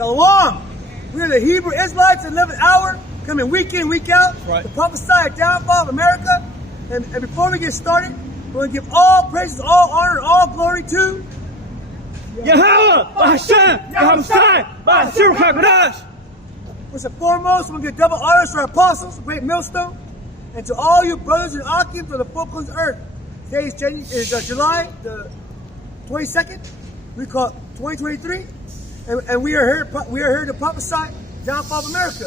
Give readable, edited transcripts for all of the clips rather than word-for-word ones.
Shalom. We are the Hebrew Israelites in 11th hour, coming week in, week out, right, to prophesy a downfall of America. And before we get started, we're going to give all praises, all honor, all glory to YAHAWAH, BAHASHAM, YAHAWASHI, BAHASHAM, QADAASH. First and foremost, we're going to give double honors to our apostles, the great millstone, and to all you brothers and Akim from the four corners of the earth. Today is July the 22nd. We call it 2023, and we are here to prophesy downfall of America.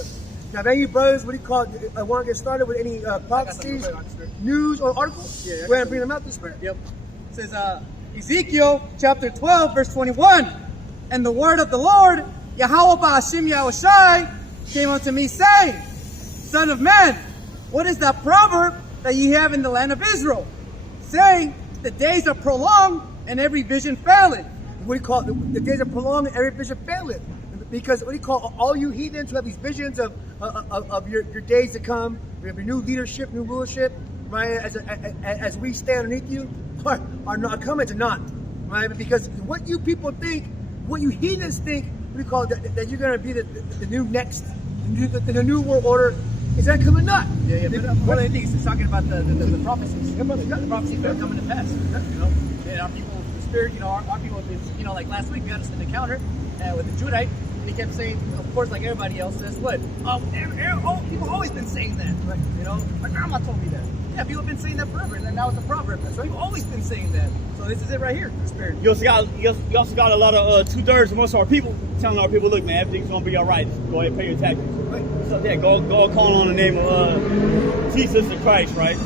Now, if any of you brothers, want to get started with any prophecies, news, or articles, go ahead and bring them out this spirit. Yep. It says Ezekiel chapter 12, verse 21. And the word of the Lord, YAHAWAH BAHASHAM YAHWASHI, came unto me, saying, Son of man, what is that proverb that ye have in the land of Israel, saying, the days are prolonged and every vision faileth? What do you call it? The days are prolonged and every vision faileth. Because what do you call all you heathens who have these visions of your days to come, your new leadership, new rulership, right? As we stand underneath you, are not coming to naught, right? Because what you people think, what you heathens think, what do you call it? That you're going to be the new next, the new world order, is that coming not? Yeah. But one of the things is talking about the prophecies. The prophecies that are coming to pass. You know, and our people, the spirit. You know, our people have been. You know, like last week we had an encounter with the Judite. And he kept saying, of course, like everybody else says, what? People always been saying that. Right? You know, my grandma told me that. Yeah, people have been saying that forever, and now it's a proverb. That's right. People always been saying that. So this is it right here, the spirit. You also got a lot of 2/3 of most of our people telling our people, look, man, everything's gonna be all right. Go ahead and pay your taxes. Right. So yeah, go call on the name of Jesus Christ, right?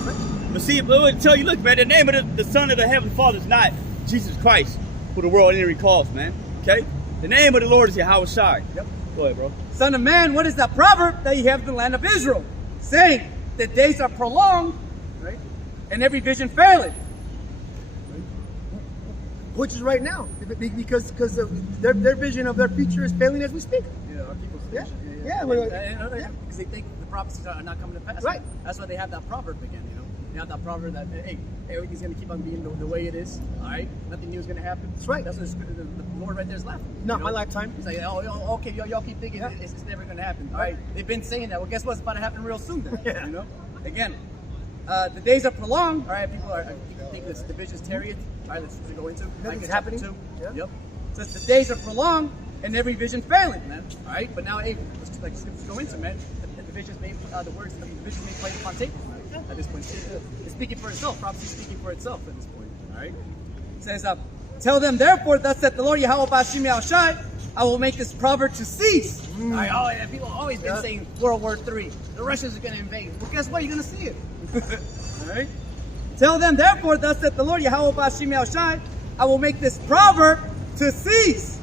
But see, it would tell you, look, man, the name of the Son of the Heavenly Father is not Jesus Christ, who the world entry calls, man. Okay. The name of the Lord is YAHWASHI. Yep. Go ahead, bro. Son of man, what is that proverb that you have in the land of Israel, saying, the days are prolonged, right, and every vision faileth? Which is right now, because their vision of their future is failing as we speak. Yeah, our people's vision. Yeah. Because they think the prophecies are not coming to pass. Right. That's why they have that proverb again. You know, they have that proverb that hey, everything's going to keep on being the way it is. All right, nothing new is going to happen. That's right. That's what the Lord right there is laughing. Not my lifetime. He's like, oh, okay, y'all keep thinking it's never going to happen. All right, they've been saying that. Well, guess what's about to happen real soon then? Yeah. You know, again, the days are prolonged. All right, people think this division's tarried. All right, let's go into nothing's happening. Yep. It says the days are prolonged and every vision failing, man. All right, but now, hey, let's go into, man. The visions may, the words, the visions may play upon tables, man. At this point, it's speaking for itself. Prophecy is speaking for itself at this point. All right. It says, tell them therefore, thus saith the Lord, YAHAWAH BAHASHAM YAHWASHI, I will make this proverb to cease. All right, people have always been saying World War III. The Russians are going to invade. Well, guess what? You're going to see it. All right. Tell them therefore, thus saith the Lord, YAHAWAH BAHASHAM YAHWASHI, I will make this proverb to cease,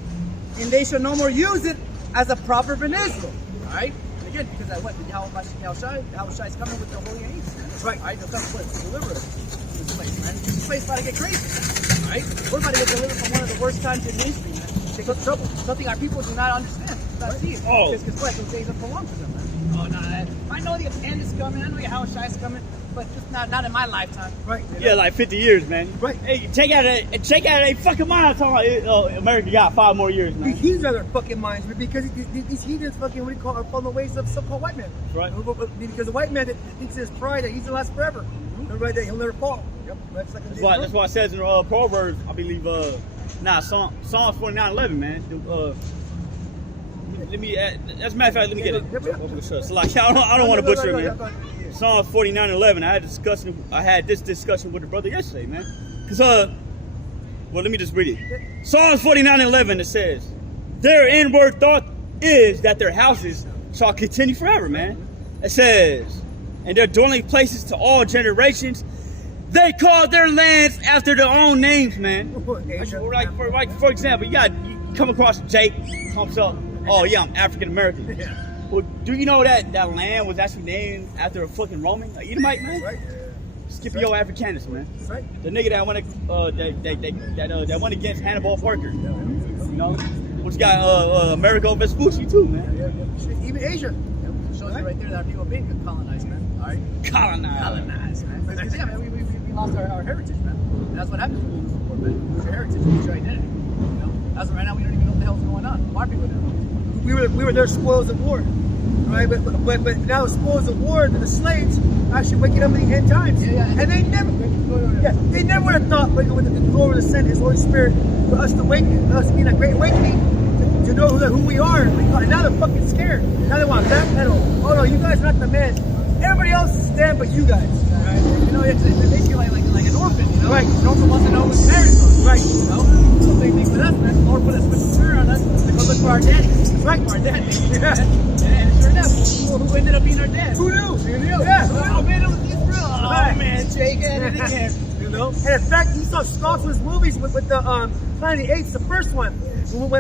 and they shall no more use it as a proverb in Israel. All right. And again, because I went to YAHAWAH BAHASHAM YAHWASHI, YAHWASHI is coming with the holy angels. That's right. All right. They'll come to deliver us from this place, man. This place is about to get crazy. All right. We're about to get delivered from one of the worst times in history, man. They go trouble. Something our people do not understand. Do not see it. Because what? Those days are prolonged for them, man. Oh, no. I know the end is coming. I know YAHWASHI is coming. But just not in my lifetime. Right. Yeah, like 50 years, man. Right. Hey, check out a fucking mind talking about America got 5 more years, man. These heathens are their fucking minds, because these heathens fucking, what do you call, are following the ways of so-called white men. Right. Because the white man that thinks his pride that he's gonna last forever. Right, that he'll never fall. Yep. That's why it says in Proverbs, I believe, Psalms 49:11, man. Let me, as a matter of fact, let me get it. So like, I don't want to butcher it, man. Psalms 49:11. I had this discussion with a brother yesterday, man. Cause well, let me just read it. Psalms 49:11. It says, "Their inward thought is that their houses shall continue forever." Man, it says, "And their dwelling places to all generations. They call their lands after their own names." Man, like for example, you come across Jake, comes up. Oh yeah, I'm African American. Yeah. Well, do you know that land was actually named after a fucking Roman, like Edomite, man? Right. Skip your Africanus, man. Right. The nigga that went against Hannibal Barker. You know, which got Amerigo Vespucci too, man. Yeah. Even Asia. It shows you right there that our people being colonized, man. All right. Colonized, man. Because yeah, man, we lost our heritage, man. And that's what happens when you lose the war, man. You lose your heritage, you lose your identity. You know, as of right now, we don't even know what the hell's going on. Our people don't. we were their spoils of war, right? But now the spoils of war, the slaves are actually waking up in the end times, and they never would have thought, with the Lord would send His Holy Spirit for us to awaken, us to be in a great awakening, to know who we are. And now they're fucking scared. Now they want backpedal. Oh no, you guys are not the men. Everybody else is stand but you guys. Right? You know, it's basically like an orphan. You know? Right. An orphan wants to know who's married. Right. You know. So same thing with us, man. The Lord put us with the Spirit on us to go look for our daddy. That's right. For our dad. And sure enough, who ended up being our dad? Who knew? Who knew? Yeah. Oh man, it was Israel. Oh Right. man, Jake had it again. You know. And in fact, he saw Scoff's movies with the Planet of the Apes, the first one. When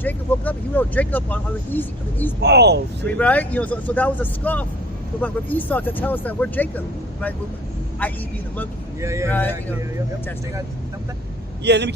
Jacob woke up, he wrote Jacob on the easy part. Oh, shit. Right? You know, so that was a scoff from Esau to tell us that we're Jacob, right? I.e. being the monkey. Yeah. Fantastic. Yeah, let me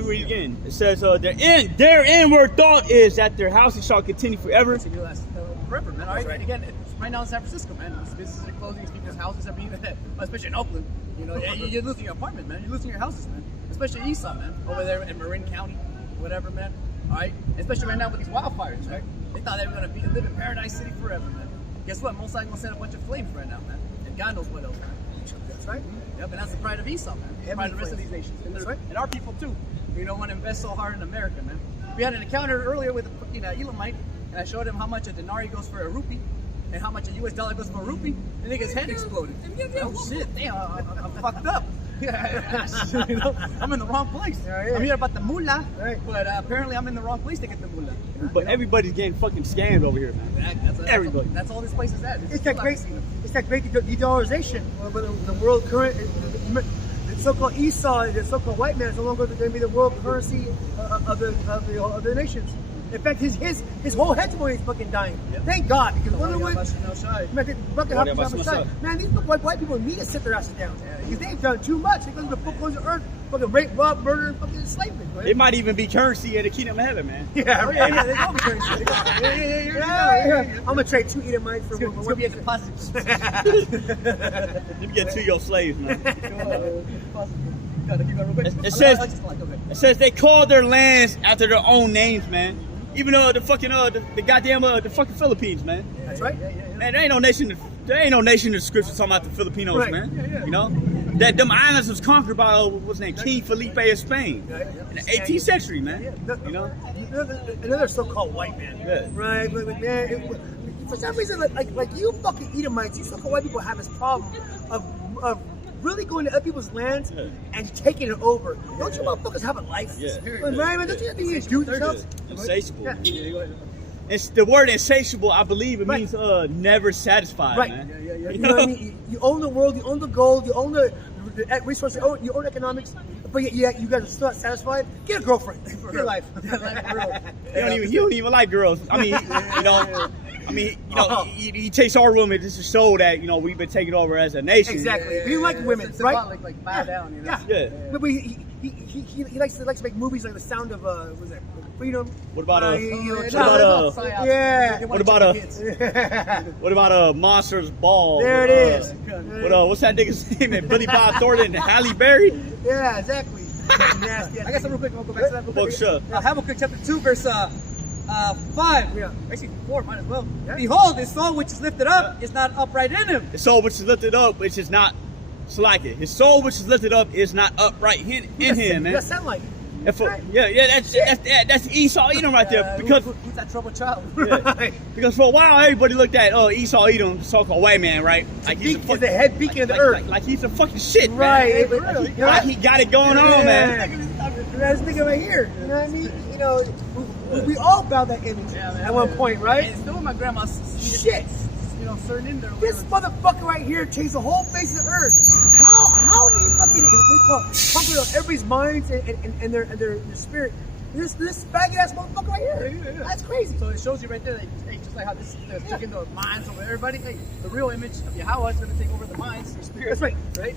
read it again. It says, their inward thought is that their houses shall continue forever. Forever, man. All right. Right. Again, right now in San Francisco, man, businesses are closing, people's houses are being, especially in Oakland. You know, you're losing your apartment, man. You're losing your houses, man. Especially Esau, man. Over there in Marin County, whatever, man. All right. Especially right now with these wildfires, right? They thought they were gonna live in Paradise City forever, man. Guess what? Most likely gonna send a bunch of flames right now, man. And God knows what else, man. That's right. Yeah, but that's the pride of Esau, man. The pride of the rest of these nations. And our people too. You know, want to invest so hard in America, man. We had an encounter earlier with a fucking Elamite, and I showed him how much a denarii goes for a rupee, and how much a US dollar goes for a rupee. The nigga's head exploded. Oh shit, damn, I'm fucked up. Yeah, you know, I'm in the wrong place. I'm here about the mullah, but apparently I'm in the wrong place to get the mullah. But everybody's getting fucking scammed over here, man. Everybody. That's all this place is at. It's that great de-dollarization of the world current. The so-called Esau, the so-called white man, is no longer going to be the world currency of the nations. In fact, his whole hegemony is fucking dying. Thank God, because wonder what? Man, these white people need to sit their asses down because they've done too much. They go to the four corners of earth, fucking rape, rob, murder, and fucking enslavement. Right? It might even be currency in the kingdom of heaven, man. Yeah, Yeah, they go be currency. I'm gonna trade 2 Edomites for It's gonna be a deposit. Let me get 2 of your slaves, man. It says they call their lands after their own names, man. Even though the fucking the goddamn the fucking Philippines, man. That's right. Man, there ain't no nation in the scriptures talking about the Filipinos, Right. man. You know, that them islands was conquered by what's his name, King Felipe of Spain in the 18th century, man. You know, another so-called white man. Yeah. Right, but man, for some reason, like you fucking Edomites, you so-called white people have this problem of really going to other people's lands and taking it over. Don't you motherfuckers have a life? Yeah. Right, man, don't you have to do yourselves? Insatiable. Yeah. It's the word insatiable. I believe it means never satisfied, Right. man. You know what I mean? You own the world, you own the gold, you own the resources, you own economics, but yet you guys are still not satisfied. Get a girlfriend. Get a life. You don't even like girls. I mean, he takes our women just to show that we've been taken over as a nation. Exactly. We like women, it's right? Like bow down, you know? Yeah. But he likes to make movies like The Sound of what was that? Freedom. What about what about Monsters Ball? There it is. What's that nigga's name? Man? Billy Bob Thornton and Halle Berry. Yeah, exactly. Nasty. I guess real quick, we'll go back to that. Book sure. Habakkuk chapter 2, verse 5. Yeah. Actually, 4 might as well. Yeah. Behold, his soul which is lifted up is not upright in him. His soul which is lifted up, which is not slacking. His soul which is lifted up is not upright in him, man. That sound like That's Esau Edom right there. Because who's that troubled child? Because for a while everybody looked at Esau Edom, so-called white man, right? Like he's the head beacon of the earth. Like he's a fucking shit, right? Man. Like he got it going on, man. That's the nigga right here. You know what I mean? You know, we all bow that image at one point, right? And still, my grandma's shit. Certain in there. This motherfucker right here changed the whole face of the earth. How did he fucking pump it on everybody's minds and their spirit? This faggot ass motherfucker right here. That's crazy. So it shows you right there that just like how this took into the minds of everybody. Hey, the real image of Yahawah is going to take over the minds, your spirit. That's right. Right?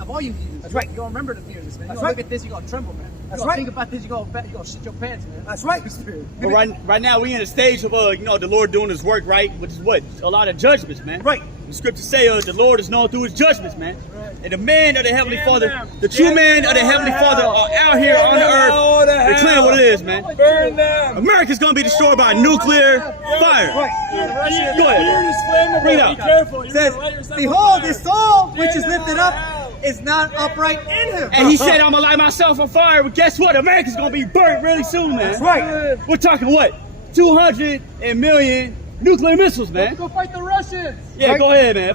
Of all you heathens. That's right. You're going to remember to fear this, man. You're That's going right. to look at this, you're going to tremble, man. That's You're right. Think about this, you're going to shit your pants, man. That's right. But right now we in a stage of the Lord doing His work, right? Which is what a lot of judgments, man. Right. The scriptures say the Lord is known through His judgments, man. Right. And the men of the Heavenly Father, the true men of the Heavenly Father are out here on the earth declaring what it is, man. Burn them. America's gonna be destroyed by nuclear fire. Go ahead. Bring it out. Be careful. It says, behold, his soul, which is lifted up, is not upright in him. And he said, I'm gonna light myself on fire. But guess what? America's gonna be burnt really soon, man. That's right. We're talking what? 200 million nuclear missiles, man. Go fight the Russians. Yeah, go ahead, man.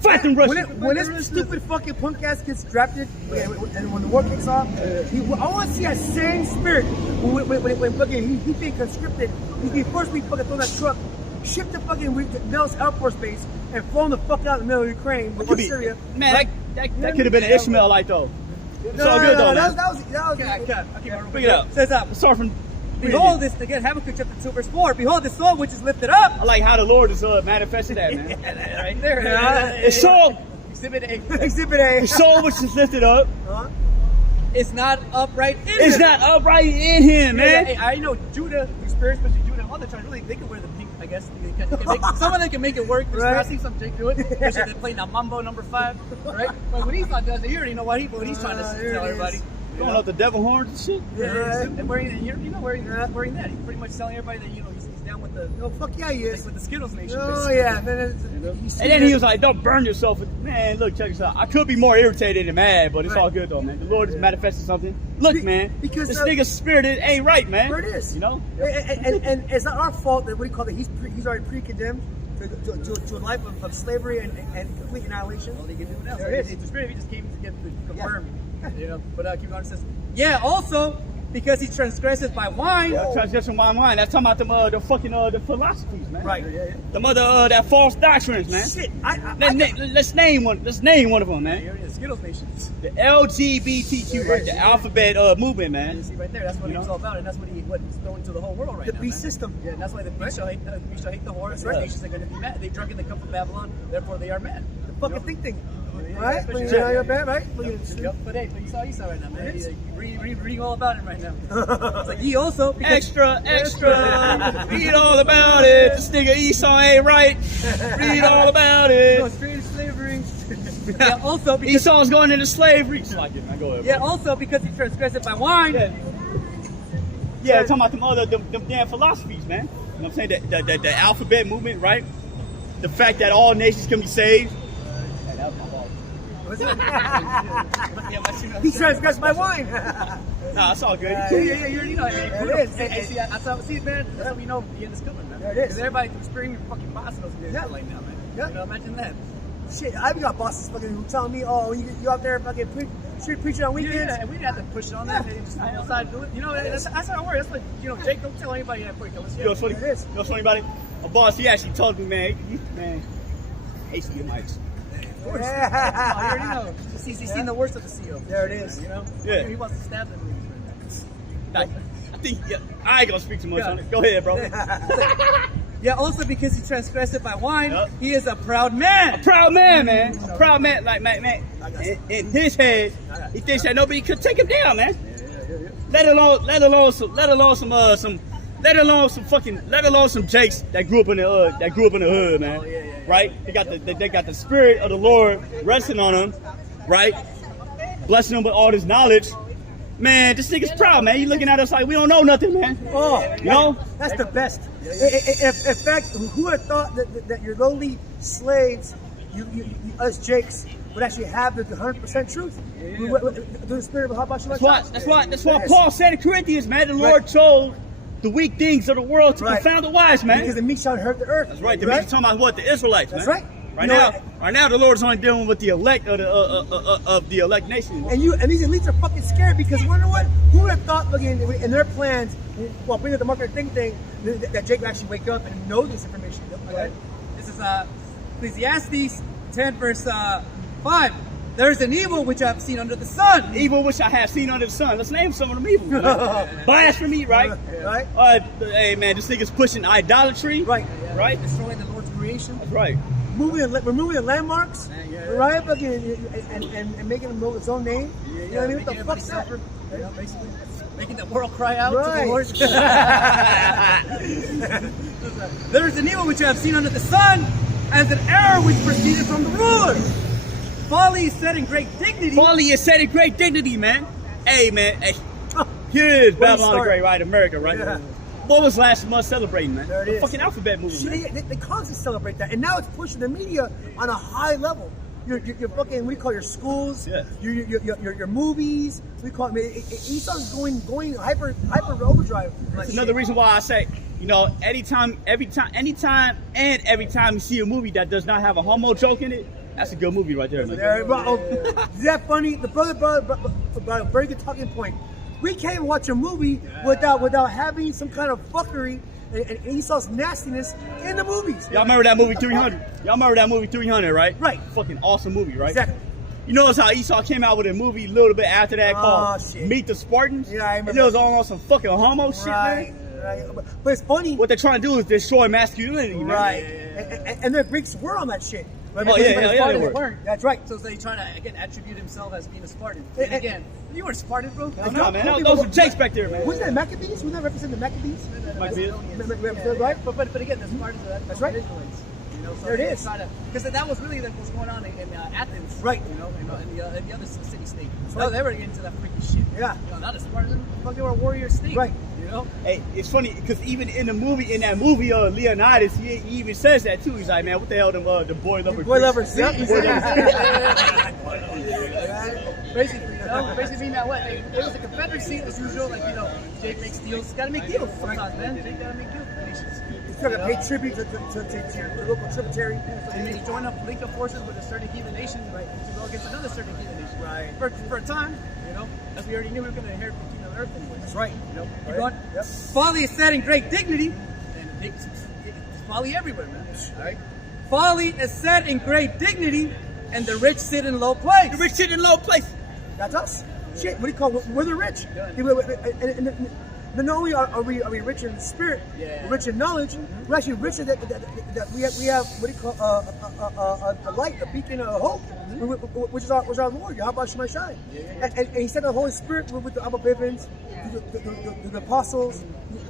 Fight them Russians. When this stupid fucking punk ass gets drafted, and when the war kicks off, I want to see that same spirit. When fucking he's being conscripted, he's being forced to be fucking thrown that truck, shipped to fucking Nellis Air Force Base, and flown the fuck out in the middle of Ukraine or Syria. Man, that could have been an Ishmaelite though. It's all good though, man. That was Bring it up. Says, Start from. behold, this again, Habakkuk chapter 2, verse 4. Behold, the soul which is lifted up. I like how the Lord is manifested that, man. Right there. His soul, Exhibit A. Exhibit A. his soul which is lifted up, It's not upright in is him. not upright in him, man. Hey, I know Judah, the spirit, especially Judah, all the time, really, they can wear the pink, I guess. They can make, some of them can make it work. Right. I've seen some Jake do it. Especially they play now Mambo number 5, right? But when Esau does it, you already know what he's trying to tell everybody. Going up the devil horns and shit. Yeah. And wearing that, he's pretty much telling everybody that he's down with the Fuck yeah, he is. like with the Skittles Nation. Oh basically. yeah, man. And then he was like, don't burn yourself. Man, look, check this out. I could be more irritated and mad, but it's all good though, man. The Lord is manifesting something. Look, man, because this nigga's spirit ain't right, man. Where it is. You know? And it's not our fault that he's already pre-condemned to a life of slavery and complete annihilation. All they can do now. There it is. The spirit, he just came to get confirmed. You know, but keep on, it says, yeah, also because he transgresseth by wine. Transgression wine. That's talking about the fucking the philosophies, man. Right. The mother that false doctrines, man. Shit. Let's name one. Let's name one of them, man. You're in the Skittles Nation. The LGBTQ, right? The alphabet movement, man. You see right there, that's what it's all about, and that's what he's throwing to the whole world right The now. beast man. system. Yeah, and that's why the beast shall hate the whore. The nations are going to be mad. They drunk in the cup of Babylon, therefore they are mad. The fucking thing. Yeah, Right? especially- When you're bad, right? Yep. But hey, you saw Esau right now, man. He's reading all about him right now. It's like he also because Extra. Read all about it. This nigga Esau ain't right. Read all about it. straight into slavery. Yeah, also because Esau's going into slavery. Like it, man. Go ahead, bro. yeah, also because he transgressed by wine. Yeah, talking about them damn philosophies, man. You know what I'm saying? The alphabet movement, right? The fact that all nations can be saved. Hey, that was my fault. He transgressed my wine. Nah, it's all good. Yeah, you already know. It is. Hey, see, man, that's how we know the end is coming, man. There it is. Because everybody screaming fucking bosses Yeah. right now, man. Yeah. You know, imagine that. Shit, I've got bosses fucking who telling me, oh, you out there fucking street preaching on weekends. Yeah, and we didn't have to push it on them. They just decided to do it. You know, that's how it works. That's like, Jake, don't tell anybody that quick. You know what's funny? It is. You know what's funny about it? A boss, he actually told me, man, hey, see your mics. Of course. You already know. He's seen the worst of the CEO. There it is. You know? Yeah. He wants to stab them. Like, I think, I ain't gonna speak too much on it. Go ahead, bro. Yeah, also because he transgressed by wine, Yep. he is a proud man. Proud man, man. A proud man, like, man, in his head, he thinks that nobody could take him down, man. Let alone some Jakes that grew up in the hood, man. Right? They got the spirit of the Lord resting on them, right? Blessing them with all this knowledge. Man, this nigga's proud, man. You looking at us like we don't know nothing, man. Oh, You know? that's the best. In fact, who would have thought that your lowly slaves, us Jakes, would actually have the 100% truth? Through the spirit of HALALYAM. That's why Paul said in Corinthians, man, the Lord chose the weak things of the world to confound the wise, man. Because the meek shall inherit the earth. That's right. The meek talking about what? The Israelites, That's man. right. Right now, the Lord's only dealing with the elect of the elect nation. And these elites are fucking scared because wonder what? Who would have thought, looking in their plans, while bringing up the market thing, that Jake would actually wake up and know this information? Okay. This is Ecclesiastes 10 verse 5. There is an evil which I have seen under the sun. Evil which I have seen under the sun. Let's name some of them evil. Blasphemy, right? Right. Hey, man, this nigga's pushing idolatry. Right. Right? Destroying the Lord's creation. That's right. Removing the landmarks, right? And making them know its own name. You know what I mean? What the fuck's that? Basically, making the world cry out Right. to the Lord. There is an evil which I have seen under the sun, as an error which proceeded from the ruler. folly is set in great dignity. Folly is set in great dignity, man. Hey, man. Hey. Here it is, Babylon the Great, right? America, right? Yeah. What was last month celebrating, man? There it The is. fucking alphabet movie, man. They constantly celebrate that, and now it's pushing the media on a high level. Your fucking, what do you call your schools? Yeah. Your movies. We call it. Esau's going hyper overdrive. That's another reason why I say, you know, anytime you see a movie that does not have a homo joke in it, that's a good movie right there, man. Is that funny? The brother, very good talking point. We can't watch a movie without having some kind of fuckery and Esau's nastiness in the movies. Y'all remember that movie 300? Y'all remember that movie 300, right? Right. Fucking awesome movie, right? Exactly. You notice how Esau came out with a movie a little bit after that called shit. Meet the Spartans? Yeah, I remember. And it was almost some fucking homo shit, man. Right. But it's funny. What they're trying to do is destroy masculinity, man. Right. And the Greeks were on that shit. Right? Oh, yeah, But they Spartans were. That's right. So he's trying to, again, attribute himself as being a Spartan. And again, you were a Spartan, bro. No, man. Those are Jakes back there, man. Wasn't that Maccabees? Wasn't that represent the Maccabees? Right? But again, the Spartans are That's right. Israelites. You know, so There it is. Because that was really what was going on in Athens. Right. You know, in the other city-state. No, they were into that freaky shit. Yeah. You know, not a Spartan. They were a warrior state. Right. You know? Hey, it's funny because even in that movie, Leonidas, he even says that too. He's like, man, what the hell, the boy lovers? Boy lovers. Yeah, Yeah. Boy basically, you know, mean that what? It was a confederacy as usual. Like, you know, Jake makes deals. Gotta make deals sometimes, man. Jake gotta make deals with the nations. He's trying to pay tribute to the local tributary. And then you join up, link up forces with a certain heathen nation, right, to go against another certain heathen nation. Right. For a time, you know, as we already knew, we were going to inherit the kingdom of earth anyways. That's right. You know, Right. keep going. Yep. Folly is set in great dignity, and it's folly everywhere, man. All right. Folly is set in great dignity, and the rich sit in low place. The rich shit in low place. That's us. Shit, what do you call it? We're the rich. And not only are we rich in spirit, Yeah. we're rich in knowledge, we're actually rich in that we have what do you call a light, a beacon of hope, which is our Lord, YAHAWASHI. And he sent the Holy Spirit with the Abba Bivens, the apostles,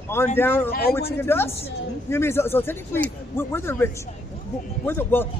on down, all the way to us. You know what I mean? So technically, we're the rich, we're the wealthy.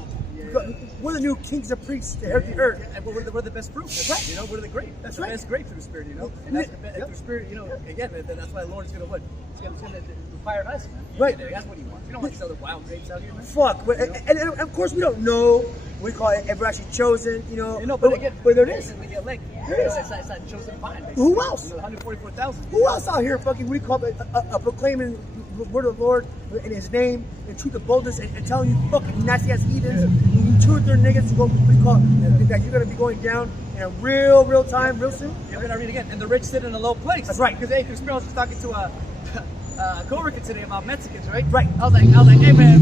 We're the new kings and priests to inherit the earth. And we're the best fruit. That's right. You know, we're the grape. That's the right. best grape through the Spirit, you know? And that's through Spirit, you know, again, that's why the Lord's going to what? He's going to require us, man. Right. That's what he wants. We don't want these other wild grapes out here, man. Fuck. And of course, we don't know. We call it, if we're actually chosen, you know. You know, but again, there it is. The elect. There it is. It's not chosen vine, basically. Who else? You know, 144,000. Who else out here fucking, we call it, proclaiming the word of the Lord in his name, and truth of boldness, and telling you fucking nasty ass heathens, you truth their niggas, we call it, that you're going to be going down in a real time, real soon? Yeah, we're going to read again. And the rich sit in a low place. That's right. Because, hey, Chris Merrill was just talking to a coworker today about Mexicans, right? Right. I was like, hey, man.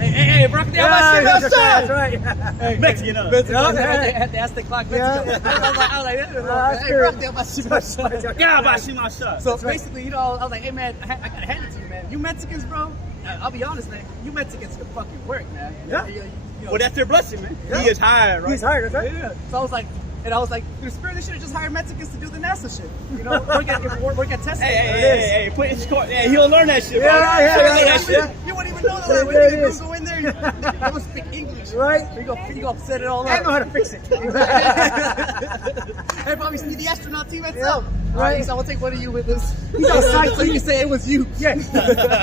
Hey, Brock, That's right. Hey, Mexican, They asked the clock. Yeah. I was like, Yeah, but I see my shot. So basically, you know, I was like, hey, man, I got to hand it to you, man. You Mexicans, bro, I'll be honest, man. You Mexicans can fucking work, man. Yeah. You know, Well, that's their blessing, man. Yeah. He is hired, right? He's hired, that's right. yeah. So I was like, through Spirit, they should have just hired Mexicans to do the NASA shit. You know, work at Tesla. Hey, put his car. Yeah, he'll learn that shit, bro. Yeah. That shit. You wouldn't even know that. There When it you is. go in there, you don't speak English. Right? You go set it all I up. know how to fix it. Hey, probably see the astronaut team itself. Yeah, Right. right. So I'll take one of you with us. He's outside, so you can say it was you. Yeah.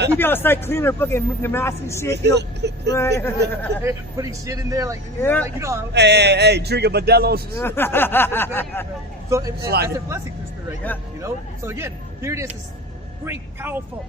He'd be outside cleaning her fucking the mask and shit, you know. Right. Putting shit in there, like, Yeah. like you know. Hey, drinking Modelo's. So that's Slide. a blessing through Spirit, right? Yeah. You know. So again, here it is, this great, powerful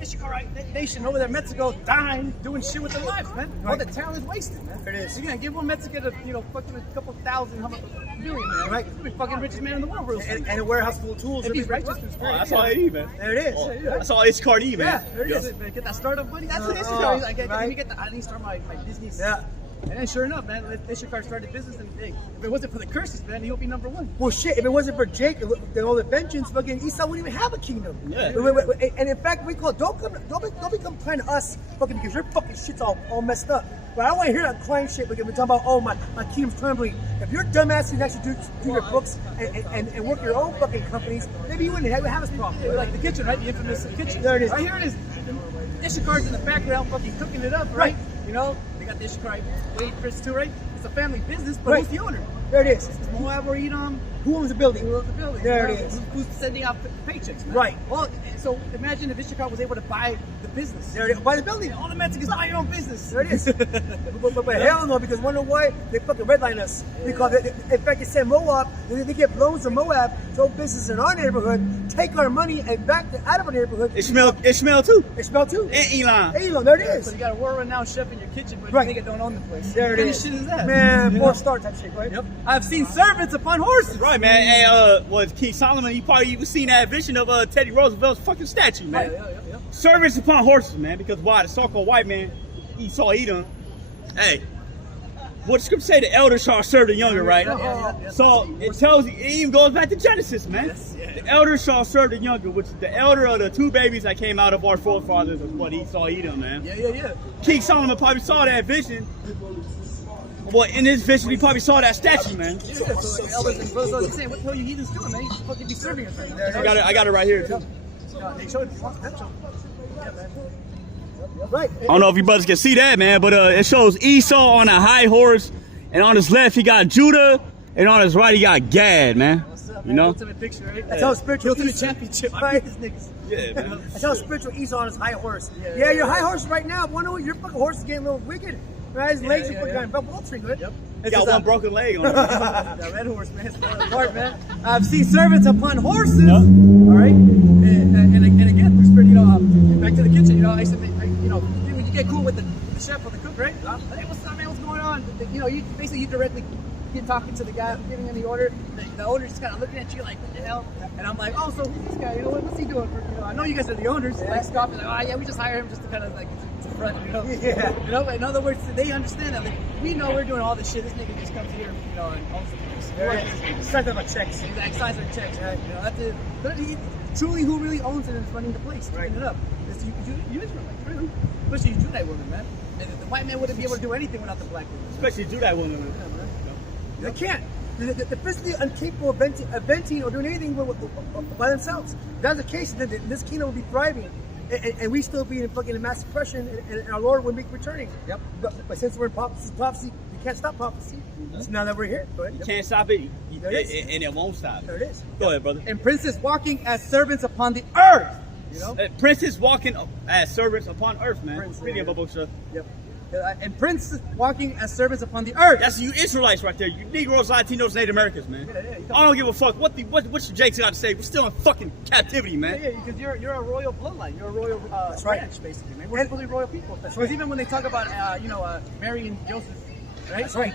Israelite nation over there, Mexico, dying, doing shit with their lives, man. All the talent is wasted, man. There it is. You're gonna give one Mexican fucking a couple thousand, how much, billion, man. Right. He'll be fucking richest man in the world, real soon. And a warehouse full of tools. If he's righteous through Oh, Spirit. that's all I need, man. There it is. Oh, that's all it's Cardi, man. Yeah, there it is. Man, get that startup money. That's what it is. Oh, I right. need to start my business. Yeah. And then sure enough, man, Ishakar started business, and hey, if it wasn't for the curses, man, he'll be number one. Well, shit, if it wasn't for Jake and all the vengeance, fucking Esau wouldn't even have a kingdom. Yeah. And in fact, we call, don't become crying to us fucking because your fucking shit's all messed up. But I don't want to hear that crying shit because we're talking about, oh, my kingdom's crumbling. If you're dumbass and actually do your books and work your own fucking companies, maybe you wouldn't have this problem. Yeah, like the kitchen, right? The infamous kitchen. There it is. Right here it is. Ishakar's in the background fucking cooking it up, right? You know, they got the Issachar Wade Prince too, right? It's a family business, but who's the owner? There it is. It's Moab or Edom. Who owns the building? Who owns the building? There it is. Who's sending out paychecks, man? Right. Well, so imagine if Issachar was able to buy the business. There it is. Buy the building. All the Mexicans buy your own business. There it is. but hell no, because wonder why? They fucking redline us. Because in fact, they said Moab, they get loans from Moab to open business in our neighborhood, take our money and back out of our neighborhood. Ishmael too. Ishmael too. And Elon. Elon, there it is. So you got a world-renowned chef in your kitchen, but Right. you nigga don't own the place. There it What kind is. of shit is that? Man, You 4-star type shit, right? Yep. I've seen servants upon horses. Right, man. Hey, was King Solomon? You probably even seen that vision of Teddy Roosevelt's fucking statue, man. Yeah. Servants upon horses, man. Because why? The so-called white man, Esau, Edom. Hey, what the scripture say? The elder shall serve the younger, right? Yeah. So it tells you, it even goes back to Genesis, man. Yes, yeah. The elder shall serve the younger, which is the elder of the two babies that came out of our forefathers was what Esau, Edom, man. Yeah. King Solomon probably saw that vision. Well, in his vision, he probably saw that statue, man. So like elders and brothers are saying, what the hell you heathens doing, man? You should fucking be serving us right now. I got it right here, too. They showed potential. Yeah, man. Right. I don't know if you brothers can see that, man, but it shows Esau on a high horse, and on his left he got Judah, and on his right he got Gad, man. What's up, You man? know? Ultimate picture, right? That's how spiritual Ultimate Esau. championship. I Right. beat these niggas. Yeah, man. That's how spiritual Esau on his high horse. Yeah, Yeah, yeah, your yeah. high horse right now. Wonder what your fucking horse is getting a little wicked. Right, his legs are yeah, fucking yeah. vulturing good. Yep. He got one broken leg on him. That red horse, man. It's falling apart, man. I've seen servants upon horses. All right. And again, through spirit, back to the kitchen. I used to make, when you get cool with the chef or the cook, right? Hey, what's up, man? What's going on? You basically directly get talking to the guy giving him the order. The owner's just kind of looking at you like, what the hell? And I'm like, oh, so who's this guy? What's he doing? I know you guys are the owners. Like scoffing, like, oh yeah, we just hire him just to kind of like to front, Yeah. In other words, they understand that. Like, we know we're doing all this shit. This nigga just comes here, and owns the place. Something like checks. Exact size of the checks, right? Truly, who really owns it and is running the place, Right. cleaning it up? It's you Israelites, really. Especially you Judite women, man. And the white man wouldn't be able to do anything without the black women. Especially Judah woman. Yeah, man. They can't. They're physically incapable of venting or doing anything by themselves. If that's the case, then this kingdom will be thriving. And we still be in fucking mass suppression, and our Lord will be returning. Yep. But since we're in prophecy, we can't stop prophecy. So now that we're here, go ahead. You can't stop it, There it is. and it won't stop. There it is. Go ahead, brother. And princes walking as servants upon the earth. Princes walking as servants upon earth, man. Prince, Reading yeah. about Babosha. Yep. And princes walking as servants upon the earth. That's you Israelites right there. You Negroes, Latinos, Native Americans, man. Yeah. I don't give a fuck what Jake's got to say. We're still in fucking captivity, man. Yeah, because you're a royal bloodline. You're a royal That's right. branch, basically, man. We're supposed to be royal people. Because even when they talk about, Mary and Joseph, right? That's right.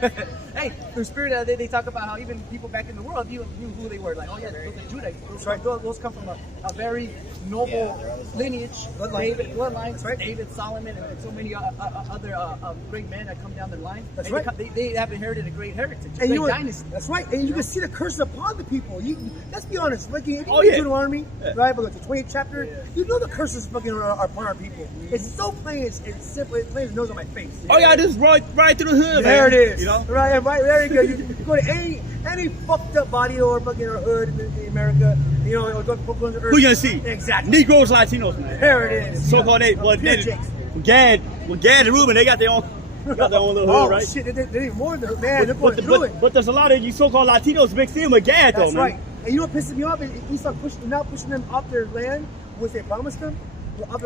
Hey, through spirit, they talk about how even people back in the world knew who they were. Like, oh yeah, those are Judah. That's right. Those come from a very noble lineage, Bloodline. bloodline. That's right. David, Solomon, and so many other great men that come down the line. That's And right. They have inherited a great heritage, a And great you know, dynasty. that's right. And you can see the curse upon the people. Let's be honest. Like, if you Oh, read yeah. Deuteronomy, Yeah. right, but the 20th chapter, you know the curses fucking are upon our people. It's so plain. It's simple. It's plain as nose on my face. Oh yeah, just right through the hood, There man. it is. You know? Right there you go. You go to any fucked up body or fucking or hood in America, or go to Earth. Who you gonna see? Exactly. Negroes, Latinos, man. There it is. So-called Pure Jakes. Gad and Reuben, they got their own little hood, Oh right? shit, they need more than man. They're going through it. But there's a lot of you so-called Latinos mixed in with Gad, though, That's man. right. And you know what pisses me off is he start pushing them off their land, which they promised them, off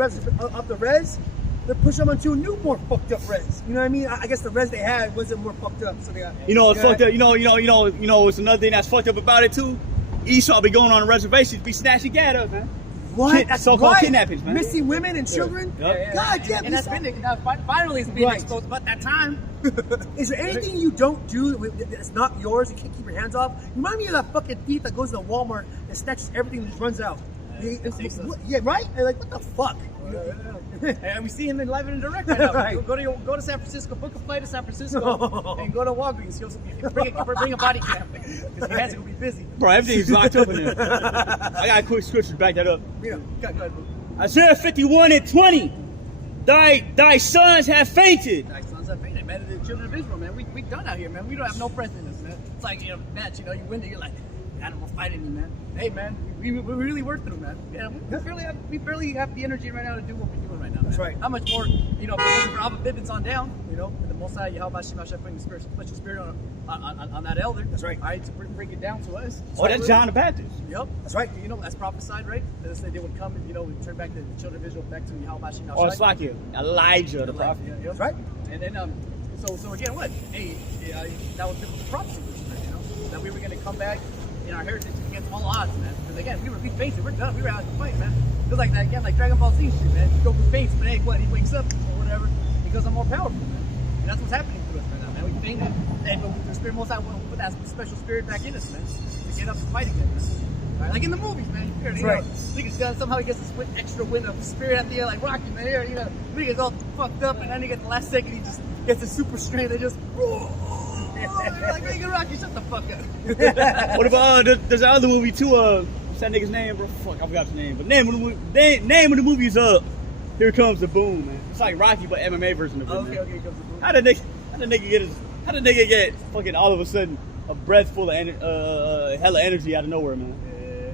the res. They're pushing them onto new, more fucked up res. You know what I mean? I guess the res they had wasn't more fucked up, so they got. You know, it's fucked up. You know, it's another thing that's fucked up about it too. Esau be going on reservations, be snatching Gad up, man. What? That's so-called right. kidnappings, man. Missing women and children. Yeah. God damn. And that's finally it's being Right. exposed. But that time, Is there anything you don't do that's not yours? You can't keep your hands off. Remind me of that fucking thief that goes to Walmart and snatches everything and just runs out. Yeah, right? And like, what the fuck? and we see him in live and in direct right now. Right. Go to San Francisco, book a flight to San Francisco, and go to Walgreens. You'll bring a body cam because your hands are gonna be busy. Bro, everything's locked up in there. I got a quick scripture to back that up. Go ahead. Isaiah 51:20. Thy sons have fainted. Thy sons have fainted, man. The children of Israel, man. We done out here, man. We don't have no friends in us, man. It's like, match, you win it, you're like, animals fighting me, man. Hey, man, we really work through, man. Yeah, we barely have the energy right now to do what we're doing right now, man. That's right. How much more, you know, if it wasn't for Abba Bibbins on down, you know, and the Most High, YAHAWASHI, putting the special spirit on that elder. That's right. All right, to bring it down to us. Oh, that's John the Baptist. Yep. That's right. You know, that's prophesied, right? They said they would come and, you know, turn back the children of Israel back to YAHAWASHI. Oh, it's like Elijah the prophet. Yeah, That's right. And then, so again, what? Hey, that was biblical prophecy, you know, that we were going to come back in our heritage against all odds, man. Because again, we faced it. We're done. We were out to fight, man. It was like that again, like Dragon Ball Z shit, man. You go through faith, but hey, what? He wakes up or whatever. He goes, I'm more powerful, man. And that's what's happening to us right now, man. We fainted, and the Spirit Most High will put that special spirit back in us, man, to get up and fight again, man. Right? Like in the movies, man. You know, right. Somehow he gets this extra wind of spirit at the end, like Rocky, man. Here, you know, he gets all fucked up, and then he gets the last second, he just gets a super strength and just. You're like, hey, Rocky, shut the fuck up. What about there's another movie too? What's that nigga's name, bro? Fuck, I forgot his name. But name of the movie is Here Comes the Boom, man. It's like Rocky, but MMA version of it. Okay, man. okay, comes the boom. How the nigga get fucking all of a sudden a breath full of hella energy out of nowhere, man?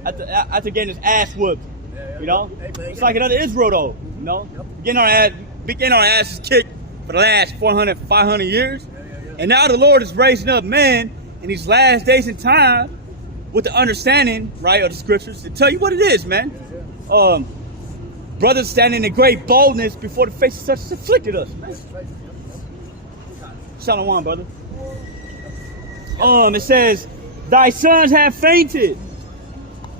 Yeah. After getting his ass whooped, Yeah, you know? hey, It's like another Israel though, you know? Yep. Getting our asses kicked for the last 400, 500 years. Yeah. And now the Lord is raising up men in these last days and time with the understanding, right, of the scriptures to tell you what it is, man. Yeah. Brothers standing in great boldness before the face of such as afflicted us, man. Right. Shalom, brother. It says, thy sons have fainted.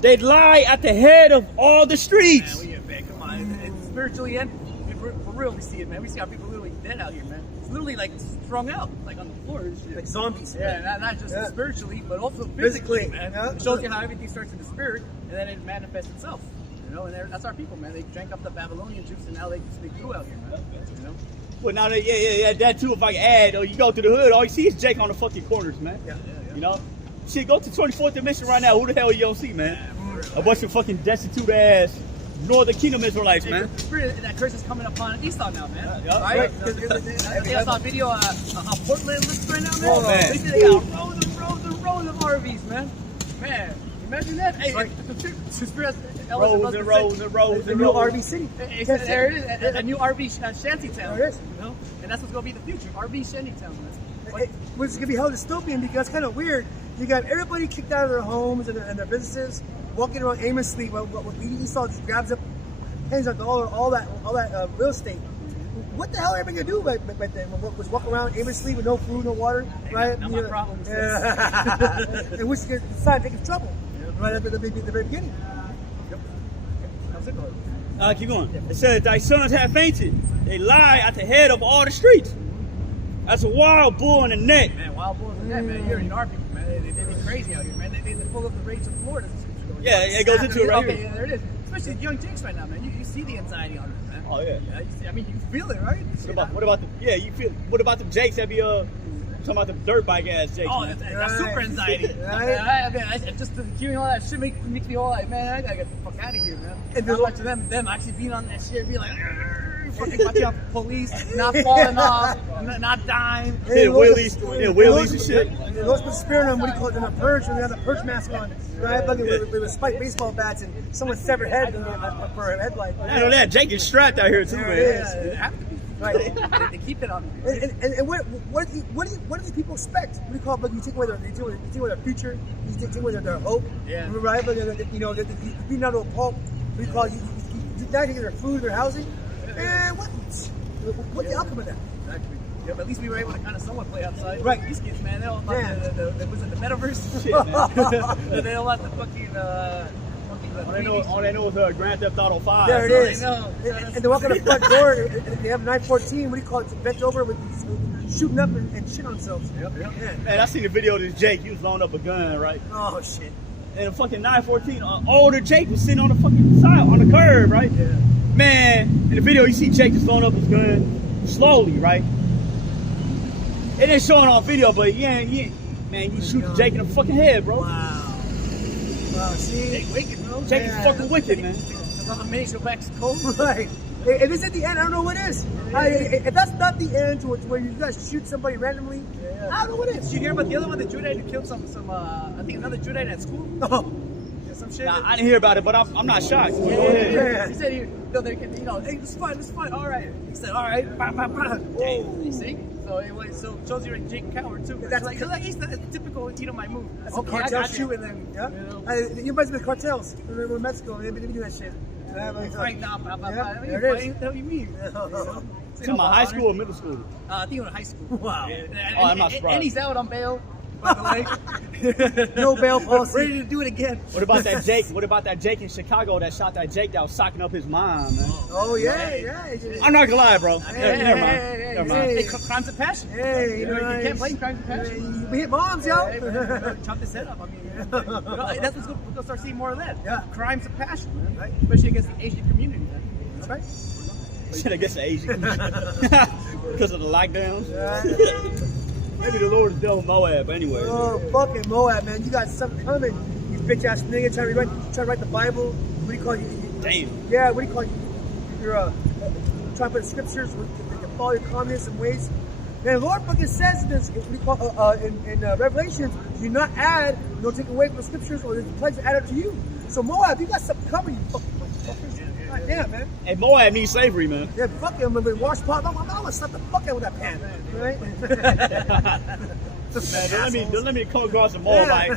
They lie at the head of all the streets. Man, come on. It's spiritually and for real, we see it, man. We see our people literally dead out here, man. It's literally like strung out, like on the floor and shit. Like zombies. Yeah, not just spiritually, but also physically, man. It shows you how everything starts in the spirit, and then it manifests itself. You know, and that's our people, man. They drank up the Babylonian juice, and now they speak through out here, man. You know? Well, now, that too, if I can add, you go to the hood, all you see is Jake on the fucking corners, man. Yeah. You know? Shit, go to 24th Dimension right now. Who the hell you don't see, man? A bunch of fucking destitute ass Northern Kingdom Israelites, man. The spirit, that curse is coming upon Esau now, man. Yeah, Right? right. I saw a video how Portland looks right now, man. Oh, man. They say they got rows of RVs, man. Man, imagine that. Hey, the spirit Rows and rows and rows The and new rows. RV city. There it is, a new RV shanty town. There it is. You know? And that's what's going to be the future, RV shanty town, man. Which is going to be hell dystopian because it's kind of weird. You got everybody kicked out of their homes and their businesses, walking around aimlessly. What Esau just grabs up, hands up all that real estate. What the hell are everybody gonna do back then? Was walk around aimlessly with no food, no water, right? Not my problem. And which decide to take his trouble, right at the very beginning. Keep going. It says, thy sons have fainted. They lie at the head of all the streets. That's a wild bull in the neck. Man, wild bulls in that, man. You're in our people, man. They're crazy out here, man. They're full of the rage of the Lord. Yeah, it goes into it right okay, here. yeah, there it is. Especially the young chicks right now, man. You see the anxiety on them, man. Oh, yeah. You see, I mean, you feel it, right? What about the Jakes that be talking about the dirt bike ass Jakes? Oh, man? that's super anxiety. Right. I just hearing all that shit makes me all like, man, I gotta get the fuck out of here, man. And Not much of them actually being on that shit, be like, fucking watching out for police, not falling off, not dying. Hey, wheelies and shit. They lost the spirit on what do you call it? In a purge, when they had the purge mask on, right? Like with spiked baseball bats and someone's severed head for a headlight. I know that. Jake is strapped out here too, There man. it is. They have to be. Right. They keep it on me. And what do these people expect? What do you call it? Like you take away their future, you take away their hope. Yeah. Right? But you know, they're being out of a pulp. What do you call it? You not taking their food, their housing. And what's the outcome of that? Exactly. Yeah, but at least we were able to kind of somewhat play outside. Right. These kids, man, they all about was it the metaverse? Shit, man. They all about the fucking All they know is Grand Theft Auto 5. There it That's is. all they know. And they walk in the front door, and they have 914. What do you call it? Bent over with shooting up and shit on themselves. Yep. Man, I seen a video of this Jake. He was loading up a gun, right? Oh shit. And a fucking 914, older Jake was sitting on the fucking side, on the curb, right? Yeah. Man, in the video, you see Jake just loading up his gun slowly, right? It ain't showing on video, but man, he shooting Jake in the fucking head, bro. Wow. Wow. See. Jake wicked, bro. Jake is fucking wicked, man. The combination of wax cold. Right. If this is the end, I don't know what is. If that's not the end to where you guys shoot somebody randomly, I don't know what is. Did you hear about the other one, the Judite who killed some I think another Judite at school? Oh. Some shit. Nah, I didn't hear about it, but I'm not shocked. Go Yeah. ahead. He said, hey, let's fight, all right. He said, all right, Damn. You see? So anyway, so it shows you're a Jake coward too. That's like he's the typical Edomite move. That's Okay, I got you, and then yeah. you know. You reminds me of cartels. Remember in Mexico, they do that shit. Fight now, Yeah, What there it is. the hell you mean? To my high school or middle school? I think he was in high school. Wow. And, I'm not surprised. And he's out on bail, by the way. No bail policy. Ready to do it again. What about that Jake? What about that Jake in Chicago that shot that Jake that was socking up his mom, man? Oh yeah. I'm not gonna lie, bro. Hey, Never mind. Never mind. Hey, crimes of passion. Hey, you can't blame crimes of passion. We hit moms, yo. Hey, man, chop his head up. I mean, that's what's good. We're gonna start seeing more of that. Yeah. Crimes of passion, man. Right? Especially against the Asian community, man. That's right. Shit, I guess the Asian because of the lockdowns. Yeah. Maybe the Lord is dealing with Moab, but anyway. Oh, fucking Moab, man. You got something coming. You bitch ass nigga trying to write the Bible. What do you call you? Damn. Yeah, what do you call you? You're trying to put scriptures to follow your communism ways. Man, the Lord fucking says in this, what do you call, in Revelations, do not add, don't take away from the scriptures, or the pledge add up to you. So Moab, you got something coming, you fucking motherfuckers. God damn, man. Hey, Moab needs slavery, man. Yeah, fuck him. When we wash pot, I'm gonna slap the fuck out with that pan, right? Man, don't let me come across the mall like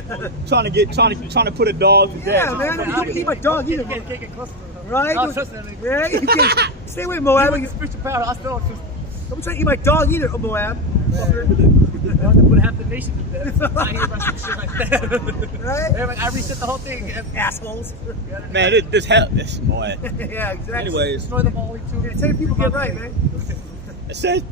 trying to put a dog to death. Yeah, man. You don't eat my dog either, Can't get close to him. right? No, trust me. Yeah, you can't. Stay away, Moab. Having spiritual power, I still just Don't try to eat my dog either, Moab. want to put half the nation to death. I hear about some shit like that. Right? I reset the whole thing. Assholes. Man, this Moab. Yeah, exactly. Anyways, Destroy them all too. Yeah, tell people get right, man. it says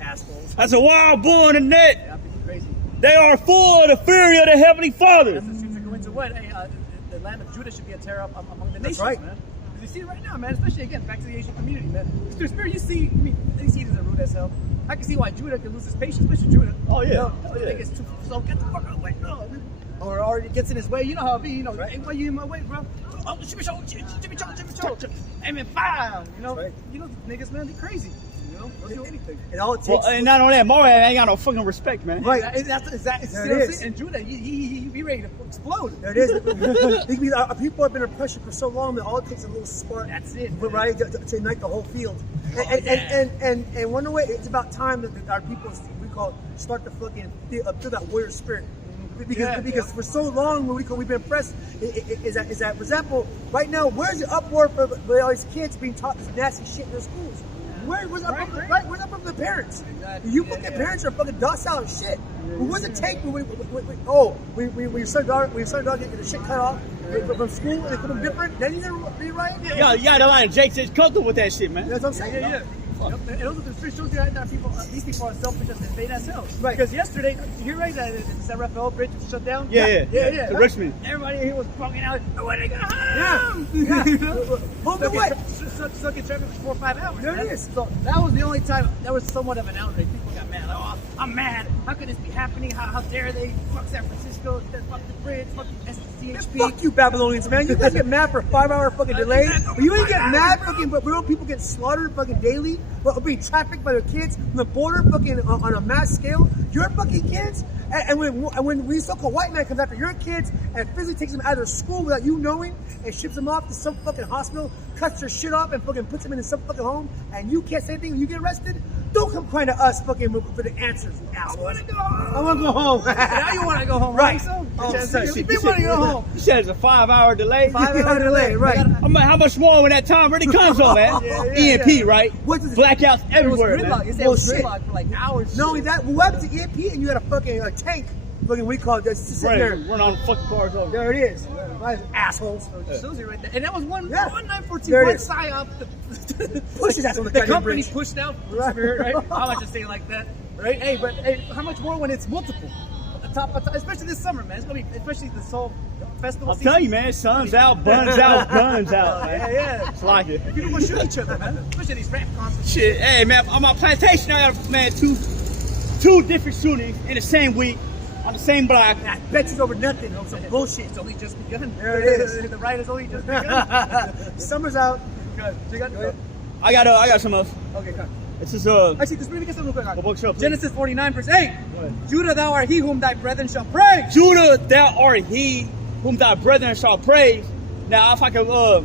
Assholes. that's a wild bull in the net. Yeah, I'm thinking crazy. They are full of the fury of the Heavenly Father. That's the scripture going to what? Hey, the land of Judah should be a terror among the That's nations, right. man. Because you see it right now, man. Especially again, back to the Asian community, man. The spirit, you see, I mean, these heathens are rude as hell. I can see why Judah can lose his patience, especially Judah. Oh, yeah. You know, Oh, yeah. They get too so get the fuck out of the way, no. Or it gets in his way. You know how it be. You know, hey, why you in my way, bro? Oh, Jimmy Cho. Amen. Fire. You know, Right. you know, niggas, man, they crazy. You know, they'll do anything. And all it takes. Well, and not only that, Moab ain't got no fucking respect, man. Right. That's exactly. There it is. And Judah, he be ready to explode. There it is. Our people have been under pressure for so long that all it takes is a little spark. That's it. But right to ignite the whole field. And one way it's about time that our people start to fucking feel that warrior spirit. Because for so long we've been oppressed. Is that for example, right now, where's the uproar for all these kids being taught this nasty shit in their schools? Where's up from the parents? Exactly. You fucking parents are fucking docile as shit. What does it take when your son daughter get the shit cut off from school and they come different? Then you gonna be right? Yo, you got a lot of Jakes that's comfortable with that shit, man. That's what I'm saying. Yeah. Yep. And those are the three shows that these people are selfish as they themselves. Right. Because yesterday, you're right, the San Rafael bridge was shut down. Yeah. To Richmond. Everybody here was bugging out. Oh, where they go home? Yeah. You know? Home to what? Stuck in traffic for 4 or 5 hours. There it man. is. So that was the only time that was somewhat of an outrage. People got mad. Like, oh, I'm mad. How could this be happening? How dare they? Fuck San Francisco. Fuck the bridge. Fuck the SCHP. Fuck you, Babylonians, man. You guys get mad for a 5-hour fucking delay. But you ain't get mad fucking, but real people get slaughtered fucking daily. But being trafficked by their kids on the border fucking on a mass scale. Your fucking kids. And when we so-called white man comes after your kids and physically takes them out of their school without you knowing and ships them off to some fucking hospital, cuts their shit off and fucking puts them into some fucking home, and you can't say anything when you get arrested, don't come crying to us fucking for the answers. I want to go home. I want to go home. Now you want to go home, Right. So? Oh, You sorry. want to go home. You said it's a 5-hour delay. 5-hour delay, right. How much more when that time really comes on, man? EMP, right? What is it? Blackouts It was everywhere, gridlock. man. It said it was Bullshit. gridlock for like hours. Not only that, what happens to EMP and you got a fucking tank, fucking we call it, just sitting Right, there. run on fucking cars over. There it is. Right, assholes. Shows you right there. And that was one 914, There it one is. psyop. Push his ass on the The goddamn company bridge. pushed out Right. Spirit, right? I like to say it like that, right? Hey, but hey, how much more when it's multiple? Especially this summer, man. It's gonna be, especially this whole festival I'm season. telling you, man, sun's out, buns out, guns out, man. Yeah. It's like it. People gonna shoot each other, man. Especially these rap concerts. Shit, hey, man, on my plantation, I got, man, two different shootings in the same week. on the same block. I bet you over nothing. Over some bullshit. It's only just begun. There it is. The ride has only just begun. Summer's out. Good. So you got, I got some else. okay, come. It's just Actually, just read me something real quick. Go book show, please. Genesis 49 verse 8. Judah, thou art he whom thy brethren shall praise. Judah, thou art he whom thy brethren shall praise. Now, if I could, I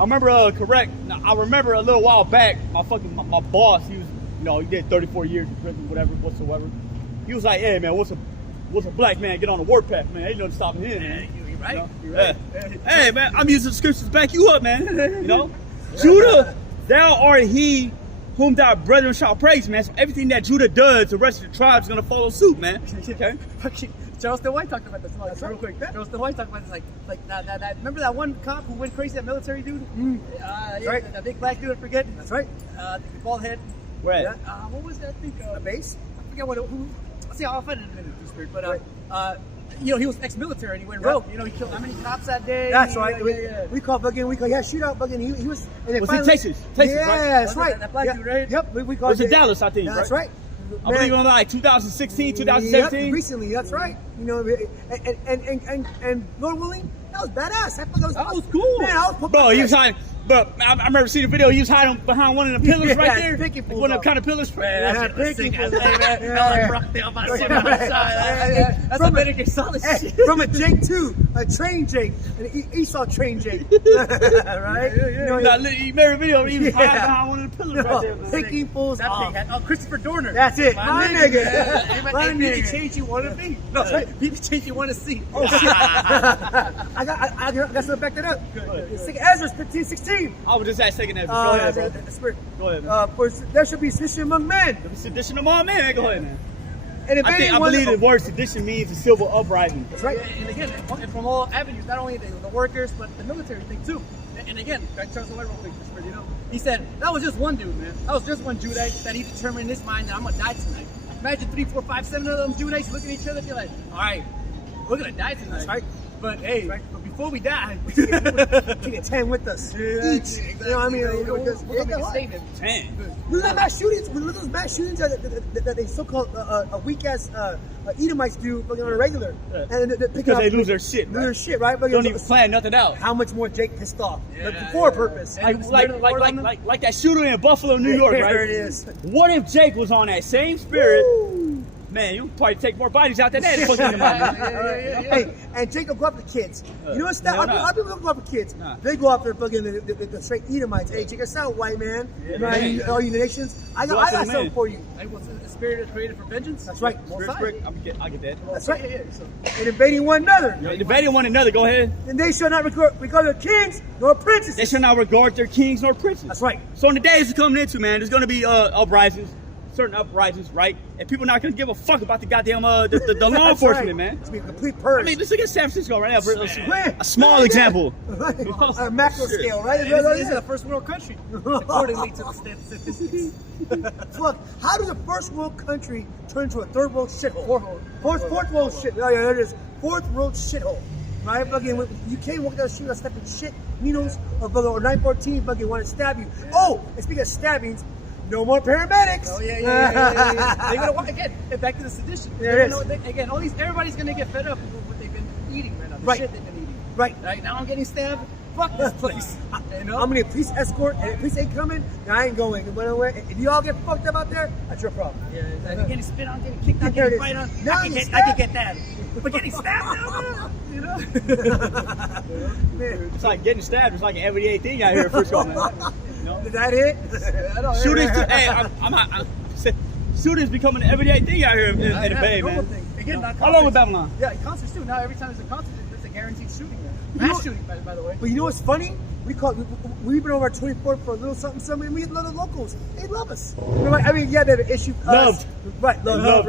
remember correct. Now, I remember a little while back, my boss, he was, you know, he did 34 years in prison, whatever, whatsoever. He was like, hey man, what's a black man get on the warpath, man? Ain't nothing stopping him, man. You're right. You know? You're right. Yeah. Hey man, I'm using the scriptures to back you up, man. You know, Judah, thou art he whom thy brethren shall praise, man. So everything that Judah does, the rest of the tribe is gonna follow suit, man. Okay. Charleston White talked about this. Real quick. Charleston White talked about this. Like that. Remember that one cop who went crazy, that military dude? That's right. That big black dude. I forget. That's right. The bald head. Where? Yeah. What was that thing? A base? I forget what. See, I'll find it in a minute. Spirit. But you know, he was ex-military and he went rogue. You know, he killed how many cops that day? That's right. We called Buggin. Shootout Buggin. He was. And then Was finally, it Texas? Texas, yeah, right? that's right. That black dude, right? Yep. We called Was it Dallas, I think, That's right? right. I believe on like 2016, 2017. Yep, recently, that's right. You know, and Lord willing, that was badass. That was cool. Man, I was Bro, he was hiding. But I remember seeing the video. He was hiding behind one of the pillars right there. picking fools One of up. the kind of pillars. Man, Yeah, that shit was sick. picking That's a Metal Gear Solid shit. From a Jake too, a train Jake, an Esau train Jake, right? You know, You remember the video? He was hiding behind one of the pillars right there. Man. picking fools That off. thing had, Christopher Dorner. That's it. My nigga. My Be the nigga. change you want to be. No, be the change you want to see. Oh shit! I got something to back that up. It's Ezra 15:16. I was just asking that. Go ahead, bro. Go ahead, man. For there should be sedition among men. Sedition among men. Go ahead, man. And if I believe the word sedition means a civil uprising. That's right. And again, from all avenues, not only the workers, but the military thing too. And again, Charles White real quick, you know, he said that was just one dude, man. That was just one Judite that he determined in his mind that I'm gonna die tonight. Imagine 3, 4, 5, 7 of them Judites looking at each other, and be like, all right, we're gonna die tonight. That's right. But hey, but before we die, Take a 10 with us. Each. Exactly. You know what I mean? We're gonna make a statement. Man. Look at that mass shootings. Look at those mass shootings that they so-called weak ass Edomites do on a regular. And Because they lose their shit, lose right? their shit, right? Don't even plan nothing out. How much more Jake pissed off? For a purpose. Like that shooter in Buffalo, New York, right? There it is. What if Jake was on that same spirit? Woo. Man, you probably take more bodies out than that. Hey, and Jake don't go after kids. You know what's that? A lot of people don't go after kids. Nah. They go after fucking the straight Edomites. Hey, check us out, white man. Right? All you nations. I got something for you. Hey, what's the spirit is created for vengeance? That's right. I get that. That's right. And invading one another. Debating one another, go ahead. And they shall not regard their kings nor princes. They shall not regard their kings nor princes. That's right. So in the days we're coming into, man, there's going to be uprisings, certain uprisings, right? And people not going to give a fuck about the goddamn the law enforcement, man. It's be a complete purge. I mean, let's look at San Francisco right now. A small example. On a macro scale, right? This is a first world country, accordingly to the statistics. Look, how does a first world country turn into a third world shithole? Fourth world shit. Oh, yeah, there it is. Fourth world shithole. Right? Fucking, you can't walk down the street without stepping shit. Needles or 914 fucking want to stab you. Oh, and speaking of stabbings, no more paramedics. Oh yeah. They're gonna walk again. Back to the sedition. There it is. Again, everybody's gonna get fed up with what they've been eating right now. The shit they've been eating. Right. Now I'm getting stabbed. Fuck this place. You know? I'm gonna need a police escort, and if the police ain't coming, then I ain't going. If you all get fucked up out there, that's your problem. Yeah, exactly. Getting spit on, getting kicked on, There it getting is. fight on. Now I can get that. But getting stabbed now, you know? Man, It's like getting stabbed. It's like an everyday thing out here in Frisco, man. You know? is that it? Shootings, shootings becoming an everyday thing out here in the Bay, man. Again, not How long with Babylon? Yeah, concerts too. Now every time there's a concert, there's a guaranteed shooting. Mass shooting, by the way. But you know what's funny? We've been over our 24th for a little something, and we love the locals. They love us. I mean, yeah, they have an issue. Loved. Right, loved.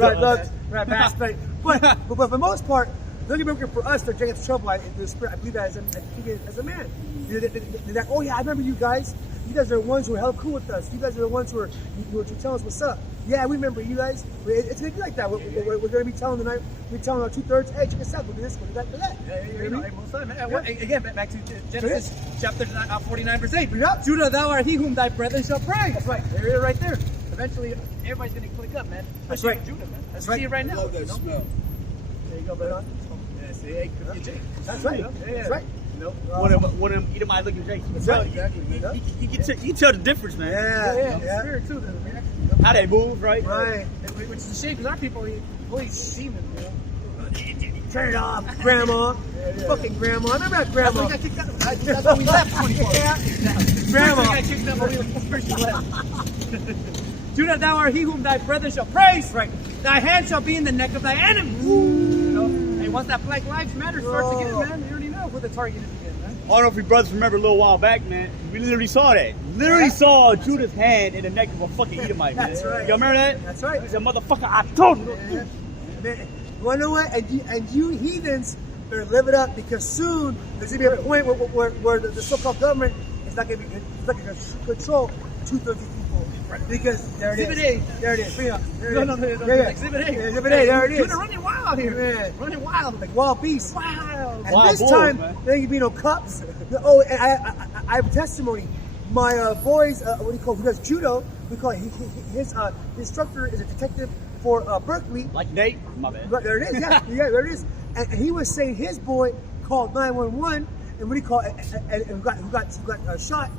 Right, mass, but for the most part, they're going to be working for us. They're getting into trouble. I believe that as a man. They're like, oh yeah, I remember you guys. You guys are the ones who are hella cool with us. You guys are the ones who are telling us what's up. Yeah, we remember you guys. It's gonna be like that. We're gonna be telling tonight. We're telling our 2/3. Hey, check us out. We'll do this. We'll do that. Do that. Again, back to Genesis chapter 49, verse 8. Yep. Judah, thou art he whom thy brethren shall praise. That's right. There it is, right there. Eventually, everybody's gonna click up, man. That's Especially right. Judah, man. That's See right. it right now. Love that smell. There you go, brother. Yeah, see, hey, could be Jake. That's right. That's right. Nope. One of them Edomite looking Jake. That's right. Exactly. You tell the difference, man. Yeah. Spirit too, then, man. How they move, right? Right. Which is a shame because our people always demons, you know. Turn it off, Grandma. Fucking Grandma. I remember that Grandma. That's when we got kicked out. That's when we left 24. Grandma. We got kicked out when we first left. Judah, thou art he whom thy brethren shall praise. Right. Thy hand shall be in the neck of thy enemies. You know. And once that Black Lives Matter starts again, man, you already know who the target is again, man. I don't know if you brothers remember a little while back, man. We literally saw that. Literally saw Judah's hand in the neck of a fucking Edomite, man. That's right. Y'all remember that? That's right. He said, motherfucker, I told you. Man, you wanna know what? And you heathens better live it up because soon there's gonna be a point where the so-called government is not gonna be control 2/3 of people. Because there it is. Exhibit A. There it is. Bring it up. There it No, is. Exhibit A. Yeah, Exhibit A. There it is. Judah running wild here. Man. Running wild. Like wild beasts. Wild. And Wild this bulls, time, man. there ain't gonna be no cups. Oh, and I have testimony. My boys, what do you call it? He does judo. We call it, his instructor is a detective for Berkeley. Like Nate? My bad. But there it is, yeah, there it is. And he was saying his boy called 911, and what do you call it? And who got shot?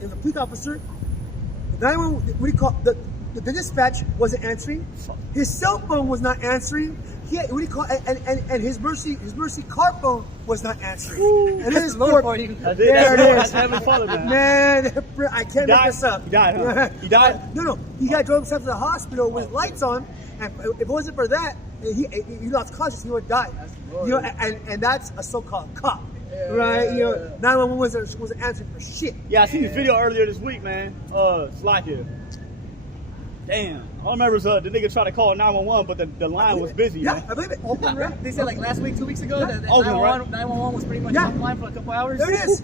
It was a police officer. 911, what do you call it? The dispatch wasn't answering. His cell phone was not answering. What do you call it? And his mercy car phone was not answering. And That's his the Lord poor, for you. That's there it That's is. Heavenly Father, man. Man, I can't make died? this up. He died, huh? He died? No. He got drove himself to the hospital with lights on, and if it wasn't for that, he lost consciousness. He would die. You know, and that's a so-called cop, right? You know, 911 wasn't answering for shit. Yeah, I seen this video earlier this week, man. Slacker. Damn. All I remember was the nigga tried to call 911, but the line was busy, Yeah, man. I believe it. They said like last week, 2 weeks ago, that Oh, right. 911 was pretty much Yeah. offline for a couple hours. There it is.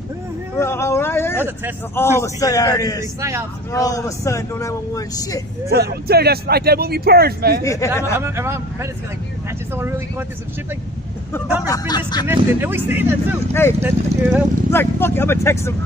All right, there it That's is. a test. All of a sudden, there it is. Psyops. All of a sudden, no 911 shit. Well, I'm telling you, that's like that movie Purge, man. I'm Reddit's like, that's just someone really going through some shit. Like, the number's been disconnected, and we say that too. Hey, like, fuck it, I'm gonna text him.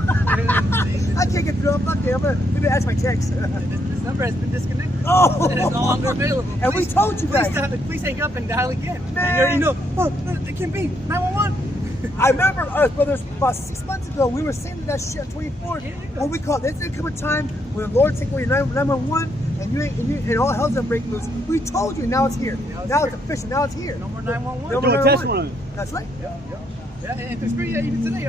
I can't get through. Fuck it, maybe that's my text. This number has been disconnected. Oh, It is no longer available. and we told you guys. Please hang up and dial again. Man. You already know. Oh, it can be 911. I remember us, brothers, about 6 months ago, we were saying that shit on 24. What we call there's gonna come a time when the Lord take away your 911 and all hell's gonna break loose. We told you, now it's here. Now it's official. Now it's here. No more 911. No Doing more a test 911. run. That's right. Yeah, and through Spirit, even today,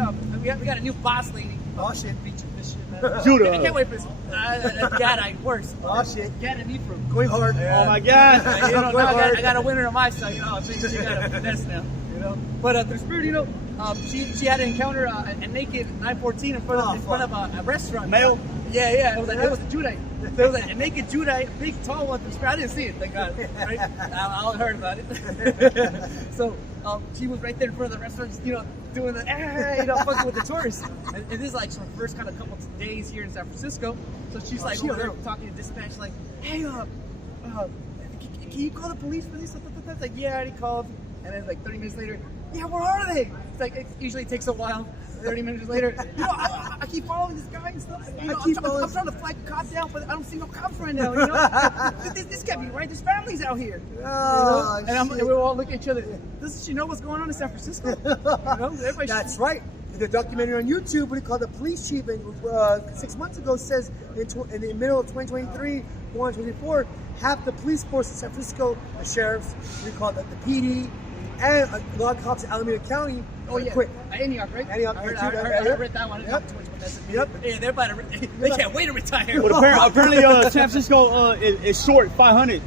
we got a new boss lady. Oh shit. Featured this shit, man. Judah. I can't wait for this. Gadai worse. Oh shit. Gad and Ephraim. Going hard. Oh my God. You know, now I got a winner on my side. You know, she got a finesse now. You know, but through Spirit, you know, she had to encounter a naked 914 in front of a restaurant. Male? Yeah. It was a Judite. There was a naked Judite, big tall one. Through Spirit. I didn't see it. Thank God. Right? I only heard about it. So she was right there in front of the restaurant, just, you know, doing the fucking with the tourists. And this is like her first kind of couple of days here in San Francisco. So she's like over there talking to dispatch, like, hey, can you call the police for this? It's like, yeah, I already called. And then like 30 minutes later, yeah, where are they? It's like, it usually takes a while. 30 minutes later, you know, I keep following this guy and stuff. You know, I'm trying to flag a cop down, but I don't see no cops right now. You know, this can't be right. There's families out here. Oh, you know? And we're all looking at each other. Doesn't she know what's going on in San Francisco? You know, That's right. The documentary on YouTube, what he called the police chief, 6 months ago, says in the middle of 2023, 2024, half the police force in San Francisco, the sheriffs, we call it the PD, and a lot of cops in Alameda County. Quit. Antioch, right? Antioch, I read that one. Yep. Yeah, they're about to. They can't wait to retire. But apparently San Francisco is short 500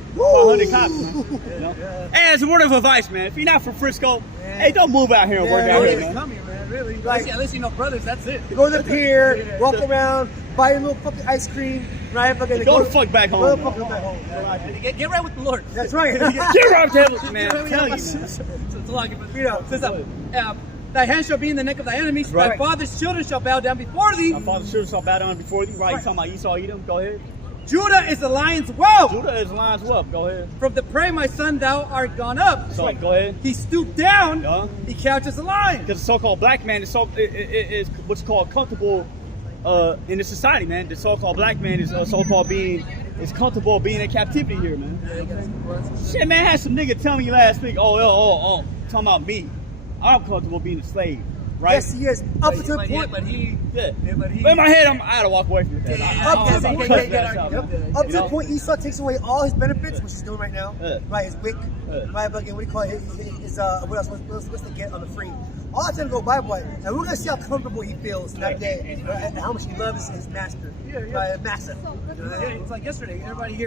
cops. You know? Hey, as a word of advice, man, if you're not from Frisco, hey, don't move out here and work out here, man. Come here, man. Really. Unless you know brothers, that's it. You go to the pier, walk around, buy a little fucking ice cream, right? Go the fuck back home. Go the fuck back home. Get right with the Lord. That's right. Get right with the man. I'm telling you, man. So it's long, but You know, thy hand shall be in the neck of thy enemies. Right. Thy father's children shall bow down before thee. My father's children shall bow down before thee. Right, you talking about Esau, Edom? Go ahead. Judah is the lion's whelp. Judah is lion's whelp. Go ahead. From the prey, my son, thou art gone up. So go ahead. He stooped down. Yeah. He couches a lion. Because the so-called black man is what's called comfortable in the society, man. The so-called black man is so-called being is comfortable being in captivity here, man. Shit, man, I had some nigga tell me last week, talking about me. I'm comfortable being a slave, right? Yes, he is. Up to the point. But in my head, I had to walk away from that. Up to the point Esau takes away all his benefits, which he's doing right now. Right, his wick, right, what do you call it? His what else? What's they get on the free? All that's gonna go by boy. And we're gonna see how comfortable he feels that day, and how much he loves his master. Master. It's like yesterday. Everybody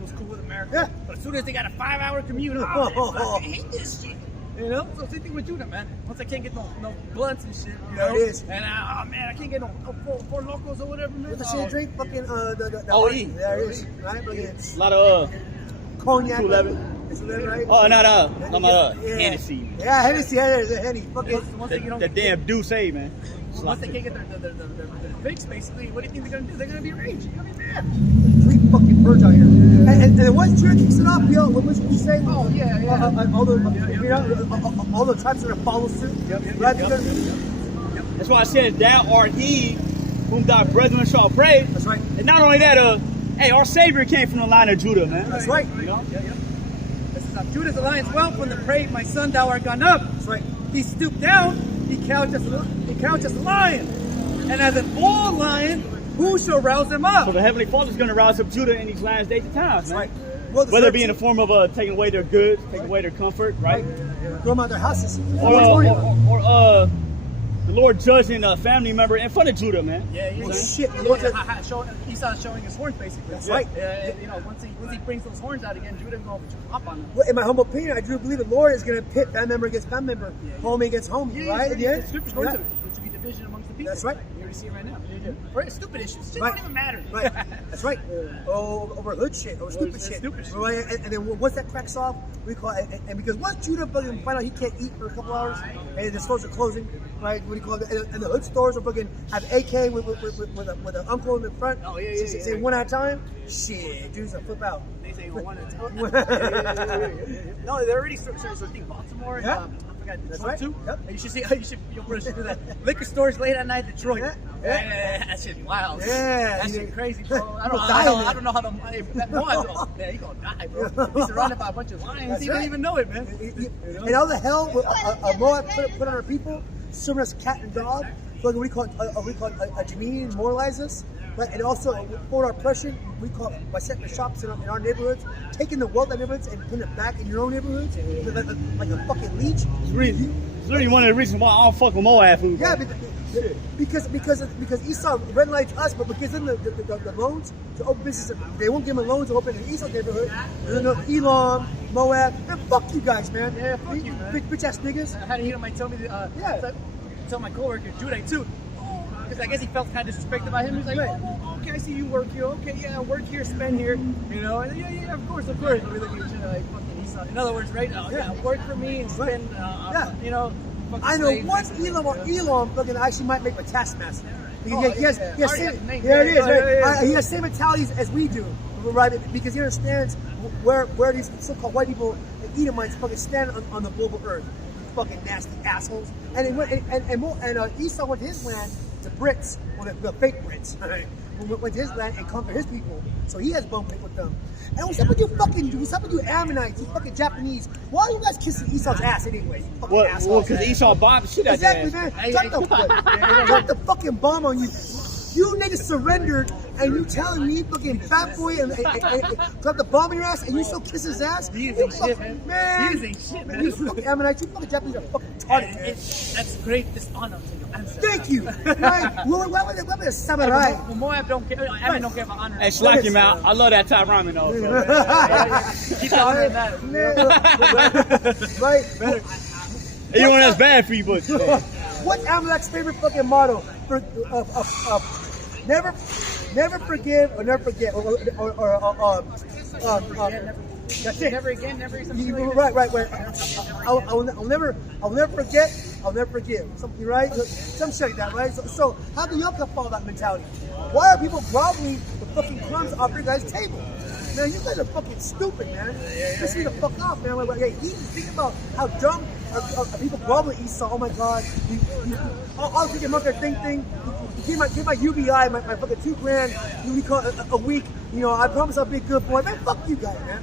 was cool with America. Yeah. But as soon as they got a 5-hour commute, I hate this shit. You know, so same thing with Judah, man. Once I can't get no blunts and shit, you know. It is. And man, I can't get no four locos or whatever, man. What's the shit drink? Fucking the OE. There it is. Right, a lot of cognac. 211. It's 11, right? Oh, not Hennessy. Yeah, Hennessy. Henny. Fucking Once they get on the damn Douce, man. Once they can't get their fix, basically, what do you think they're gonna do? They're gonna be raged. They're gonna be mad. Three fucking birds out here. And then once Judah kicks it off, what was you say? Oh yeah. All the tribes are gonna follow suit. Right? That's why I said, "Thou art he whom thy brethren shall praise." That's right. And not only that, hey, our Savior came from the line of Judah, man. That's right. You know? This is Judah's alliance well from the prey. My son, thou art gone up. That's right. He stooped down. He couched as a lion, and as an old lion, who shall rouse him up? So the Heavenly Father is going to rouse up Judah in these last days and times, man. Right. Well, whether it be in the form of taking away their goods, taking away their comfort, right? Throw them out their houses. Or the Lord judging a family member in front of Judah, man. Oh, shit. Esau's showing his horns, basically. That's right. You know, once he brings those horns out again, Judah will hop on them. Well, in my humble opinion, I do believe the Lord is going to pit family member against family member, homie against homie, right? At the end? Scripture's going to. There should be division amongst the people. That's right. You already see it right now. For stupid issues. Shit Right. don't even matter. Right. That's right. Over hood shit, over stupid shit. Right? And then once that cracks off, we call it, and because once Judah fucking find out he can't eat for a couple hours, and the stores are closing, right? What do you call it? And the hood stores are fucking have AK with an uncle in the front. Oh yeah. Say one at a time. Shit, dudes will flip out. They say one at a time. No, they're already starting to think Baltimore. Yeah. I forgot That's Detroit right. too. Yep. And you should do that. Liquor stores late at night, Detroit. Yeah. That shit's wild. Yeah. That shit crazy, bro. I don't know how the man, he gonna die, bro. He's surrounded by a bunch of lions. That's He don't right. even know it, man. And all the hell Moab put on our people, serving us cat and dog. So like we call it a Jameen moralize us, right? And also for our oppression, we call it by setting the shops in our neighborhoods, taking the wealth of neighborhoods and putting it back in your own neighborhoods, like a fucking leech. It's really one of the reasons why I don't fuck with Moab food. Yeah, because Esau red lights us, but because then the loans to open business, they won't give them loans to open in Esau neighborhood. Elam, Moab, and fuck you guys, man. Yeah, fuck you, man. Bitch ass niggas. I had a hit might tell me tell my coworker Judah too. Because I guess he felt kind of disrespected by him. He's like, okay, I see you work here. Okay, yeah, work here, spend here. You know, and yeah, of course. We look at each other like fucking Esau. In other words, right? Work for me and spend, you know. I know once Elam fucking actually might make a taskmaster. He has same mentalities as we do, right? Because he understands where these so-called white people and Edomites fucking stand on the global earth. Fucking nasty assholes. And Esau went to his land, the Brits, or the fake Brits, right? Went to his land and conquered his people. So he has bumping with them. And what's up with you Ammonites, you fucking Japanese? Why are you guys kissing Esau's ass anyway? Well, because Esau bombed the shit out of exactly, man. Drop the fucking bomb on you. You niggas surrendered, and you telling me fucking fat boy and drop the bomb in your ass, and you still kiss his ass? These ain't shit, man. These ain't shit, man. You fucking Ammonites, you fucking Japanese are fucking retarded. That's great dishonor to your ancestors. Thank you. Right? Why would a samurai? Well, Moab don't care. Ammon don't care about honor. Hey, slack him out. I love that Thai ramen though. Keep the honor that. Right? You know that's bad for you, but What's Amalek's favorite fucking motto? Never forgive or never forget that's it. Never again, never something. Right. I'll never forget. I'll never forgive. Something right? Some shit like that, right? So how do y'all follow that mentality? Why are people groveling the fucking crumbs off your guys' table? Man, you guys are fucking stupid, man. Piss me the fuck off, man. Think about how dumb are people groveling Esau. Oh my God. All thinking about their thing. You get my UBI, my fucking $2,000, we call a week. You know, I promise I'll be a good boy. Man, fuck you guys, man.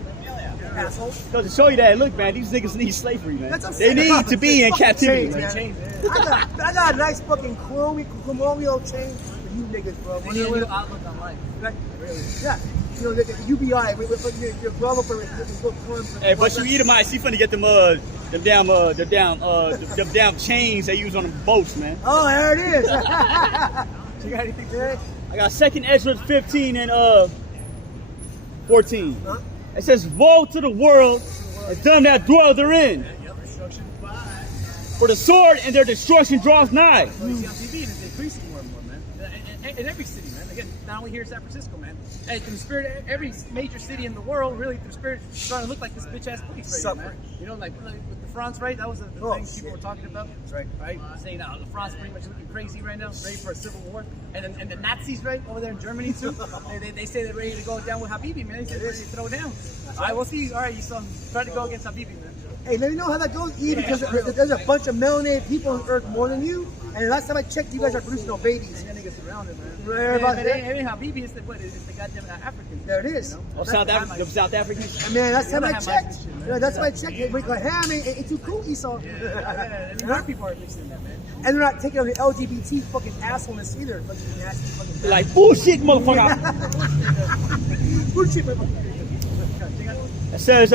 Asshole. Because to show you that, look, man, these niggas need slavery, man. That's what I'm They saying. need to be in Fucking captivity, chains, man. I got a nice fucking colonial chain for you niggas, bro. They need a new outlook on life. Like, yeah. You know, the UBI, your brother for Hey, but you Edomites, you finna get them damn chains they use on the boats, man. Oh, there it is. You got anything today? I got 2nd Ezra 15 and 14. Huh? It says, "Woe to the world and them that dwell therein, for the sword and their destruction draweth nigh." Well, you see on TV, it's increasing more and more, man. In every city, man. Again, not only here in San Francisco, man. And the spirit, every major city in the world, really, the spirit is starting to look like this bitch ass place right now, man. You know, like with the France, right? That was the thing people were talking about. That's right. Right? Saying the France pretty much looking crazy right now, ready for a civil war. And the Nazis, right, over there in Germany too. they say they're ready to go down with Habibi, man. They say they're ready to throw down. All right, we'll see. All right, you son, try to go against Habibi, man. Hey, let me know how that goes, E, because there's a bunch of melanated people on Earth more than you. And last time I checked, you guys are producing no babies. That nigga's surrounded, man. Right, It ain't Habibi, it's the goddamn Africans. there it is. You know? Oh, South Africans? Man, last time I have checked. my shit, man. Yeah, that's why I checked. Hey, wait, ham ain't too cool, Esau. And even our people are mixed in that, man. And they're not taking on the LGBT fucking assholeness either. Bunch of nasty fucking. They're like, bullshit, motherfucker. Bullshit, motherfucker. It says,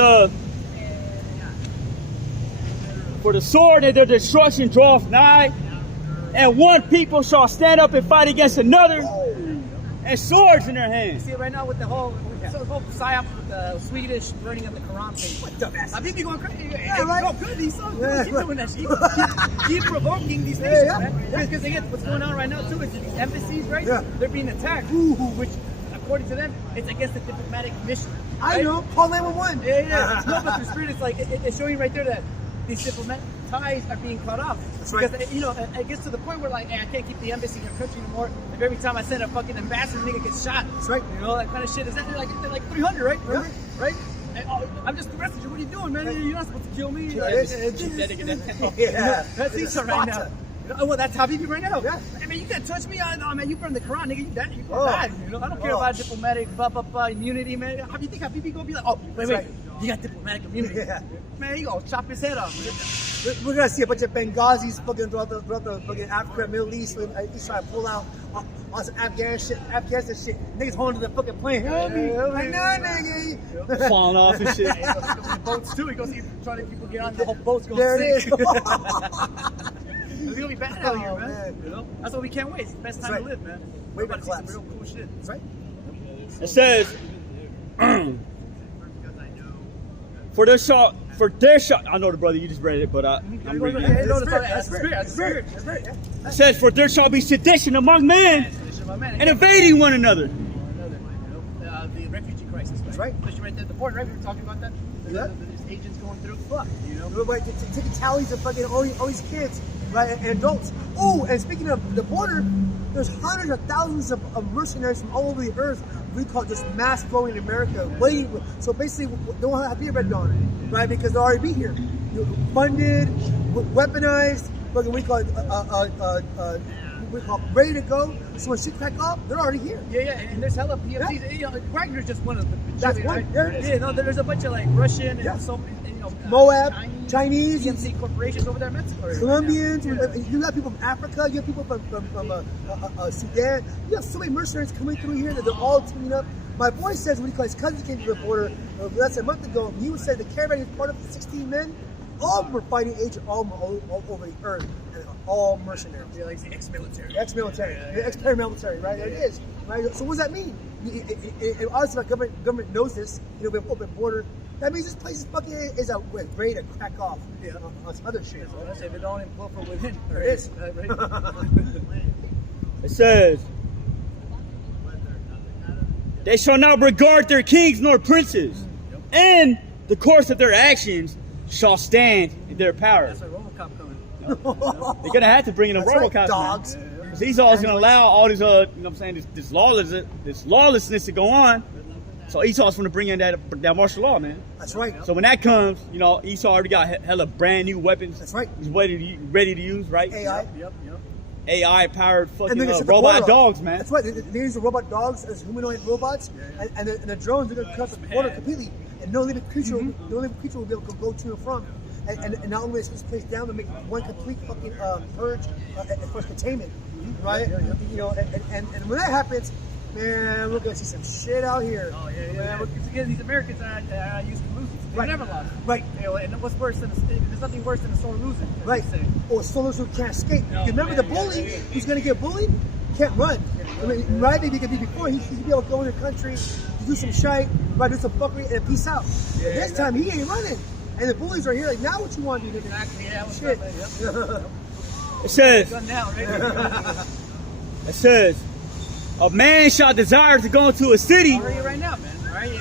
"For the sword and their destruction draweth nigh, and one people shall stand up and fight against another, and swords in their hands." See it right now with the whole psyop with the Swedish burning of the Quran thing. What dumbass? Habibi going crazy. Yeah, right. Go good, these songs. Yeah, Keep right. doing that shit. Keep provoking these nations, yeah. man. Because again, what's going on right now too is that these embassies, right? Yeah. They're being attacked, which, according to them, it's against the diplomatic mission. I right? know. Call 911. Yeah. No, but the spirit is like it's showing right there that these diplomatic ties are being cut off. That's because right. you know, it gets to the point where like, hey, I can't keep the embassy in your country anymore. If every time I send a fucking ambassador, nigga gets shot. That's right. You know, that kind of shit. Is that like 300, right? Yeah. Right? And, I'm just the messenger. What are you doing, man? You're not supposed to kill me. Yeah, Like, Yeah. that's Esau right now. Sparta. You know, well, that's Habibi right now. Yeah. I mean, you can't touch me. No, man, you burn the Quran, nigga. You dead. You Oh. die. You know, I don't care Oh. about diplomatic immunity, man. How do you think Habibi gonna be like? Oh, wait, right. you got diplomatic immunity. Yeah. Man, you gonna chop his head off. Man. We're gonna see a bunch of Benghazis fucking throughout the fucking Africa, Middle East. When he's trying to pull out on some Afghanistan shit. Niggas holding to the fucking plane. Help me! Like, no, nigga. Falling off and shit. The boats too. He goes trying to people get on the whole boat's going There it sink. is. It's gonna be bad out here, Oh, man. man. You know, that's what we can't wait. It's the best time That's to right. live, man. Wait We're about to see some for real cool shit. That's right. It says, for there shall, I know the brother, you just read it, but I'm reading it. That's the spirit. It says, for there shall be sedition among men and And evading one another. the refugee crisis, That's right. Especially right there at the border, right? We were talking about that. Yeah. There's agents going through. Fuck, you know. Right, taking tallies of fucking all these kids, right, and adults. Oh, and speaking of the border, there's hundreds of thousands of mercenaries from all over the earth. We call just mass flowing in America. Waiting. So basically, they won't have to be red dawn, right? Because they'll already be here, funded, weaponized. Fucking we call it ready to go. So when shit crack up, they're already here. Yeah, and there's hella PFCs. Yeah. You know, Wagner's just one of the. That's one. Right? Yeah. Yeah, no, there's a bunch of like Russian Yeah. and so you know, Moab, Chinese, PMC corporations over there in Mexico. Right Colombians, now. Yeah. you got people from Africa, you have people from Sudan. You have so many mercenaries coming through here that they're all teaming up. My boy says when his cousin came to the border less than a month ago, he was saying the caravan is part of 16 men. All were fighting agents all over the earth, and all mercenaries. Yeah, like the ex-military. Ex-military, ex-paramilitary, right? It is, right? So what does that mean? Obviously, my government knows this. You know, we have open border. That means this place is fucking is ready to crack off on some other shit. So if it don't implode from within, There it is. It says, they shall not regard their kings nor princes, and the course of their actions shall stand in their power. That's why RoboCop coming. They're gonna have to bring in a That's right, RoboCop, dogs. man. 'Cause Esau's gonna allow all these, you know what I'm saying, this lawlessness to go on. So Esau's gonna bring in that martial law, man. That's right. So when that comes, you know, Esau already got hella brand new weapons. That's right. He's ready to use, right? AI. Yep. AI-powered fucking they're gonna shut the robot border off. dogs, man. That's right. They use the robot dogs as humanoid robots, and the drones are going to cut the border completely, and no living creature will be able to go to and from. And not only is this place down to make one complete fucking purge as far as containment, right? You know, and when that happens, man, we're gonna see some shit out here. Oh yeah. Because again, these Americans are used to losing. They never lost. Right. You know, and what's worse than there's nothing worse than a sore loser. Right. Or soldiers who can't escape. Remember the bully who's gonna get bullied can't run. I mean, right? Maybe before he'd be able to go in the country, do some shite, right? Do some fuckery, and peace out. But this time he ain't running. And the bullies are here like, now what you want to do? Exactly, yeah. Shit. It says, Done now, right? it says, a man shall desire to go into a city. I'll tell you right now, man. All right,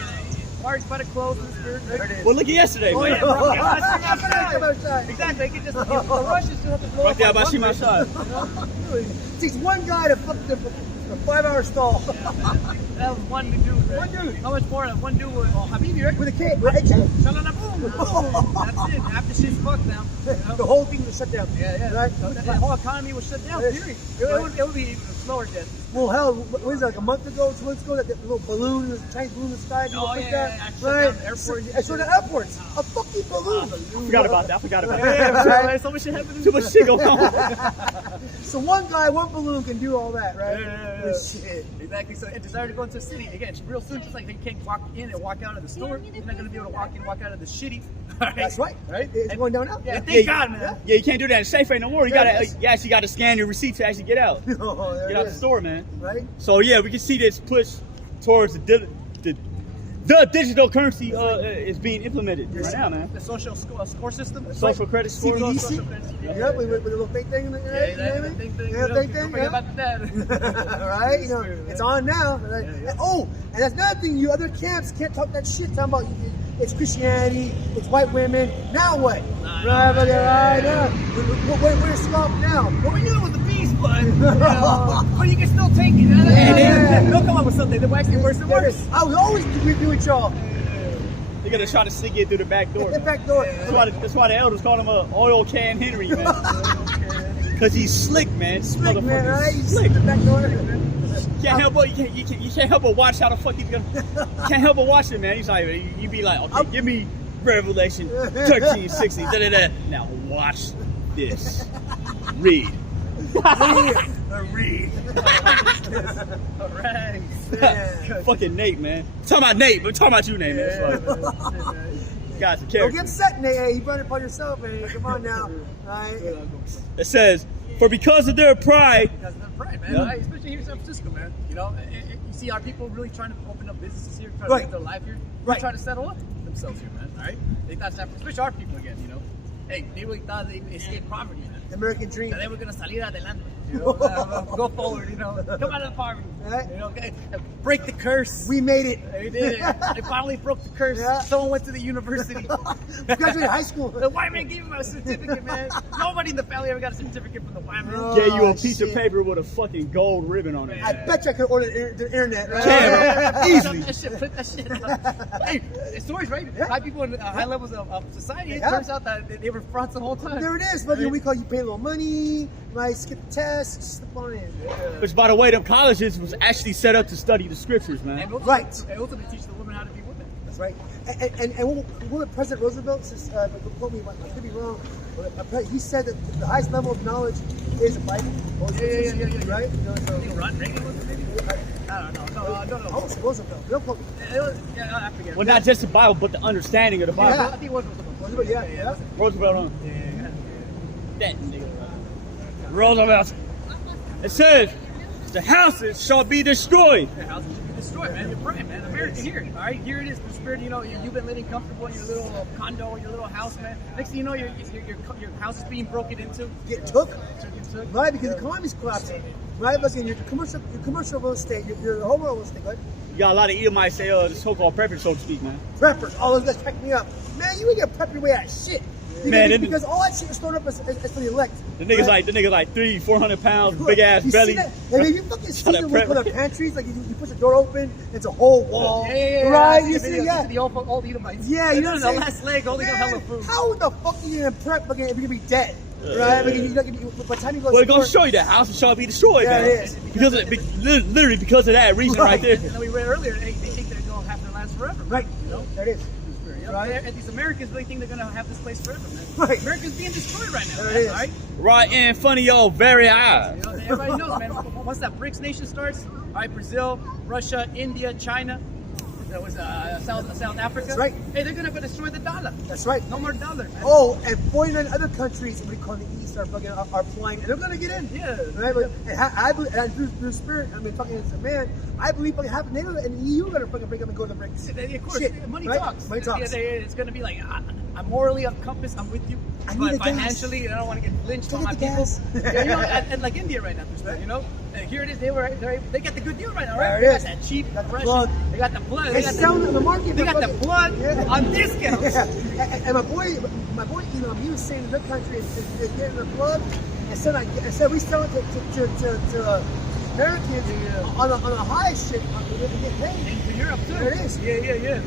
party's about to close. Right? Well, look at yesterday, Oh man. yeah, bro. Exactly. They can just the Russians still have to blow Right up there, on Bashim one outside. It takes one guy to fuck the 5-hour stall. That was one dude, right? One dude. How much more than one dude with Habibi, right? With a kid, with a kid. Boom. That's it. After shit's fucked now. The whole thing was shut down. Yeah. Right? So the whole economy was shut down, period. It would be even slower death. Well, hell, what was it, like a month ago, 2 months ago, that little balloon, the Chinese balloon in the sky, Oh, like yeah, that, yeah, shut right? down the airport. I saw the airports, a fucking balloon. Forgot about that. Yeah, so much shit happening. Too much shit going on. So one guy, one balloon can do all that, right? Yeah. Shit. Exactly. So, and desire to go into a city again. Real soon, just like they can't walk in and walk out of the store, they're not gonna be able to walk in, and walk out of the shitty. That's right. Right? It's going down now. Yeah. Thank God, man. Yeah, you can't do that in safe no more. You actually gotta scan your receipt to actually get out. Oh, there Get it out the is. store, man. Right? So yeah, we can see this push towards the digital currency is being implemented right now, man. The social score system. Social credit score. CBDC. Yep, with the little fake thing in the Yeah, that's the thing. Yeah, fake thing. Forget about that. Right? You know, it's on now. Right? And, oh, and that's another thing. You other camps can't talk that shit. Talking about it's Christianity, it's white women. Now what? Right? We're stopped now. Well, we knew it was the beast, but but you can still take it. They'll come up with something that actually worse and worse. I was always with y'all. They're gonna try to sneak in through the back door. The man. back door. That's why the elders call him a oil can Henry, man. Cause he's slick, man. Slick, man, right? You Slick. the back door. Can't help but you can't help but watch how the fuck he's gonna. Can't help but watch it, man. He's like, you be like, okay, give me Revelation 13:60. Da-da-da. Now watch this. Read. Read. All right. Fucking Nate, man. Talking about Nate, but talking about you, Nate, man. You guys are Don't characters. get upset, Nate. Hey, you brought it upon yourself, man. Come on now. Right? It says, for because of their pride. Because of their pride, man. Yeah. Right? Especially here in San Francisco, man. You know, you see our people really trying to open up businesses here, trying to live their life here. They're trying to settle up themselves here, man. All right? They thought San Francisco, especially our people again, you know. Hey, they really thought they escaped poverty, man. The American dream. That they were gonna salir adelante. You know, go forward, you know, come out of the poverty, Right. you know, break the curse. We made it. We did it. They finally broke the curse. Yeah. Someone went to the university. Graduated high school. The white man gave him a certificate, man. Nobody in the family ever got a certificate from the white man. Oh, Gave you a piece shit. of paper with a fucking gold ribbon on it. I bet you I could order the internet. Right? Yeah, easily. That shit, put that shit up. Hey, it's stories, right? High people in high levels of society. It Yeah. turns out that they were fronts the whole time. There it is. Whether we call you pay a little money, right? Skip the test, slip on in. Which, by the way, them colleges was actually set up to study the scriptures, man. And ultimately, Right. And ultimately teach the women how to be women. That's right. And what President Roosevelt says, quote me, I could be wrong, but he said that the highest level of knowledge is the Bible. Yeah. Right? You know, I think so, Ron Reagan was it, maybe? I don't know. I almost Roosevelt. Don't quote me. I forget. Well, not just the Bible, but the understanding of the Bible. I think it was Roosevelt. Yeah. Roosevelt on. That nigga. Roosevelt. It says, the houses shall be destroyed. Your house should be destroyed, man. You're praying, man. America here. All right, here it is. The spirit, you know, you've been living comfortable in your little condo, your little house, man. Next thing you know, your house is being broken into. Get took. Took. Right, because the economy's collapsing. Right, but again, your commercial real estate, your home real estate, right? You got a lot of Edomites say, the so-called preppers, so to speak, man. Preppers, all those guys check me up. Man, you ain't gonna prep your way out of shit. Because all that shit is thrown up as for the elect. The niggas like 300-400 pounds, big ass you belly. See that? And then you fucking see Tryna them prep. with their pantries, like you push the door open, it's a whole wall. Yeah. Right? I You see see, the yeah. the old Edomites. Yeah, you know the what I'm saying? last leg holding up hella food. How the fuck are you gonna prep again if you're gonna be dead? Right? But by the time you go Well, it's going to show you that house shall be destroyed, Yeah, man. it is. Literally because of that reason right there. And then we read earlier, they think they're going to have to last forever. Right. You know? There it is. Right. And these Americans really think they're going to have this place forever, man. Right. America's being destroyed right now, There man, it is. right? Right in front of your very eyes. You know, everybody knows, man. Once that BRICS nation starts, all right, Brazil, Russia, India, China, that was South Africa. That's right. Hey, they're gonna destroy the dollar. That's right. No more dollar, man. Oh, and 49 other countries, we call the East, are flying, and they're gonna get in. Yeah. Right? But, and I believe, and through spirit, I mean, talking as a man, I believe fucking half of NATO and the EU are gonna fucking bring them and go to the BRICS. Of course, Shit, money right? talks. Money talks. It's gonna be like, I'm morally of compass, I'm with you. I need But the gas. financially, I don't want to get lynched on Take my the people. gas. Yeah, you know, and like India right now, you know. And here it is. They got the good deal right now, right? There it They is. got that cheap Got the Russian. blood. They got the blood. They sell it in the market. They got the blood Yeah. on discounts. Yeah. And my boy, he was saying in their country is getting their blood, and said we sell it to Americans on the highest shit. They get paid. And to Europe too. There it is. Yeah.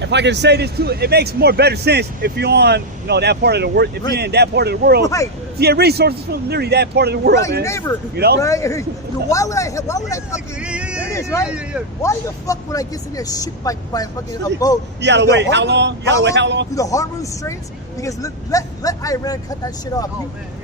If I can say this too, it makes more better sense if you're on, that part of the world. If Right. you're in that part of the world, Right. you get resources from literally that part of the world, Right, man. your neighbor. You know, Right? Why would I fucking? There it is, right? Yeah. Why the fuck would I get in there shit by fucking a boat? You gotta Through the wait how Hormuz- long? You gotta wait how long? Through the Hormuz Straits? Because let Iran cut that shit off.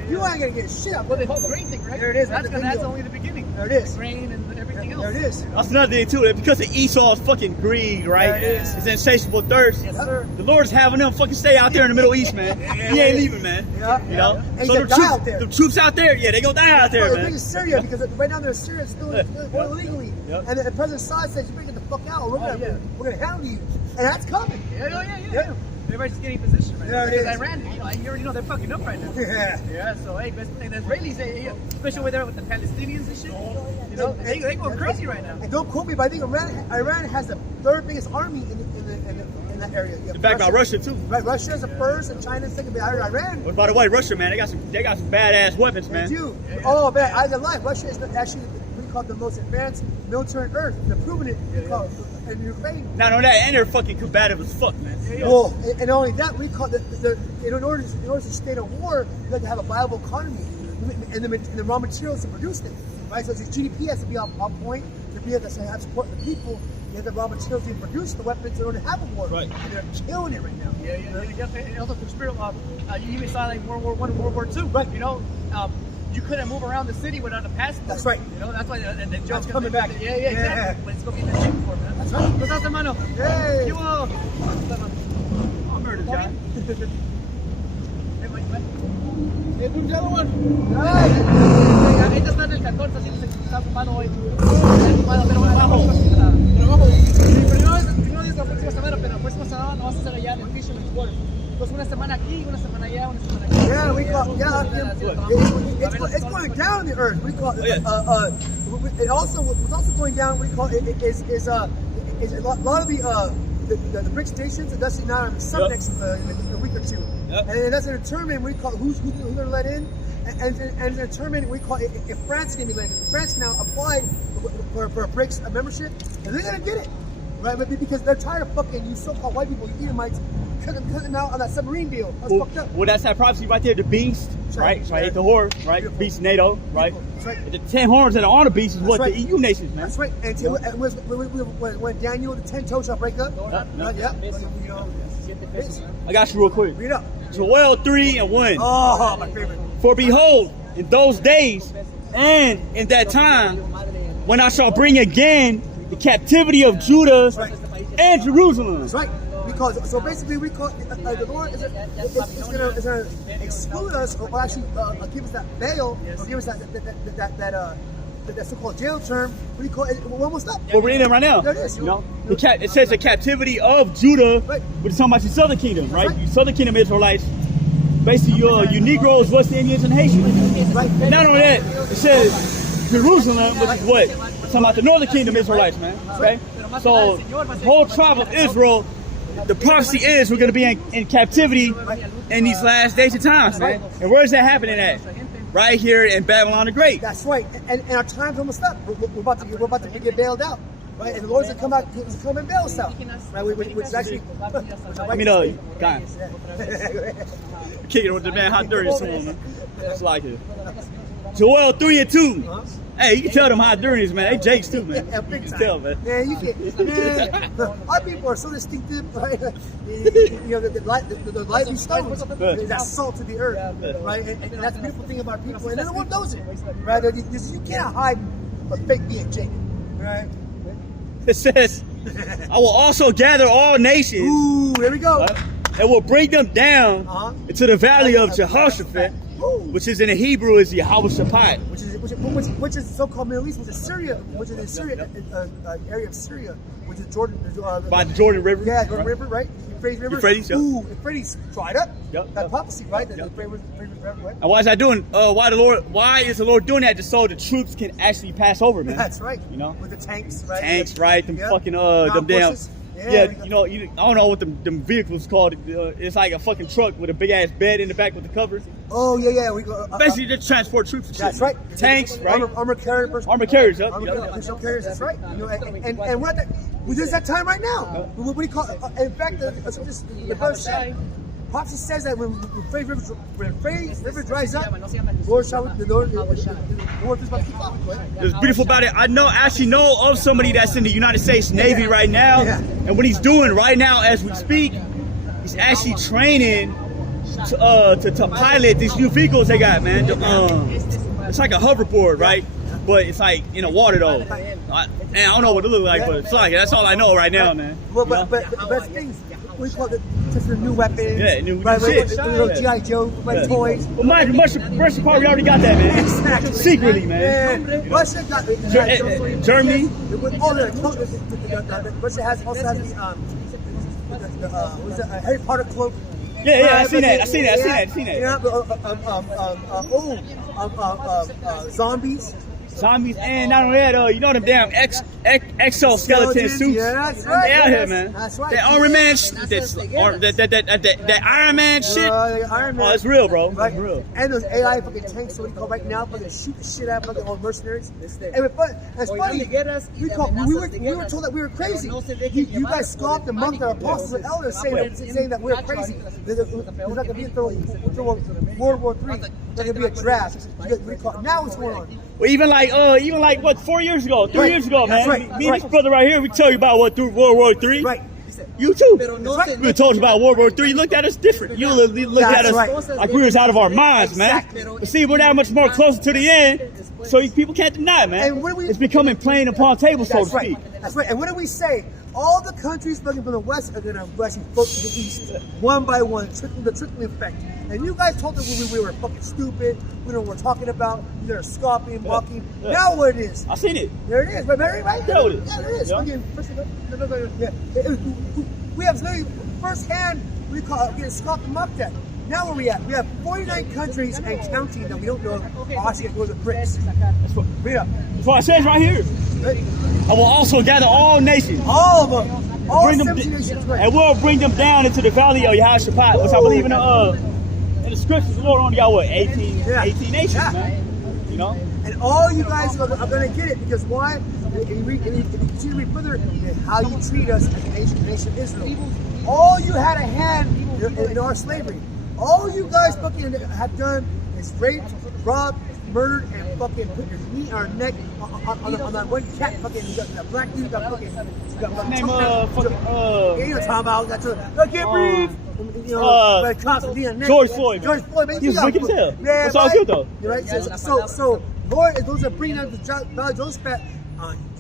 You ain't gonna get shit out. Well, the whole grain thing, right? There it is. That's only the beginning. There it is. The grain and everything else. There it is. that's another thing too. Because of Esau's fucking greed, right? There it is. His insatiable thirst. Yes, sir. The Lord's having them fucking stay out there in the Middle East, man. He ain't leaving, man. Yeah. You know, And he's so gonna die out there. the troops out there, yeah, they gonna die out there, They're man. bringing Syria because right now they're in Syria still illegally. Yep. And the President Assad says, "You bring it the fuck out, or we're gonna handle you," and that's coming. Yeah. Everybody's just getting position right There now. it is. Because Iran, you already know they're fucking up right now. Yeah. So hey, and the Israelis, especially over there with the Palestinians and shit, they go crazy right now. And don't quote me, but I think Iran has the third biggest army in that area. In fact, about Russia too. Right, Russia's the first, and China's second. But Iran. But by the way, Russia, man, they got some badass weapons, man. They do. Oh man, I lie. Russia is actually we call it the most advanced military on Earth. They're proving it. And Ukraine. Not only that, and they're fucking combative as fuck, man. Well, and not only that, we call in order to stay in a war, you have to have a viable economy and the raw materials to produce it, right? So the GDP has to be on point to be able to have support the people. You have the raw materials to produce the weapons in order to have a war. Right. And they're killing it right now. Yeah. And also for spirit, you even saw like World War I and World War II. Right. You know, you couldn't move around the city without a passport. That's right. You know, that's why and the judge coming back. Yeah, exactly. But it's gonna be the same for, man. That's right. What's up, hermano? Hey. You I'm murdered, John. Un other one. Right. Ahorita está en el 14, así se está fumando hoy. Pero vamos. Primero es la próxima semana, pero la próxima semana no vas a hacer allá en el Fisherman's Wharf. Entonces una semana aquí, una semana allá, una semana aquí. Yeah, we call it's going down in the earth. We call it. It also what's also going down. We call it is a lot of the BRICS nations are actually not on the sun next in a week or two, and that's going to determine we call who they're let in, and determine we call if France can be let in. France now applied for a BRICS membership, and they're going to get it, right? But because they're tired of fucking you so-called white people, you Edomites, cutting them out on that submarine deal. That's fucked up. Well, that's that prophecy right there. The beast, right? So I ate the horse, right? Beautiful. Beast NATO, right? That's right. The 10 horns that are on the beast is what That's the right. EU nations, man. That's right. And when Daniel, the 10 toes shall break up. I got you real quick. Read up. Joel 3:1. Oh, my favorite. For behold, in those days and in that time, when I shall bring again the captivity of Judah and Jerusalem. That's right. Because so basically we call the Lord is going to exclude us, or actually give us that veil, or give us that so-called jail term. What do you call it? We're almost up. Well, we're in it right now. There it is. You know, it says the captivity of Judah, Right. but it's talking about the southern kingdom, right? Right. You southern kingdom Israelites, basically you Negroes, West Indians, and Haitians. Right. And not only that, it says Jerusalem, which is what? It's talking about the northern kingdom Israelites, man. Okay? So the whole tribe of Israel, the prophecy is we're going to be in captivity in these last days and times, man. And where's that happening at? Right here in Babylon the Great. That's right. And our time's almost up. We're about to get bailed out. right? And the Lord's gonna come and bail us out, right? Which is actually. I mean, God. Kicking with the man, how dirty is someone, man. It's like it. Joel 3 and 2. Hey, you can tell them how dirty it is, man. They jakes too, man. Yeah, You can tell, man. Man, you can. Man, our people are so distinctive, right? You know, the light you stone is that salt to the earth, right? And that's the beautiful thing about people, and everyone knows it, right? You can't hide a fake being jaded, right? It says, I will also gather all nations. Ooh, here we go. And will bring them down into the valley of Jehoshaphat, which is in the Hebrew is YAHAWASHI. Which is so-called Middle East, which is Syria, which is in Syria, area of Syria, which is Jordan. By the Jordan River. Yeah, Jordan River, right? Euphrates River. Euphrates, yep. Ooh, Euphrates dried up. Yep. That prophecy, right? The Euphrates River, right? And why is that doing? Why is the Lord doing that? Just so the troops can actually pass over, man. That's right. You know, with the tanks, right? Tanks, right? Them fucking them damn. Yeah, you know, I don't know what them vehicles called. It's like a fucking truck with a big ass bed in the back with the covers. Oh yeah. We go. Basically, just transport troops. And that's shit. Right. Tanks, right? Armor carriers. Armor carriers, yep. Armor carriers. That's right. You know, and we're at that. There's that time right now. What do you call? In fact, the verse said. Prophecy says that when Euphrates River dries up, the Lord is about to keep up. What's beautiful about it, I actually know of somebody that's in the United States Navy right now, and what he's doing right now as we speak, he's actually training to pilot these new vehicles they got, man. It's like a hoverboard, right? But it's like in the water though. I don't know what it looks like, but it's like that's all I know right now, man. Well, but the best things. We call it just a new weapons. Yeah, new right, shit. Little G.I. Joe, like toys. Well, mind you, Russia probably already got that, man. Exactly. Secretly, man. Russia got it. Germany. Russia also has the Harry Potter cloak. Yeah, I seen that. Yeah, zombies. Zombies, and not only that, you know them damn exoskeleton suits. Yeah, that's right. They out here, man. That's right. That Iron Man, that Iron Man shit. Iron Man. Oh, it's real, bro. Right. It's real. And those AI fucking tanks, so we call right now, fucking shoot the shit out of fucking old mercenaries. And it's funny. We were told that we were crazy. You guys scoffed and mocked our apostles and elders, saying that we're crazy. There's not gonna be a World War III. There's gonna be a draft. Now what's going on? Well, even like what 4 years ago, 3 years ago, man. Right. Me and this brother right here, we tell you about what through World War III. Right. You too. Right. We told you about World War III. You looked at us different. You looked at us like we was out of our minds, man. But see, we're that much more closer to the end, so people can't deny, man. It's becoming plain upon table, so to speak. That's right. And what do we say? All the countries looking from the west are going to actually vote to the east, one by one, the trickling effect. And you guys told us we were fucking stupid. We don't know what we're talking about. You're scoffing, mocking. Yeah. Now what it is? I seen it. There it is. Right? There it is. Yeah, there it is. Yeah. We have literally firsthand getting scoffed and mocked at. Now where we at? We have 49 countries and counting that we don't know. Obviously, it goes to BRICS. That's what it says right here. I will also gather all nations. All of them. All 70 nations. Right. And we'll bring them down into the valley of YAHAWASHI, which I believe in the scriptures, the Lord only got what, 18 nations, man. You know? And all you guys are going to get it because why? If you continue to read further, how you treat us as a nation of Israel. All you had a hand in our slavery. All you guys fucking have done is raped, robbed, murdered, and fucking put your knee on our neck on that one cat. Fucking, you got that black dude, you got fucking. You got name you know what I'm talking about. I can't breathe. George Floyd. George Floyd, man. He was wicked as hell. Yeah, it's all good though. Right? So, Lord, those are bringing out the Joseph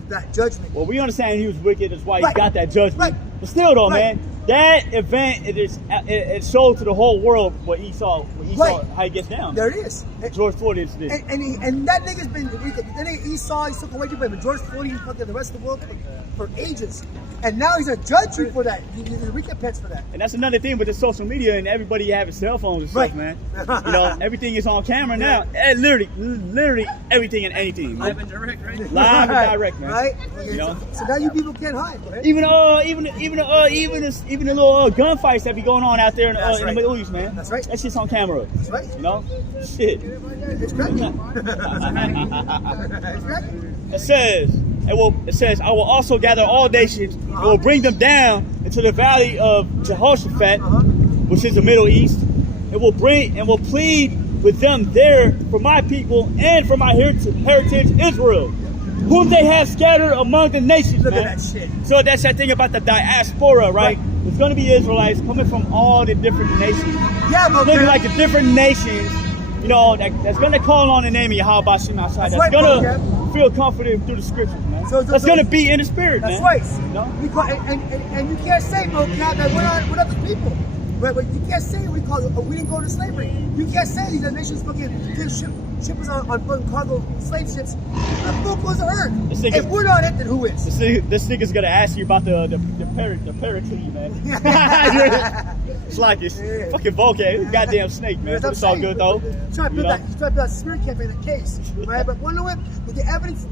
that judgment. Well, we understand he was wicked. That's why he got that judgment. Right. But still, though, man, that event it showed to the whole world what he saw. How he gets down. There it is. George Floyd is this. And that nigga's been. That nigga Esau, he's took away from him. But George Floyd, he fucking the rest of the world for ages. And now he's a judge for that. He's a recompense for that. And that's another thing with the social media and everybody having cell phones and stuff, man. You know, everything is on camera now. And literally everything and anything. Live and direct, right? Live and direct, man. Right? You know? So now you people can't hide. Right? Even the little gunfights that be going on out there in the Middle East, man. That's right. That shit's on camera. That's right. You know? Shit. It's cracking. It's cracking. It says, It says, I will also gather all nations and will bring them down into the valley of Jehoshaphat, which is the Middle East, and will plead with them there for my people and for my heritage Israel, whom they have scattered among the nations. Look man. at that shit. So that's that thing about the diaspora, right? It's going to be Israelites coming from all the different nations. Yeah, but Looking like the different nations, you know, that's going to call on the name of YAHAWASHI outside. That's right, going to okay. feel comforted through the scriptures, man. That's going to be in the spirit, That's man. right. You know? And you can't say, vocab, that we're not the people. But you can't say we didn't go to slavery. You can't say these nations fucking shippers on fucking cargo slave ships. The fuck was the earth? If we're not it, then who is? This nigga's gonna ask you about the paraclete, man. It's like it's fucking vocab, goddamn snake, man. But it's all good though. He's trying to build that spirit camp in a case, right? But one of it, with the evidence,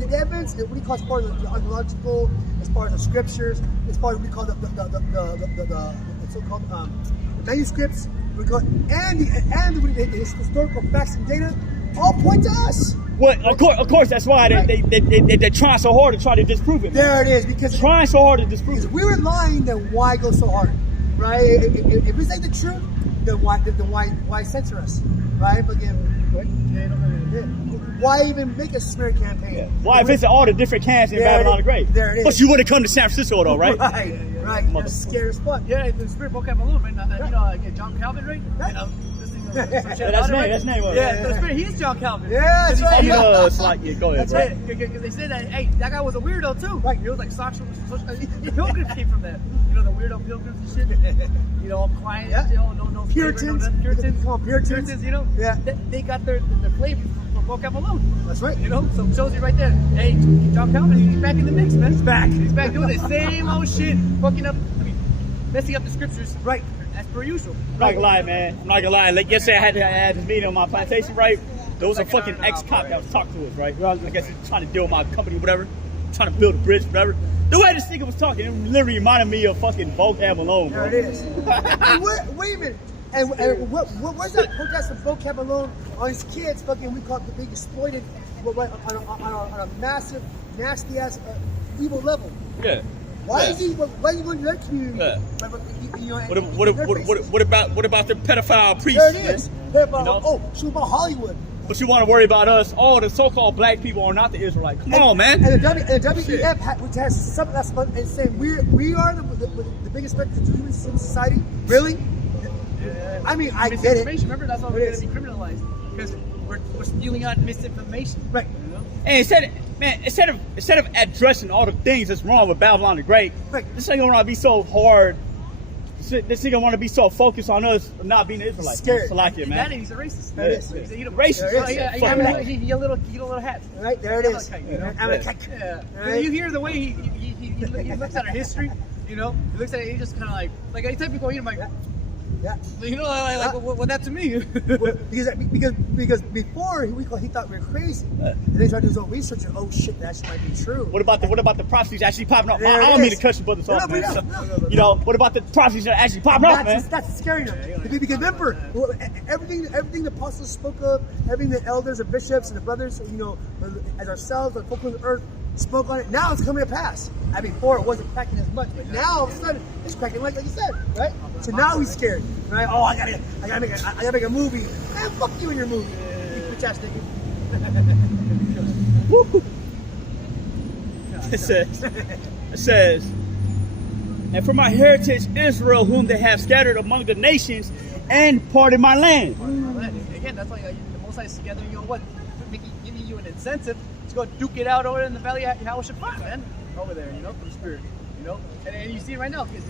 what do you call as far as the archaeological, as far as the scriptures, as far as what we call the so-called manuscripts, and the historical facts and data, all point to us. Well, of course, that's why they're trying so hard to try to disprove it. Man. There it is, because trying so hard to disprove it. If we were lying, then why go so hard, right? If we say the truth, then why censor us, right? But again, why even make a smear campaign? Yeah. Why visit all the different camps in Babylon the Great? There it is. But you wouldn't come to San Francisco though, right? Right. That's scary as fuck. Yeah, the spirit vocab alone, right? You know, John Calvin, right? That's his name. Yeah, the spirit, he's John Calvin. Yeah, that's right. It's like, yeah, go ahead. That's right. Because they said that, hey, that guy was a weirdo too. Right. He was like pilgrims came from that. You know, the weirdo pilgrims and shit. You know, I'm crying. Yeah. You know, no Puritans. Puritans. Call them Puritans. You know. Yeah. They got their flavor from vocab alone. That's right. You know, so it shows you right there. Hey, John Calvin, he's back in the mix, man. He's back. He's back doing the same old shit, fucking up. Messing up the scriptures. Right. As per usual. I'm not gonna lie, man. I'm not gonna lie. Like yesterday, I had this meeting on my plantation, right? There was a fucking ex-cop that was talking to us, right? I guess he's trying to deal with my company, whatever. Trying to build a bridge, whatever. The way this nigga was talking, it literally reminded me of fucking vocab alone, bro. There it is. Wait a minute. And where's that protest of vocab alone on these kids? Fucking, we call it being exploited on a massive, nasty ass, evil level. Yeah. Why is he going to their community? Yeah. What What about the pedophile priests? There it is. Man? You know? Oh, shoot about Hollywood. But you want to worry about us? All the so-called black people are not the Israelites. Come on, man. And the WEF, which has something that's fun, and saying we are the biggest threat to human society. Really? I mean, I get it. Remember, that's why we're going to be criminalized, because we're spewing out misinformation. Right. You know? And instead of addressing all the things that's wrong with Babylon the Great, right. This nigga want to be so hard. This nigga want to be so focused on us not being Israelites. Scared. It's like it, man. He's a racist. There it is. He's a racist. He a little hat. Right, there it is. Yeah. You hear the way he looks at our history. You know, he looks at it. He just kind of like any type of going, like. Yeah. You know, like what that to me? because before he thought we were crazy, and then he started to do his own research and shit, that shit might be true. What about the prophecies actually popping up? I don't mean to cut your brothers off, man. You know, what about the prophecies that actually popping up, man? That's scary enough. Because remember, everything the apostles spoke of, everything the elders and bishops and the brothers, you know, as ourselves, the folk on the earth, spoke on it. Now it's coming to pass. Before it wasn't cracking as much, but now all of a sudden it's cracking like you said, right? So now he's scared, right? Oh, I gotta make a movie. Man, fuck you and your movie, you bitch ass nigga. It says, and for my heritage Israel, whom they have scattered among the nations, and parted my land. Again, that's why the Most High is together. You know what? Giving you an incentive to go duke it out over in the valley of YAHAWASHI, man. Over there, you know, from the spirit, you know, and you see it right now, because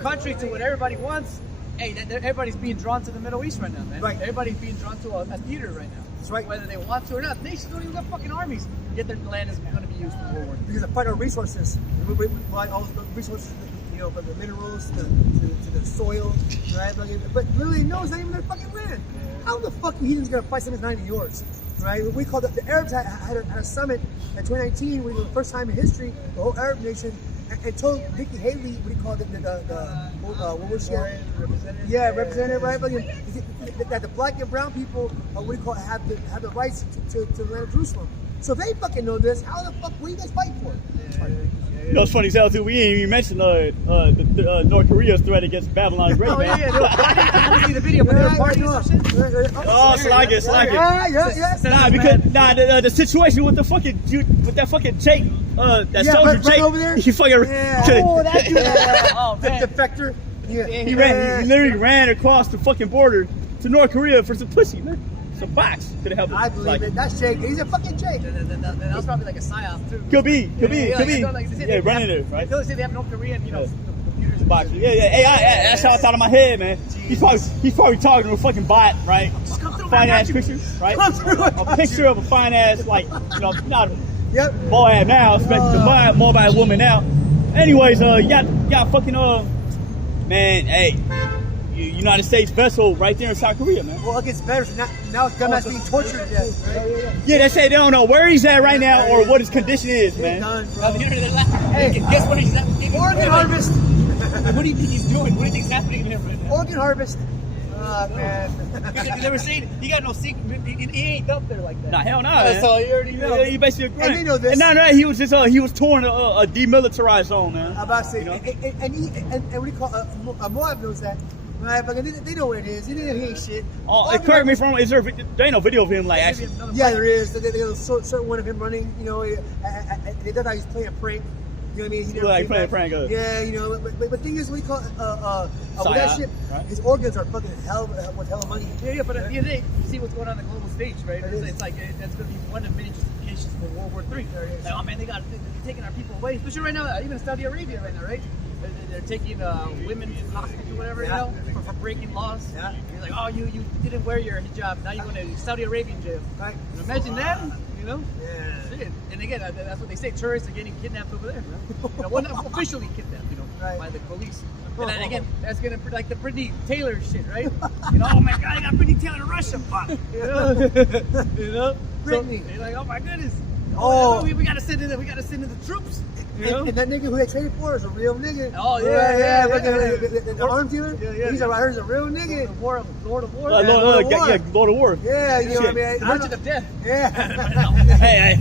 contrary to what everybody wants, hey, everybody's being drawn to the Middle East right now, man. Right. Everybody's being drawn to a theater right now. That's right. Whether they want to or not, nations don't even got fucking armies. Yet their land is going to be used for war. Because of fight our resources, we provide all the resources, you know, from the minerals to the soil, right? But really, no, it's not even their fucking land. How the fuck the heathens gonna fight something that's not even yours? Right? We called it, the Arabs had a summit in 2019, we were the first time in history, the whole Arab nation, and told Nikki Haley, what do you call it, what was she? Representative. Yeah, representative, right? That the black and brown people, what do you call it, have the rights to the land of Jerusalem. So if they fucking know this, how the fuck what you guys fight for? You know, it's funny as hell too. We ain't even mentioned North Korea's threat against Babylon the Great, Oh, man. yeah. I didn't see the video, but they were partying or some shit. Oh, slack it. Yeah. Nah, because the situation with the fucking with that fucking Jake, that soldier right Jake over there. he fucking Oh, that dude. Oh, The man. defector. Yeah. he literally ran across the fucking border to North Korea for some pussy, man. Some box could have helped him. I believe it. That's Jake. He's a fucking Jake. That was probably like a psyop, too. Could be. Yeah, Running there, right? They say they have North Korean, computers. and Box. shit. Yeah. Hey, that's how it's out of my head, man. He's probably talking to a fucking bot, right? Just come through, Fine man, ass got you. picture, right? Come through, I A got picture of a fine ass, like, not a Yep. boy at now, especially the mobile woman now. Anyways, y'all fucking man, hey, United States vessel right there in South Korea, man. Well, it gets better. Now it's dumbass being tortured to death. Right? Yeah, they say they don't know where he's at right now or what his condition is, He's man. done, bro. Hey, guess what he's at? Organ harvest. What do you think he's doing? What do you think's happening to him right now? Organ harvest. Oh, man. Because they were saying he got no secret. He ain't up there like that. Nah, hell no, man. So you already know. Yeah, you basically agree. And they know this. And no, he was just he was touring a demilitarized zone, man. I'm about to say, You know? and what do you call Moab knows that. Right, but they know what it is. He ain't shit. Oh, correct me if I'm wrong. Is there ain't no video of him like actually? Yeah, there is. There's a certain one of him running. They thought he's playing a prank. You know what I mean? He never Like came playing a back. prank. Yeah, but the thing is, what do you call with that Psyop, shit? right? His organs are fucking hell with hella money. Yeah, but at the end of the day, you see what's going on the global stage, right? It is. It's like that's going to be one of the main justifications for World War III. Like, oh man, they're taking our people away, especially right now, even Saudi Arabia right now, right? They're taking women hostage or whatever, Yeah. for breaking laws. Yeah. You're like, oh, you didn't wear your hijab, now you're going to Saudi Arabian jail. Right. Imagine that, Yeah. Shit. And again, that's what they say. Tourists are getting kidnapped over there. Well, not officially kidnapped, Right. by the police. And then again, that's gonna be like the Brittany Taylor shit, right? Oh my God, I got Brittany Taylor in Russia, fuck. Brittany. So, you're like, oh my goodness. Oh. we gotta send in the troops. And that nigga who they traded for is a real nigga. Oh, yeah. The arms dealer. Yeah. He's a real nigga. Lord of War. Lord of War. Yeah, you know what I mean. The Merchant of Death. Yeah. Hey,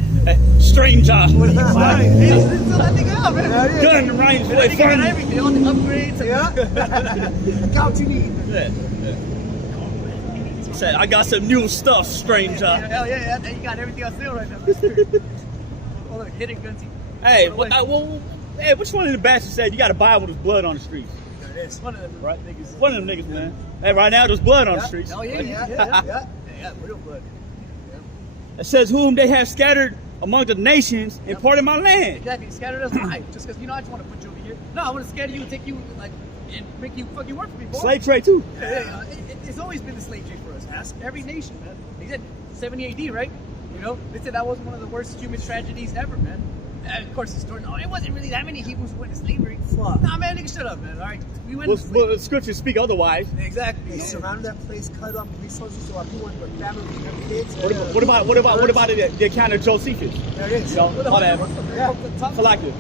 stranger. Hey, still that nigga out, man. Yeah, Gun right That away nigga got from you. everything, all the upgrades. Yeah. Count you need. Said, I got some new stuff, stranger. Hell yeah, you got everything on sale right now. All the hidden guns. Hey, which one of the bastards said you got to buy with his blood on the streets? It's one of them Right? niggas. One of them niggas, man. Hey, right now there's blood on the streets. Oh yeah, Yeah. yeah, real blood. It says, whom they have scattered among the nations and part of my land. Exactly, scattered us why? Just because I just want to put you over here. No, I want to scatter you and take you and make you fucking work for me, boy. Slave trade too. Yeah. It's always been the slave trade for us. Ask every nation, man. They said 70 AD, right? They said that was one of the worst human tragedies ever, man. And of course, the story. No, it wasn't really that many Hebrews who went to slavery. Fuck. Nah, man, nigga, shut up, man. All right, we went to Well, slavery. the scriptures speak otherwise. Exactly. They surrounded that place, cut off resources so our people and their families and their kids. What about the account of Josephus? There it is. You know, all that. Yeah. From the top, Selective.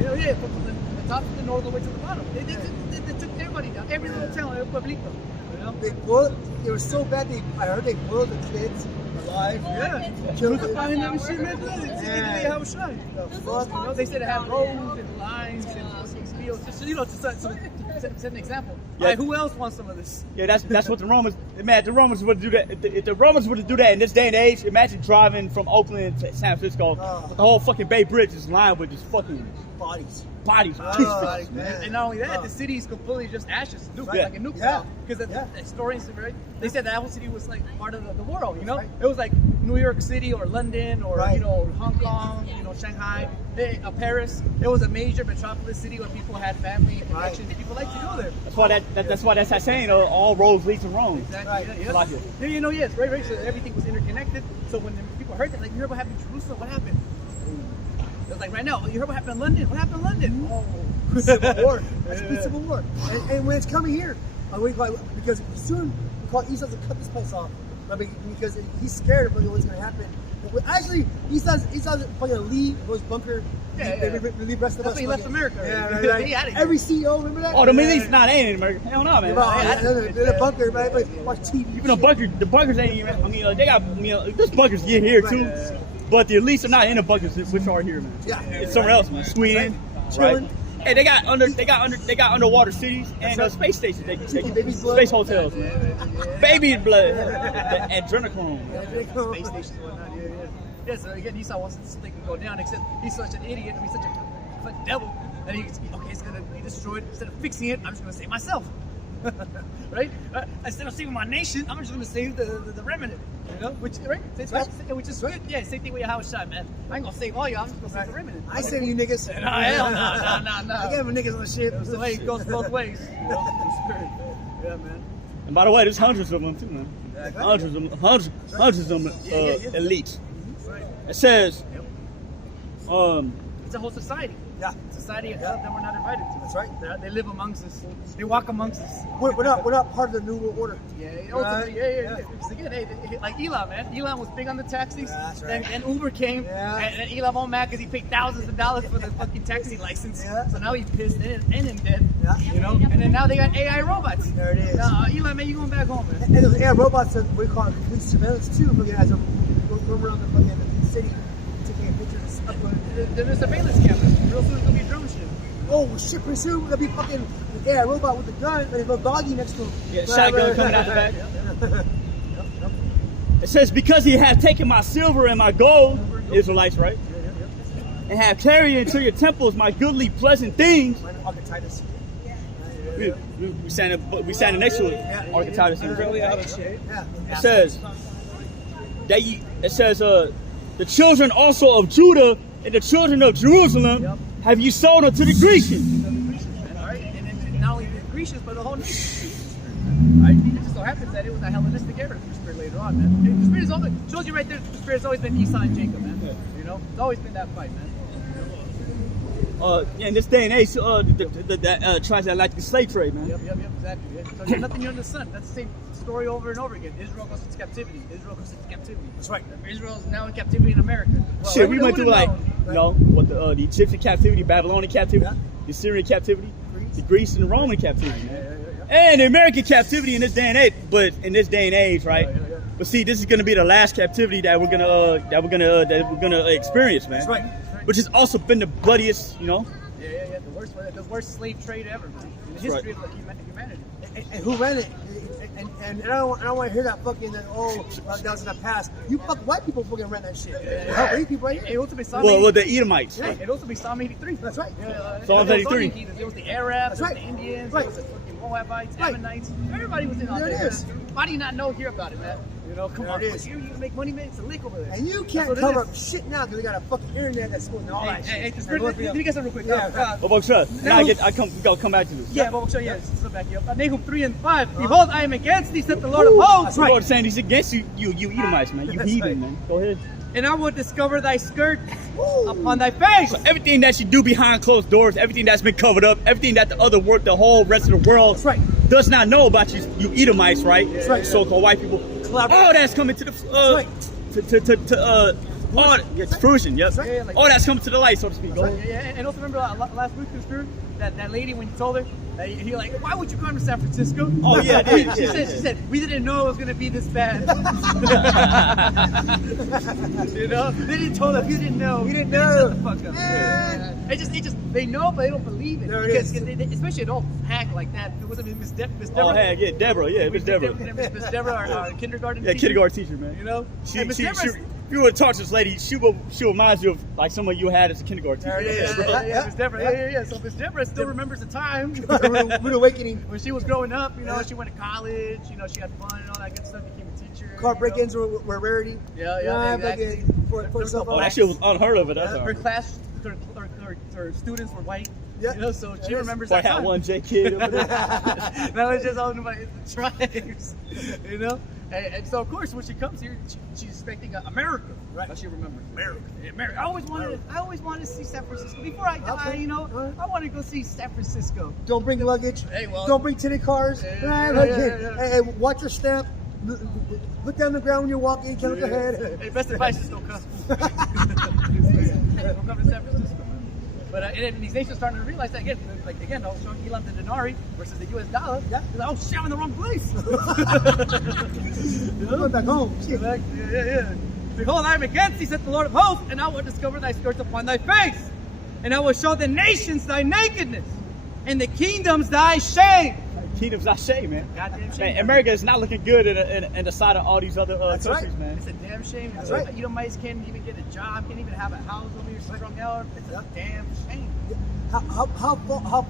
yeah, from the top of the north all the way to the bottom. They took everybody down, every little town, every pueblito. They boiled. It was so bad. I heard they boiled the kids alive. Yeah. Killed them. I never seen that. Yeah. The fuck? They said it had roads and lines and fields. Just to set an example. Yeah. All right, who else wants some of this? Yeah, that's what the Romans. Man, the Romans would do that. If the Romans were to do that in this day and age, imagine driving from Oakland to San Francisco. The whole fucking Bay Bridge is lined with just fucking Bodies. bodies. Man. And not only that, the city is completely just ashes, nuke, Yeah. like a nuke Yeah. now. Because the historians, right? They said that whole city was like part of the world. It was like New York City or London or Hong Kong, Shanghai, Paris. It was a major metropolis city where people had family and connections. People like to go there. That's why that's that saying. All roads lead to Rome. Exactly. Like it. Yes, right. So everything was interconnected. So when people heard that, like, you heard what happened in Jerusalem? What happened? It was like right now. You heard what happened in London? What happened in London? Oh, Civil War. That's Civil War. And when it's coming here, because soon Esau to cut this place off. Because he's scared of what's going to happen. But actually, Esau's fucking leave his bunker. Leave the rest of us. That's why he left America. Yeah, right. He had it. Every CEO, remember that? Oh, the Middle East not ain't in America. Hell no, man. They're in a bunker, right? Watch TV. Even the bunkers ain't even. I mean, they got. This bunkers get here too. But the elites are not in the bunkers, which are here, man. Yeah. It's somewhere else, man. Sweden, Chilling. right? Hey, they got underwater cities and space stations. Baby blood. Space hotels, man. Baby blood, adrenochrome. Space stations and whatnot. Yeah. So again, Esau wants this thing to go down, except he's such an idiot, he's such a devil, that he's gonna be destroyed. Instead of fixing it, I'm just gonna save myself. Right? Instead of saving my nation, I'm just gonna save the remnant. You know? Which is good. Yeah, same thing with YAHAWASHI, man. I ain't gonna save all y'all, I'm just gonna save the remnant. I save you niggas. No, hell no. I gave them niggas on the ship. So hey, it goes both ways. You know? The spirit. Yeah, man. And by the way, there's hundreds of them too, man. Hundreds of them, elites. Right. It says, It's a whole society. Yeah. Society that we're not invited to. That's right. They live amongst us. They walk amongst us. We're not part of the New World Order. Yeah. Right. Because again, like Elon, man. Elon was big on the taxis. Yeah, that's right. Then Uber came. Yeah. And Elon won't mad because he paid thousands of dollars for the fucking taxi license. Yeah. So now he's pissed and in debt. Yeah. You know. And then now they got AI robots. There it is. Elon, man, you going back home, man? And those AI robots that we call complete surveillance too. Looking as them go around the fucking city, taking pictures. There's surveillance cameras. Real soon it's gonna be drone shit. Oh shit! Pretty soon there'll be fucking AI robot with a gun and a little doggy next to him. yeah, shotgun coming out the back. It says, because he hath taken my silver and my gold, Israelites, right? And have carried into your temples my goodly, pleasant things. Archetypus. We stand next to it. Archetypus. Yeah. It says the children also of Judah and the children of Jerusalem have you sold unto the Grecians. Alright, and then not only the Grecians, but the whole nation. Right? It just so happens that it was a Hellenistic era for Spirit later on, man. The Spirit is always, shows you right there, the Spirit's always been Esau and Jacob, man. You know? It's always been that fight, man. In this day and age, tries that like the slave trade, man. Yep, exactly. Yeah. So there's nothing new under the sun. That's the same story over and over again. Israel goes into captivity. That's right. Israel is now in captivity in America. Well, Shit, we went through right? the Egyptian captivity, Babylonian captivity, the Syrian captivity, the Greece and the Roman captivity, and the American captivity in this day and age, right? But see, this is gonna be the last captivity that we're gonna experience, man. That's right. Which has also been the bloodiest, you know. Yeah. The worst slave trade ever, man. In the history of humanity. And who ran it? And I don't want to hear that fucking that was in the past. You fuck white people fucking ran that shit. Help these people right here. It also be Psalm Well, the Edomites. Yeah, it also be Psalm 83. That's right. Psalm 83. It was the Arabs, That's it was right. the Indians, Right. it was the fucking Moabites, Right. Ammonites. Everybody was in on There it that. is. Why do you not hear about it, man? You know, come There on. it is. You make money, man. It's a lick over there. And you That's can't what it cover is. up shit now because they got a fucking internet that's going all that shit. Hey, And let me get something real quick. Yeah. Oh, but shut. Now we gotta come back to this. Yeah, but we'll show you. Let's back you up. Nahum 3 and 5. Behold, I am against thee, said the Lord of hosts. The Lord is saying he's against you Edomites, man. You That's heathen, right. man. Go ahead. And I will discover thy skirt Woo. upon thy face. So everything that you do behind closed doors, everything that's been covered up, everything that the whole rest of the world That's right. does not know about you Edomites, right? That's right. So-called white people. All that's coming to the right. it's fruition. Yep. right. Yeah, like- All that's coming to the light, so to speak. Go ahead. Yeah, and also remember last week, Mr. That lady when you told her, he like, why would you come to San Francisco? Oh yeah, I did. She said, we didn't know it was gonna be this bad. You know, they didn't tell us. You didn't know. We didn't They know. Shut the fuck up. Yeah. They know, but they don't believe it. There it because is. especially an old hack like that. It wasn't Miss Deborah. Oh heck, yeah, Deborah. Yeah, Miss Deborah. Miss Deborah, our kindergarten Yeah, teacher. kindergarten teacher, man. You know, She, And Miss if Deborah's- you were to talk to this lady, she reminds you of like someone you had as a kindergarten teacher. There it is. Yeah, Miss Deborah. Yeah. So Miss Deborah still remembers the time Rude awakening. when she was growing up. You know, she went to college. You know, she had fun and all that good stuff. Became a teacher. Car you break-ins know. were rarity. Yeah, exactly. fucking For cell Oh, phone. that shit was unheard of. That's Her all. class, her students were white. Yeah. You know, so she Yes. remembers So I that had time. one J kid over there. Now it's just all about the tribes, you know. And so of course when she comes here, she's expecting America. Right. But she remembers America. I always wanted to see San Francisco before I die. Okay. You know, Alright. I want to go see San Francisco. Don't bring luggage. Hey, well- Don't bring tinted cars. Yeah. Hey, watch your step. Look down the ground when you walk in. Can't look ahead. Hey, best advice is don't come. Don't come to San Francisco. Man. But and these nations starting to realize that again. Like again, I was showing Elon the denari versus the U.S. dollar. Yeah. Like, oh shit, I'm in the wrong place. Going back home. Shit. Yeah. Behold, I am against thee, saith the Lord of hosts, and I will discover thy skirts upon thy face. And I will show the nations thy nakedness, and the kingdoms thy shame. Kingdom's not shame, man. Goddamn shame. Man, America is not looking good in the sight of all these other countries, right. man. It's a damn shame. That's right. Edomites can't even get a job, can't even have a house over here strung out. It's a damn shame. How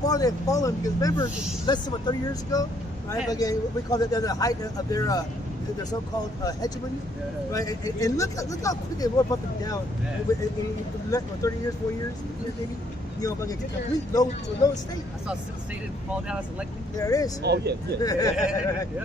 far they've fallen, because remember, less than 30 years ago, right? Yeah. Like, we call it the height of their so-called hegemony, right? And look how quick they rolled up and down in 30 years, 4 years, maybe. You know, like a complete low state. I saw Satan fall down as elected. There it is. Oh yeah.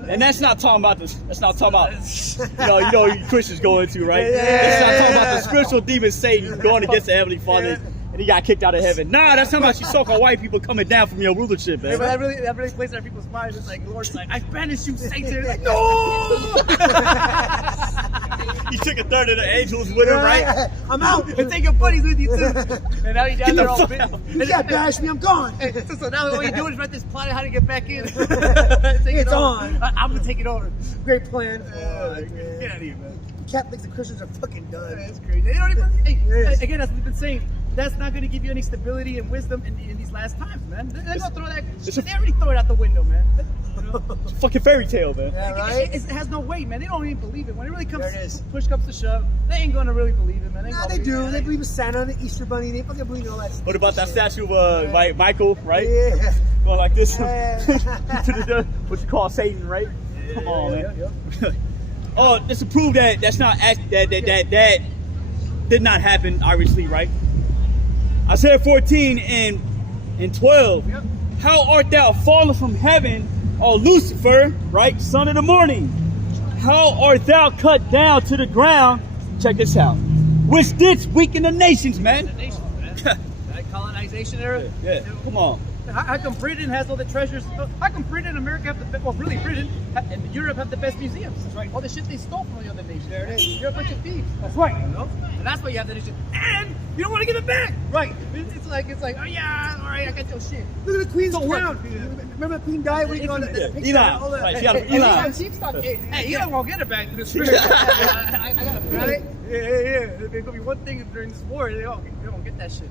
And that's not talking about this. That's not talking about you know Christians go into, right? That's not talking about the spiritual demon Satan going against the Heavenly Father and he got kicked out of heaven. Nah, that's talking about you so-called white people coming down from your rulership, man. That really plays in people's minds. It's like, Lord's like, I banish you, Satan. Like, no! He took a third of the angels with him, right? I'm out. And take your buddies with you too. And now you're down there all bit. You can't bash me. I'm gone. So now all you're doing is write this plan on how to get back in. It's on. I'm gonna take it over. Great plan. Get out of here, man. Catholics and Christians are fucking done. That's crazy. They don't even. Hey, Yes. again, as we've been saying, that's not going to give you any stability and wisdom in these last times, man. They're going to throw that. They already throw it out the window, man. You know? It's a fucking fairy tale, man. Yeah, right? It has no weight, man. They don't even believe it. When it really comes, There it is. push comes to shove, they ain't going to really believe it, man. Nah, they do. They believe in Santa and the Easter Bunny. They fucking believe in all that stuff. What about that statue of Michael, right? Yeah. Going like this Yeah. to the what you call Satan, right? Come on, man. Oh, just to prove that that's not that did not happen, obviously, right? Isaiah 14 and 12. Yep. How art thou fallen from heaven, O Lucifer, right? Son of the morning. How art thou cut down to the ground? Check this out. Which didst weaken the nations, man. The nation, man. That colonization era. Yeah, come on. How come Britain has all the treasures? How come Britain and America have the best? Well, really, Britain and Europe have the best museums. That's right. All the shit they stole from the other nations. There it is. You're a bunch of thieves. That's right. You know? And that's why you have that nation. And you don't want to give it back. Right. It's like, oh yeah, all right, I got your shit. Look at the Queen's crown. Remember the Queen died? What do you call it? Elon. Right, she got an Elon. Hey, Elon won't get it back to the spirit. I got it. Right? Yeah. There's gonna be one thing during this war. They won't get that shit.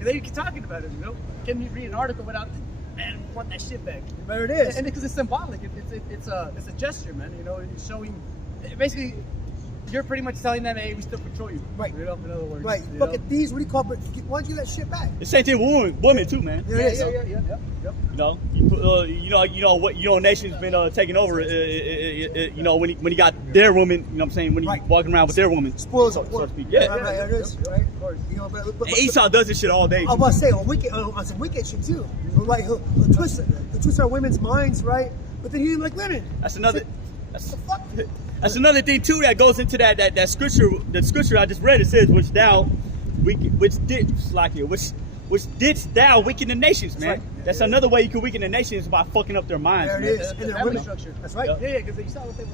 They keep talking about it, you know. Can you read an article without, man, want that shit back? There it is. And because it's symbolic, it's a gesture, man. You know, it's showing. Basically, you're pretty much telling them, hey, we still control you. Right. You know, in other words. Right. You Fucking know? thieves. What do you call it? Why don't you get that shit back? The same thing with women too, man. There it is. Yeah. You know, nations been taking over. You know, when he got their woman, you know what I'm saying, when he walking around with their woman. Spoils so of to work. speak. Yeah. Right, it is. Right. Of course. You know, but Esau does this shit all day. I was about to say on some wicked shit too. Right. He'll twist our women's minds, right? But then he didn't like women. That's another. Fuck. That's another thing too that goes into that scripture. The scripture I just read, it says, "Which didst thou weaken the nations, man." Right. That's another way you can weaken the nations by fucking up their minds. There it man. is. And their family women. structure. That's right. Yeah, because you saw what happened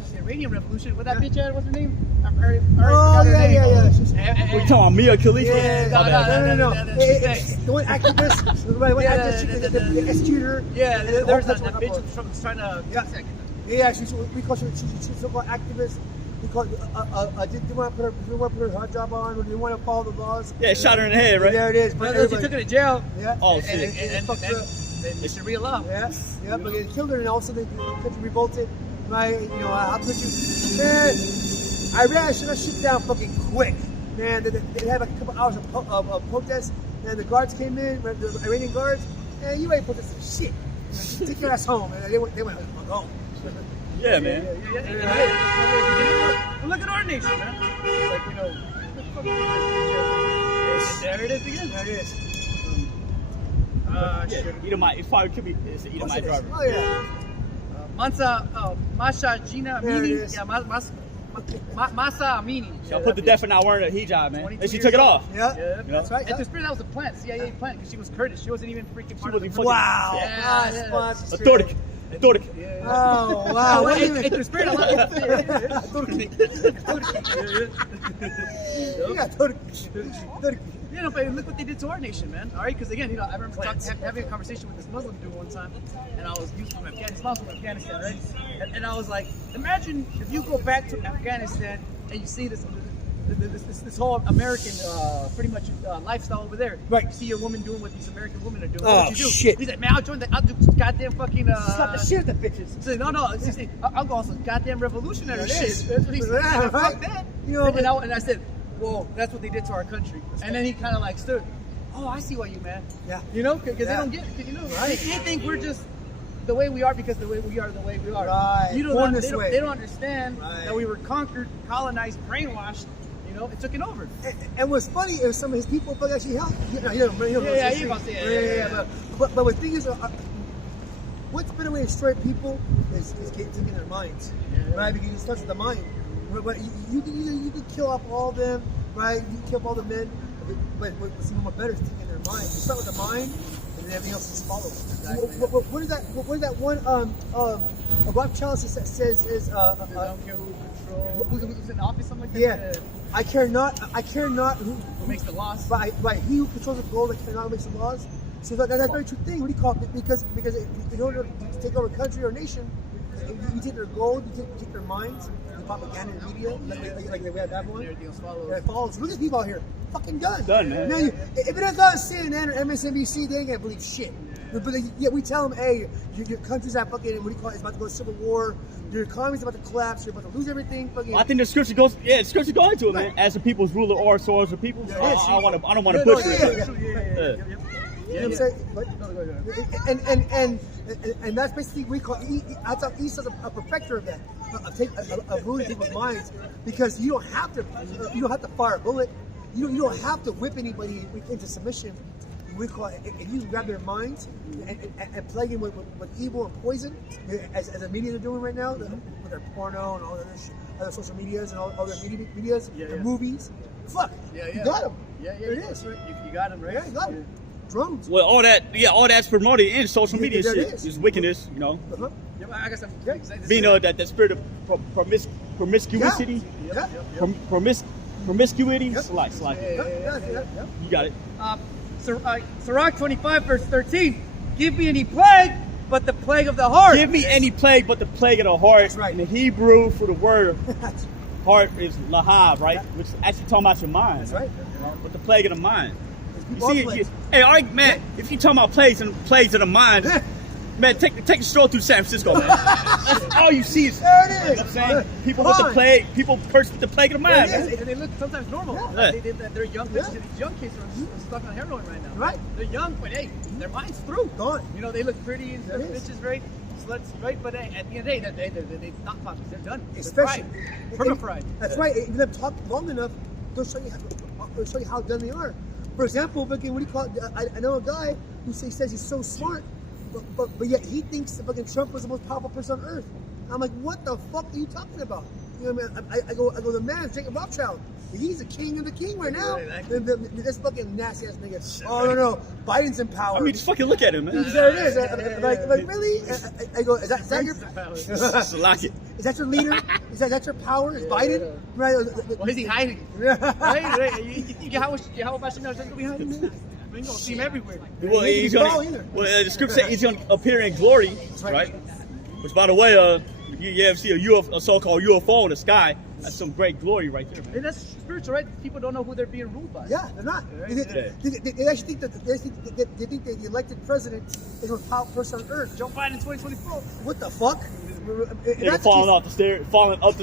with the Iranian Revolution. What that bitch had? What's her name? Oh, yeah. We talking about Mia Khalifa? Yeah. My bad. No. The one activist, the executor. Yeah, the there's whole that bitch was trying to. Yeah, we call she's so-called activist. We call didn't want to put her hot job on, or didn't want to follow the laws. Yeah, shot her in the head, right? There it is. But she took her to jail. Yeah. Oh, and shit. fucked her up. They should realign. Yeah, but they killed her, and also the country revolted. Right? You know, how could you? Man, Iran shut that shit down fucking quick. Man, they had like a couple hours of protest, and the guards came in, the Iranian guards, and you ain't protesting shit. Take your ass home, and they went home. Yeah, man. Well, look at our nation, man. It's like, you know, there it is again. There it is. Edomite. It probably could be. It's an Edomite driver. Oh yeah. Masha Gina There it Amini. is. Yeah, Masa Amini. Y'all put the death for not wearing a hijab, man. 22 And she years took it old. off. Yeah. Yeah, That's right. And to spirit, that was a plant, CIA plant, because she was Kurdish. She wasn't even freaking part of the wasn't fucking- Wow. Yeah. Nice. Authority. Oh wow. What do you mean? To spirit, a lot of Yeah, Turkey. You know, but look what they did to our nation, man. All right, because again, you know, I remember having a conversation with this Muslim dude one time, and I was used from Afghanistan, right? And I was like, imagine if you go back to Afghanistan and you see this whole American pretty much lifestyle over there. Right. You see a woman doing what these American women are doing. Oh, What you do? shit. He's like, man, I'll do goddamn fucking Slap the shit at the bitches. He's like, no, he's like, I'll go on some goddamn revolutionary It shit. is. That's what he said. Yeah, Like, right? Fuck that. You know, and I said, whoa, that's what they did to our country. And then he kind of like stood. Oh, I see why you mad. Yeah. You know, because Yeah. they don't get it. 'Cause, you know, Right. they think we're just the way we are because the way we are the way we are. Right. You Born know, this way. they don't understand Right. that we were conquered, colonized, brainwashed. You know, it took it over. And what's funny is some of his people fucking actually help. Yeah, you're about to say it. Yeah. But the thing is, what's been a way to destroy people is taking their minds, right? Because it starts with the mind. But you can kill off all of them, right? You can kill off all the men. But what's even more better is taking their mind. You start with the mind, and then everything else just follows. Exactly. What is that? What is that one? RAWCHAA says is I don't care who's in office, something like that. yeah. I care not who makes the laws. Right, he who controls the globe that cannot makes the laws. So that's a very true thing. What do you call it? Because in order to take over a country or a nation, you take their gold, you take their minds, the propaganda and media, like we have that one. Everything else follows. Yeah, it follows. Look at these people out here, fucking done. Done, man. If it is on CNN or MSNBC, they ain't gonna believe shit. But we tell them, hey, your country's at fucking, what do you call it? It's about to go to civil war. Your economy's about to collapse. You're about to lose everything. Fucking. I think the scripture goes, the scripture going to it, man. As the people's ruler or so as the people. Yeah, I don't want to no, butcher it. You know what I'm saying? And that's basically we call East as a perfecter of that, of ruling people's minds, because you don't have to fire a bullet, you don't have to whip anybody into submission. We call it, if you grab their minds and plague them with evil and poison, as the media are doing right now, with their porno and all other social medias and all their medias, the movies. Fuck, you got them. Yeah, there it is. You got them, right? Yeah, you got them. Drums. Well, all that's promoted in social media There shit. it is. It's wickedness, you know. Uh-huh. Yeah, but I guess I'm Being that spirit of promiscuity, Yeah. promiscuity. Yep. Slide. Yeah. You got it. Sirach 25 verse 13. Give me any plague, but the plague of the heart. Give me any plague but the plague of the heart. That's right. In the Hebrew for the word heart is lahav, right? Which is actually talking about your mind. That's right. But the plague of the mind. You People see, are plagues. hey, all right, man. If you talking about plagues of the mind, man, take a stroll through San Francisco, man. That's all you see is. There it is. You know what I'm saying? People with the plague, people cursed with the plague of the mind, There it man. is. And they look sometimes normal. Yeah. Like they're young. Yeah. These young kids are stuck on heroin right now. Right. They're young, but hey, their mind's through. Gone. You know, they look pretty and That stuff, is. bitches, right? Sluts, right? But at the end of the day, they're not puppies. They're done. They're Especially fried. Perma-fried. That's right. If them talk long enough, they'll show you how done they are. For example, fucking, what do you call it? I know a guy who says he's so smart, but yet he thinks that fucking Trump was the most powerful person on earth. I'm like, what the fuck are you talking about? You know what I mean? I go, the man, Jacob Rothschild. He's the king of the king right now. Exactly. This fucking nasty ass nigga. Oh no, Biden's in power. I mean, just fucking look at him, man. There it is. Like really? I go, is that your? Just like it. Is that your leader? Is that your power? Is Biden? Right. Well, is he hiding? Right? You YAHAWASHI knows going behind him. You're going to see him everywhere. Well, he's gonna. Well, the scripture says he's gonna appear in glory, right? Which, by the way, you ever see a so-called UFO in the sky? That's some great glory right there, man. And that's spiritual, right? People don't know who they're being ruled by. Yeah, they're not. They actually think that they think that the elected president is the most powerful person on earth. Joe Biden 2024. What the fuck? Nigga falling up the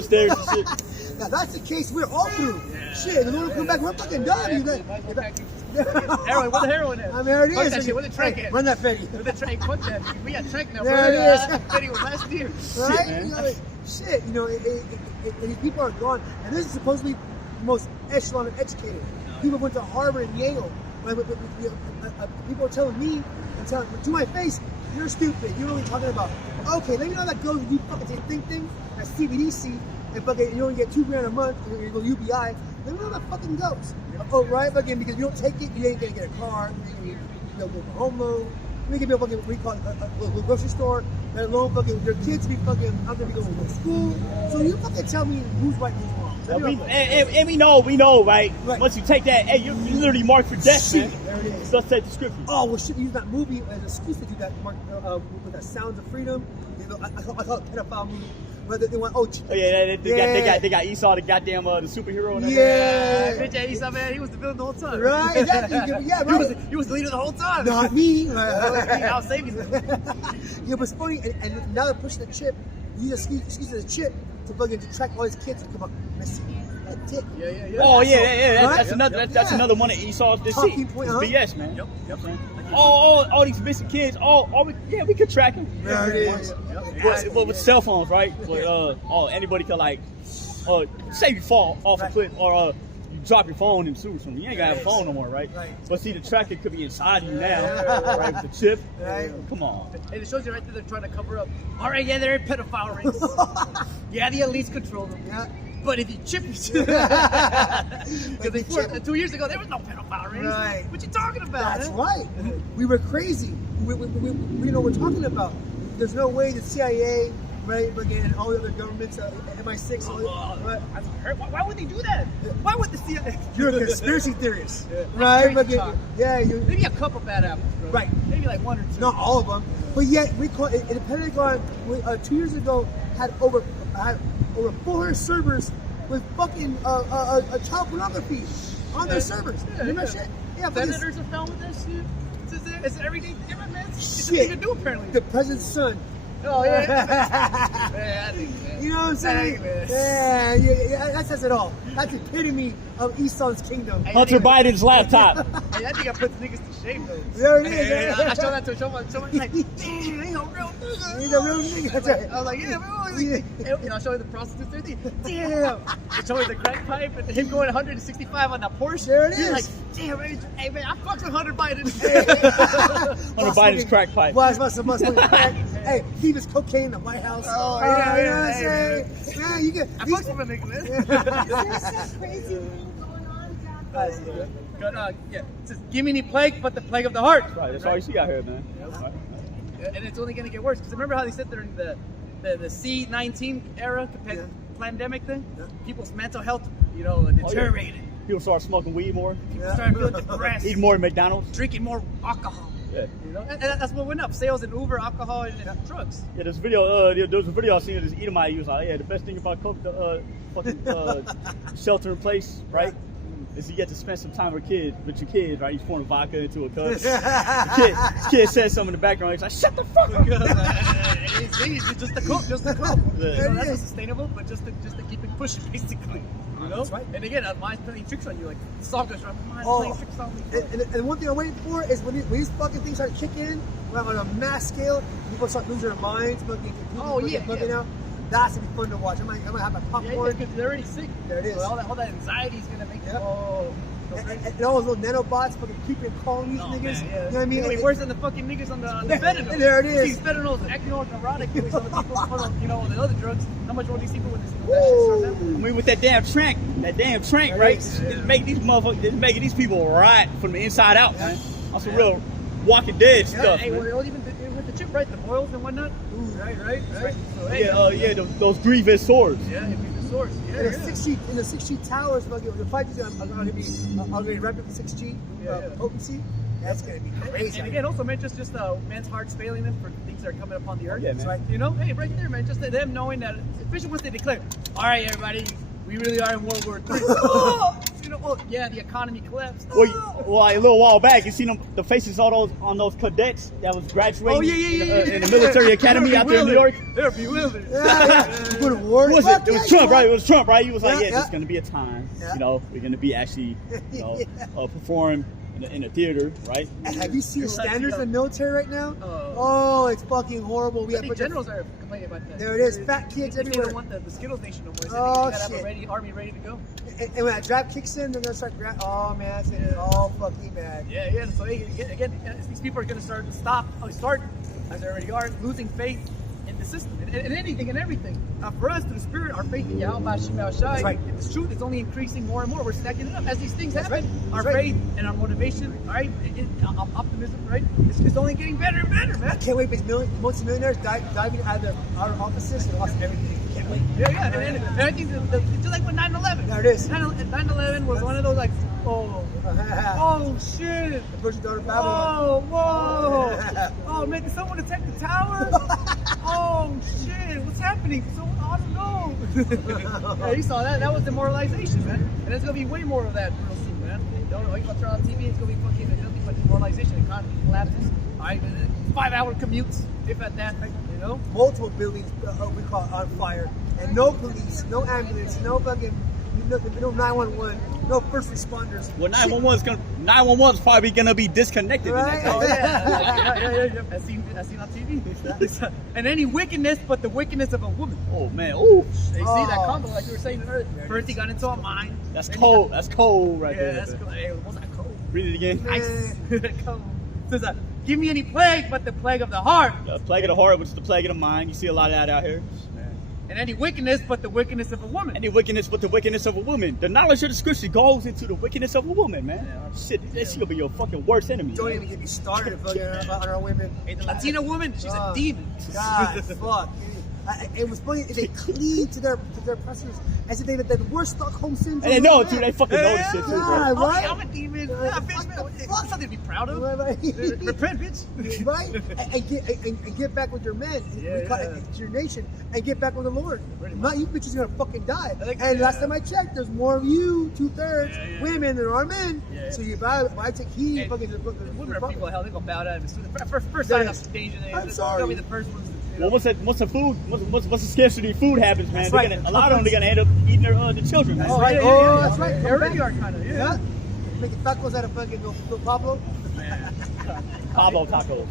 stairs and shit. Now that's the case. We're all through. Shit, the Lord will come back. We're fucking done. You guys. Heroin, where the heroin is? I mean, there it Fuck is. that shit, where the track Hey, at? run that Fetty. Where the track? Fuck that. We got track now, There bro. it is. That video was last year. Right? man. You know, shit, you know, these people are gone. And this is supposedly the most echelon of educated. People went to Harvard and Yale. People are telling me, to my face, you're stupid. You're only talking about, okay, let me know how that goes when you fucking take think things at CBDC and fucking you only get $2,000 a month and you go UBI. Let me know how that fucking goes. Oh, right? Fucking, because you don't take it, you ain't gonna get a car, you go for a home loan. You can be a fucking, what do you call it, a little grocery store, let alone fucking your kids be fucking, I'm gonna be going to school. So you fucking tell me who's right and who's wrong. And we know, right? Right. Once you take that, hey, you're literally marked for death, man. There it is. Let's take the scripture. Oh, well, shit, use that movie as an excuse to do that, with that Sounds of Freedom. You know, I call it a pedophile movie. But they went, They got Esau, the goddamn the superhero. And Bitch, Esau, man, he was the villain the whole time. Right, exactly. Yeah, right. He was the leader the whole time. Not me. I was saving him. Yeah, but it's funny, and now they're pushing the chip. You use the chip to fucking track all his kids to come up missing. That's it. Yeah. Oh yeah. Right? That's another one of Esau's Talking deceit. point, It's huh? BS, man. Yep. All these missing kids. We could track them. There it is. But with cell phones, right? But anybody can say you fall off a cliff or you drop your phone in sewer. You ain't gonna have a phone no more, right? Right. But see, the tracker could be inside you now, right? With the chip. Right. Come on. And it shows you right there they're trying to cover up. All right, yeah, they're in pedophile rings. Yeah, the elites control them. Yeah. But if you chip it, because 2 years ago there was no pedophile rings. Right. What you talking about? That's huh? right. We were crazy. We know what we're talking about. There's no way the CIA, right, and all the other governments, MI6, right? Why would they do that? Why would the CIA? You're a conspiracy theorist, Yeah. right? Crazy talk. You Maybe a couple bad apples, bro. Right. Maybe like one or two. not all of them, but yet we call it. The Pentagon 2 years ago had over 400 servers with fucking child pornography on their servers. Remember that shit? Yeah, but Senators are found with that shit. It's an everyday thing, man. It's a shit. thing to do, apparently. The president's son. Oh, yeah. Man, I think, man. You know what I'm saying? Yeah, that says it all. That's the epitome of Esau's kingdom. Hey, Hunter Biden's laptop. Hey, I think I put the niggas to shame, though. There it is. Hey, I showed that to someone. Someone's like, damn, ain't no real nigga. He's a real nigga. That's right. I was like, yeah, man. I showed the prostitutes. They're like, damn. I showed the crack pipe and him going 165 on that Porsche. There it He's is. like, damn, man. Hey, man, I fucked with Hunter Biden. Hunter Biden's crack pipe. Why must crack? Hey, he was cocaine in the White House. Oh, you know yeah, what I'm saying? Man, you get. I fucked with a nigga, man. There's some crazy thing going on down there. But, yeah, it says, give me any plague but the plague of the heart. Right, that's all you see out here, man. Right. And it's only going to get worse. Because remember how they said during the C-19 era, pandemic thing? Yeah. People's mental health, deteriorated. People start smoking weed more, People started feeling depressed. eating more McDonald's. Drinking more alcohol. Yeah. And that's what went up. Sales in Uber, alcohol, and drugs. Yeah, there's a video. There was a video I seen of this Edomite. He was like, "Yeah, the best thing about fucking shelter in place, right, is you get to spend some time with your kids, right? You pouring vodka into a cup. the kid said something in the background. He's like, "Shut the fuck up." It's just the cook, just the cook. Yeah. That's not sustainable, but just to keep it pushing, basically. You know? That's right. And again, mine's playing tricks on you. Like, the song goes around, mine's Oh, playing tricks on me. and one thing I'm waiting for is when these fucking things start kicking in, on a mass scale, people start losing their minds, bugging out. That's gonna be fun to watch. I'm gonna have my popcorn. Because they're already sick. There it is. So all that anxiety is gonna make them. Oh. And all those little nanobots fucking creeping and calling these niggas. Man, yeah. You know what I mean? It's gonna be worse than the fucking niggas on the fentanyl. There it is. These fentanyls acting all neurotic. Some of the people, the other drugs. How much more these people with this? I mean, with that damn trank, right? It's making these people rot from the inside out, man. On some real Walking Dead stuff. Hey, man. well, even with the chip, right? The boils and whatnot. Ooh, right. So, hey, Those grievous swords. Yeah, it'd be the source. Yeah, In the 6G towers, the 5G are going to be wrapped up in 6G potency. That's going to be crazy. And again, also, man, just man's hearts failing them for things that are coming upon the earth. Yeah, man. Right? Hey, right there, man. Just them knowing that, especially once they declare, all right, everybody, we really are in World War III. The economy collapsed. Well, like a little while back, you seen the faces on those cadets that was graduating in the military academy out there in New York. They're bewildered. Good war. Who was it? It was Trump, right? It was Trump, right? He was like, Yeah. there's going to be a time, Yeah. we're going to be actually, perform in a theater, right? Have you seen the standards in the military right now? Oh. Oh, it's fucking horrible. We I have think generals are complaining about that. There it is. Fat kids They everywhere. don't want the Skittles Nation no more. So Oh, they gotta have shit. a army ready to go. And when that draft kicks in, they're gonna start. Oh man, it's gonna be all fucking bad. Yeah. So again, these people are gonna start as they already are, losing faith in the system, in anything and everything. For us, through the Spirit, our faith in YAHAWASHI, right. in this truth is only increasing more and more. We're stacking it up as these things happen. right. Our That's right. faith and our motivation, all right, optimism, right, it's only getting better and better, man. I can't wait because multi-millionaires diving out of our offices and lost everything. Can't wait. Yeah, and I think just like with 9/11. There it is. 9/11 was one of those like, oh shit. The Virgin Daughter of Babylon. Whoa. Oh man, did someone attack the tower? Oh shit, what's happening? I don't know. Yeah, you saw that. That was demoralization, man. And there's gonna be way more of that real soon, man. Don't know, you gonna turn on TV, it's gonna be fucking nothing but demoralization. The economy collapses. Alright, 5-hour commutes, if at that, you know? Multiple buildings we call on fire, and no police, no ambulance, no fucking, no 911, no first responders. Well, 911's probably gonna be disconnected. Right? In that Oh yeah. I seen on TV. And any wickedness, but the wickedness of a woman. Oh man, ooh, They see that combo, like you were saying earlier. First he got into a mind. that's cold. That's cold right Yeah, there. that's cold. Hey, it wasn't that cold. Read it again. Nice. Cold. Says, give me any plague, but the plague of the heart. The plague of the heart, which is the plague of the mind. You see a lot of that out here. And any wickedness, but the wickedness of a woman. Any wickedness but the wickedness of a woman. The knowledge of the scripture goes into the wickedness of a woman, man. Shit, that shit will be your fucking worst enemy. Don't man. even get me started fucking on our women. Hey, the Latina woman, she's a demon. God, fuck. It was funny. They cleave to their oppressors as if they had the worst Stockholm syndrome. And they know it too. They fucking know this shit too, bro. Yeah, Oh, right? yeah, I'm a demon. Yeah, bitch, man. It's something to be proud of. Right. Repent, bitch. Right? And get back with your men. It's your nation. And get back with the Lord. Not you bitches are gonna fucking die. And last time I checked, there's more of you, 2/3 women than are men. Yeah. So you buy take heed. Hey, fucking women are people of hell. They're gonna bow down. First sign of danger. I'm sorry. They'll be the first ones. Well, once the food, once the scarcity of food happens, man, That's they're right. gonna, a lot of them are gonna end up eating the children. Man. That's right. Oh, that's right. They already are kind of. Yeah. Making tacos out of fucking Del Pablo. Pablo tacos.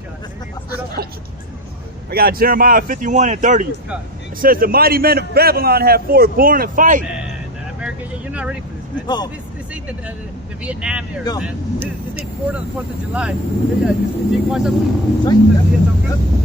I got Jeremiah 51:30. It says, the mighty men of Babylon have fought, born and fight. Man, America, you're not ready for this, man. No. This ain't the Vietnam era, No. man. This ain't 4th on the 4th of July. Yeah, you watch that movie? Right?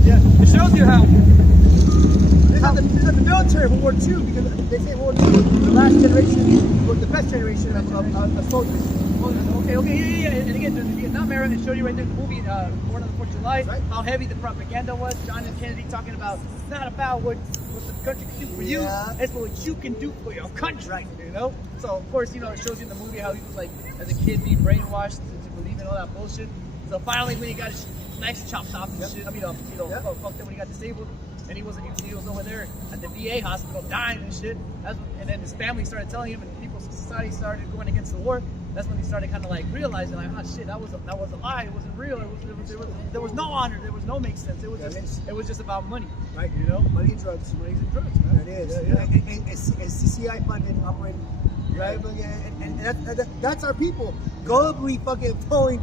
Yeah. It shows you how. It's like the military of World War II because they say World War II was the last generation, was the best generation of soldiers. Okay, yeah. And again, the Vietnam era, it showed you right there in the movie, Born on the 4th of July, Right. how heavy the propaganda was. John F. Kennedy talking about it's not about what the country can do for you, Yeah. it's what you can do for your country, you know? So, of course, it shows you in the movie how he was like, as a kid, being brainwashed to believe in all that bullshit. So finally, when he got his legs chopped off and shit, I mean, fucked up when he got disabled, and he was over there at the VA hospital dying and shit. And then his family started telling him, and people's society started going against the war. That's when he started kind of like realizing, like, oh shit, that was a lie. It wasn't real. There was no honor. There was no make sense. It was just about money, Right? Money and drugs. Money and drugs, man. That is. Yeah. And CCI funded operating. Right? And that's our people. Gullibly fucking throwing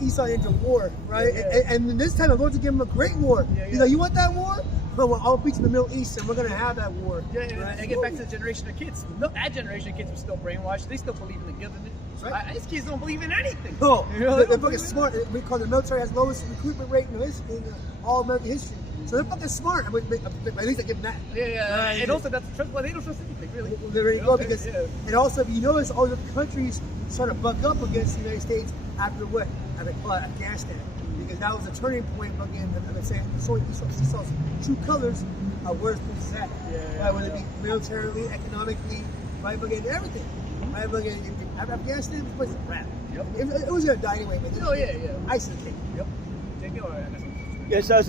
Esau into war. Right? Yeah. And this time the Lord's giving him a great war. Yeah. He's like, you want that war? Well, I'll beat you in the Middle East and we're going to have that war. Yeah, right? and get back to the generation of kids. No, that generation of kids were still brainwashed. They still believe in the government. Right. These kids don't believe in anything. No, They they're fucking smart. We call the military has lowest recruitment rate in all American history. So they're fucking smart. At least I give them that. Yeah. Right. And also, that's why they don't trust anything, really. There you go. Because, Yeah. and also, if you notice, all the countries sort of buck up against the United States after what? Afghanistan. Because that was a turning point again. I'm saying, so Esau's true colors of where it's at. Yeah. Right? Whether it be militarily, economically, right? Again, everything. Right? Again, Afghanistan was a wrap. Yep. It was gonna die anyway. But Oh, yeah. ISIS came. Yep. Take it or It says,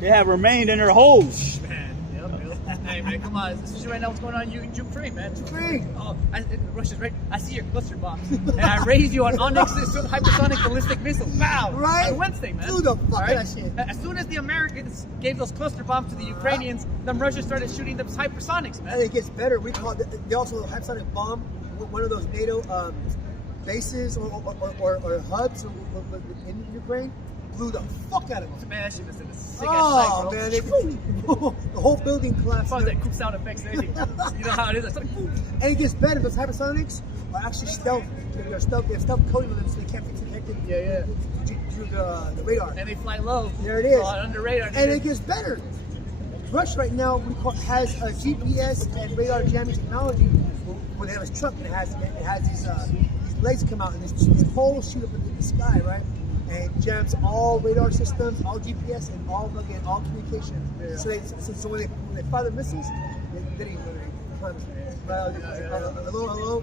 they have remained in their holes. man. Yep. Hey, man, come on. This is right now what's going on in Ukraine, man. Ukraine. Oh, Russia's right. I see your cluster bombs. And I raised you an Onyx hypersonic ballistic missile. Wow. Right? On Wednesday, man. Do the fuck All that shit. As soon as the Americans gave those cluster bombs to the Ukrainians, then Russia started shooting them hypersonics, man. And it gets better. We call it, they also hypersonic bomb one of those NATO bases or hubs in Ukraine. Blew the fuck out of them. Man, that shit was in a sick Oh ass sight, bro. man, the whole building collapsed. As that cool sound effects and everything. You know how it is. It's like, And it gets better. Those hypersonics are actually stealth. They're stealth. They have stealth coating on them, so they can't be detected. Yeah. Through the radar. and they fly low. There it is. Under radar. And it gets better. Russia right now has a GPS and radar jamming technology. When they have a truck and it has these legs come out and these poles shoot up into the sky, right? And jams all radar systems, all GPS, and all communication. Yeah. So when they fire the missiles, they didn't hello.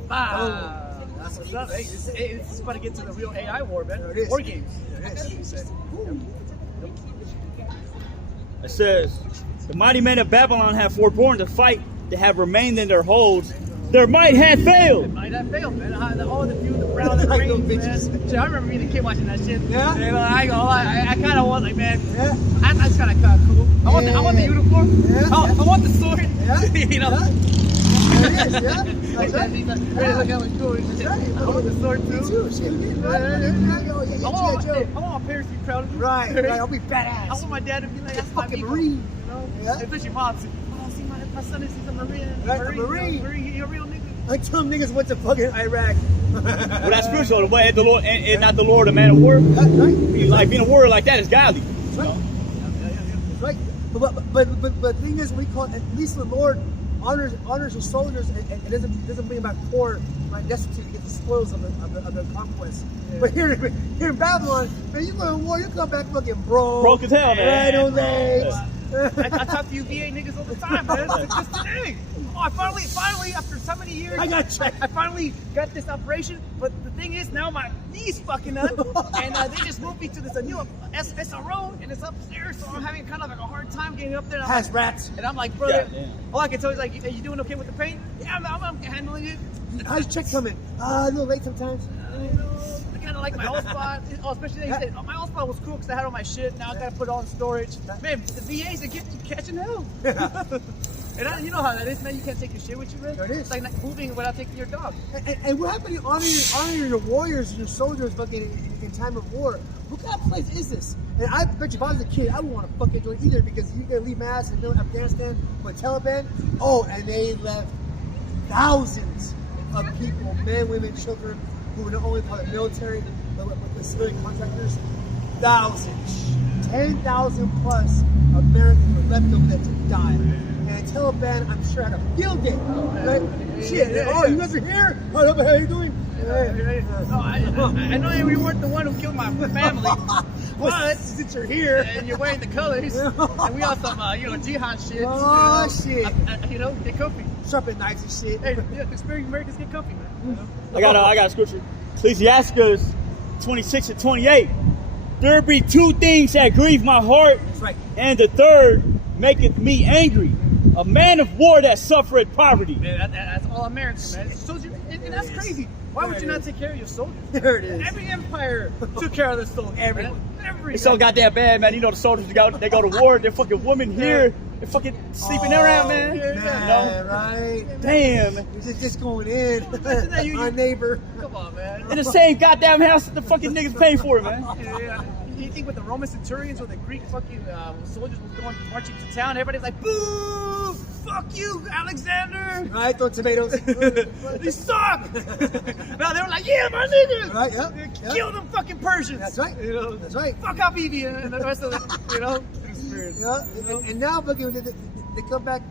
That's what's up. Hey, it's about to get to the real AI war, man. There it is. War games. It says, the mighty men of Babylon have forborne to fight, to have remained in their holds. Their might had failed. Might have failed, man. All the view, the brown and Like green, those man. Shit, I remember being a kid watching that shit. Yeah? You know, I ain't gonna lie, I kind of want, like, man, Yeah. that's kind of cool. I want the uniform. Yeah. I want the sword. Yeah. You know? There it is, yeah. Like That's that, right. he's like, really look how it's cool. That's right. I want the sword Me too. too. Shit, me too. I want my parents to be proud of me. Right. I'll be I badass. want my dad to be like, that's my Fucking amigo. Marine. You know? Yeah. Especially moms. Oh, see, my son is a Marine. Right, a Marine. You're a real nigga. Like some niggas went to fucking Iraq. Well, that's spiritual. The way the Lord and not the Lord, a man of war. That's right. Like being a warrior like that is godly. That's right. That's right. But the thing is, we call at least the Lord honors his soldiers and doesn't bring about poor right destitute to get the spoils of the conquest. Yeah. But here in Babylon, man, you go to war, you come back fucking broke as hell, man. right on legs. I talk to you VA niggas all the time, man. It's just today. Oh, I finally, after so many years, I got you. I finally got this operation. But the thing is, now my knee's fucking up, and they just moved me to this new SRO, and it's upstairs, so I'm having kind of like a hard time getting up there. And I'm Has like, rats. and I'm like, brother, Yeah, yeah. all I can tell you is like, are you doing okay with the pain? Yeah, I'm handling it. How's your check coming? A little late sometimes. You know, I kind of like my old spot. Oh, especially they said, my old spot was cool because I had all my shit. Now I gotta put it all in storage. Man, the VAs they get you catching hell. And you know how that is, man. You can't take your shit with you, man. There it is. It's like not moving without taking your dog. And what happened to honor your warriors and your soldiers fucking in time of war? What kind of place is this? And I bet you if I was a kid, I wouldn't want to fucking join either because you gotta leave my ass in Afghanistan with Taliban. Oh, and they left thousands of people, men, women, children, who were not only part of the military, but the civilian contractors. Thousands. 10,000 plus Americans were left over there to die. And Taliban, I'm sure, had a field day. Right? Shit. Oh, you guys are here? Oh, how are you doing? No, I know you weren't the one who killed my family, but since you're here, and you're wearing the colors, and we got some, jihad shit. Oh, shit. Get comfy. Sharpen knives and shit. Hey, yeah, conspiracy Americans get comfy, man. You know? I got a scripture. Ecclesiastes 26 and 28. There be two things that grieve my heart, That's right. and the third maketh me angry. A man of war that suffereth poverty. Man, that's all American, man. And that's crazy. Why would you not take care of your soldiers? There it is. Every empire took care of their soldiers. Everyone. It's so goddamn bad, man. You know the soldiers they go to war. They're fucking women here. They're fucking sleeping around, man. Man, right? Damn. You're just going in. that you- Our neighbor. Come on, man. In the same goddamn house that the fucking niggas pay for it, man. Yeah. You think with the Roman centurions or the Greek fucking soldiers was going marching to town, everybody's like, boo! Fuck you, Alexander! Right? Throw tomatoes. They suck! Now they were like, yeah, my niggas! Right, yep. Kill them fucking Persians! That's right. You know? That's right. Fuck Habibi and the rest of the, experience. Yeah, and now fucking they come back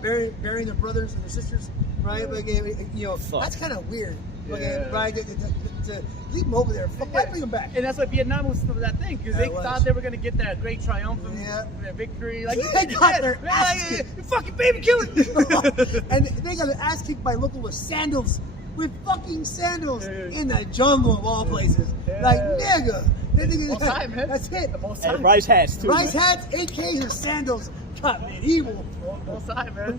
burying their brothers and their sisters, right? Like, that's kind of weird. Yeah. Right? To leave them over there. Why bring them back? And that's why Vietnam was that thing, because they thought they were going to get that great triumphant victory. Like, They got their ass you kicked. fucking baby killing. And they got their ass kicked by local with sandals, with fucking sandals in the jungle of all places. Like, nigga. Most time, man. That's it. And rice hats too. Rice hats, AKs, and sandals. Got medieval. Both sides, man. I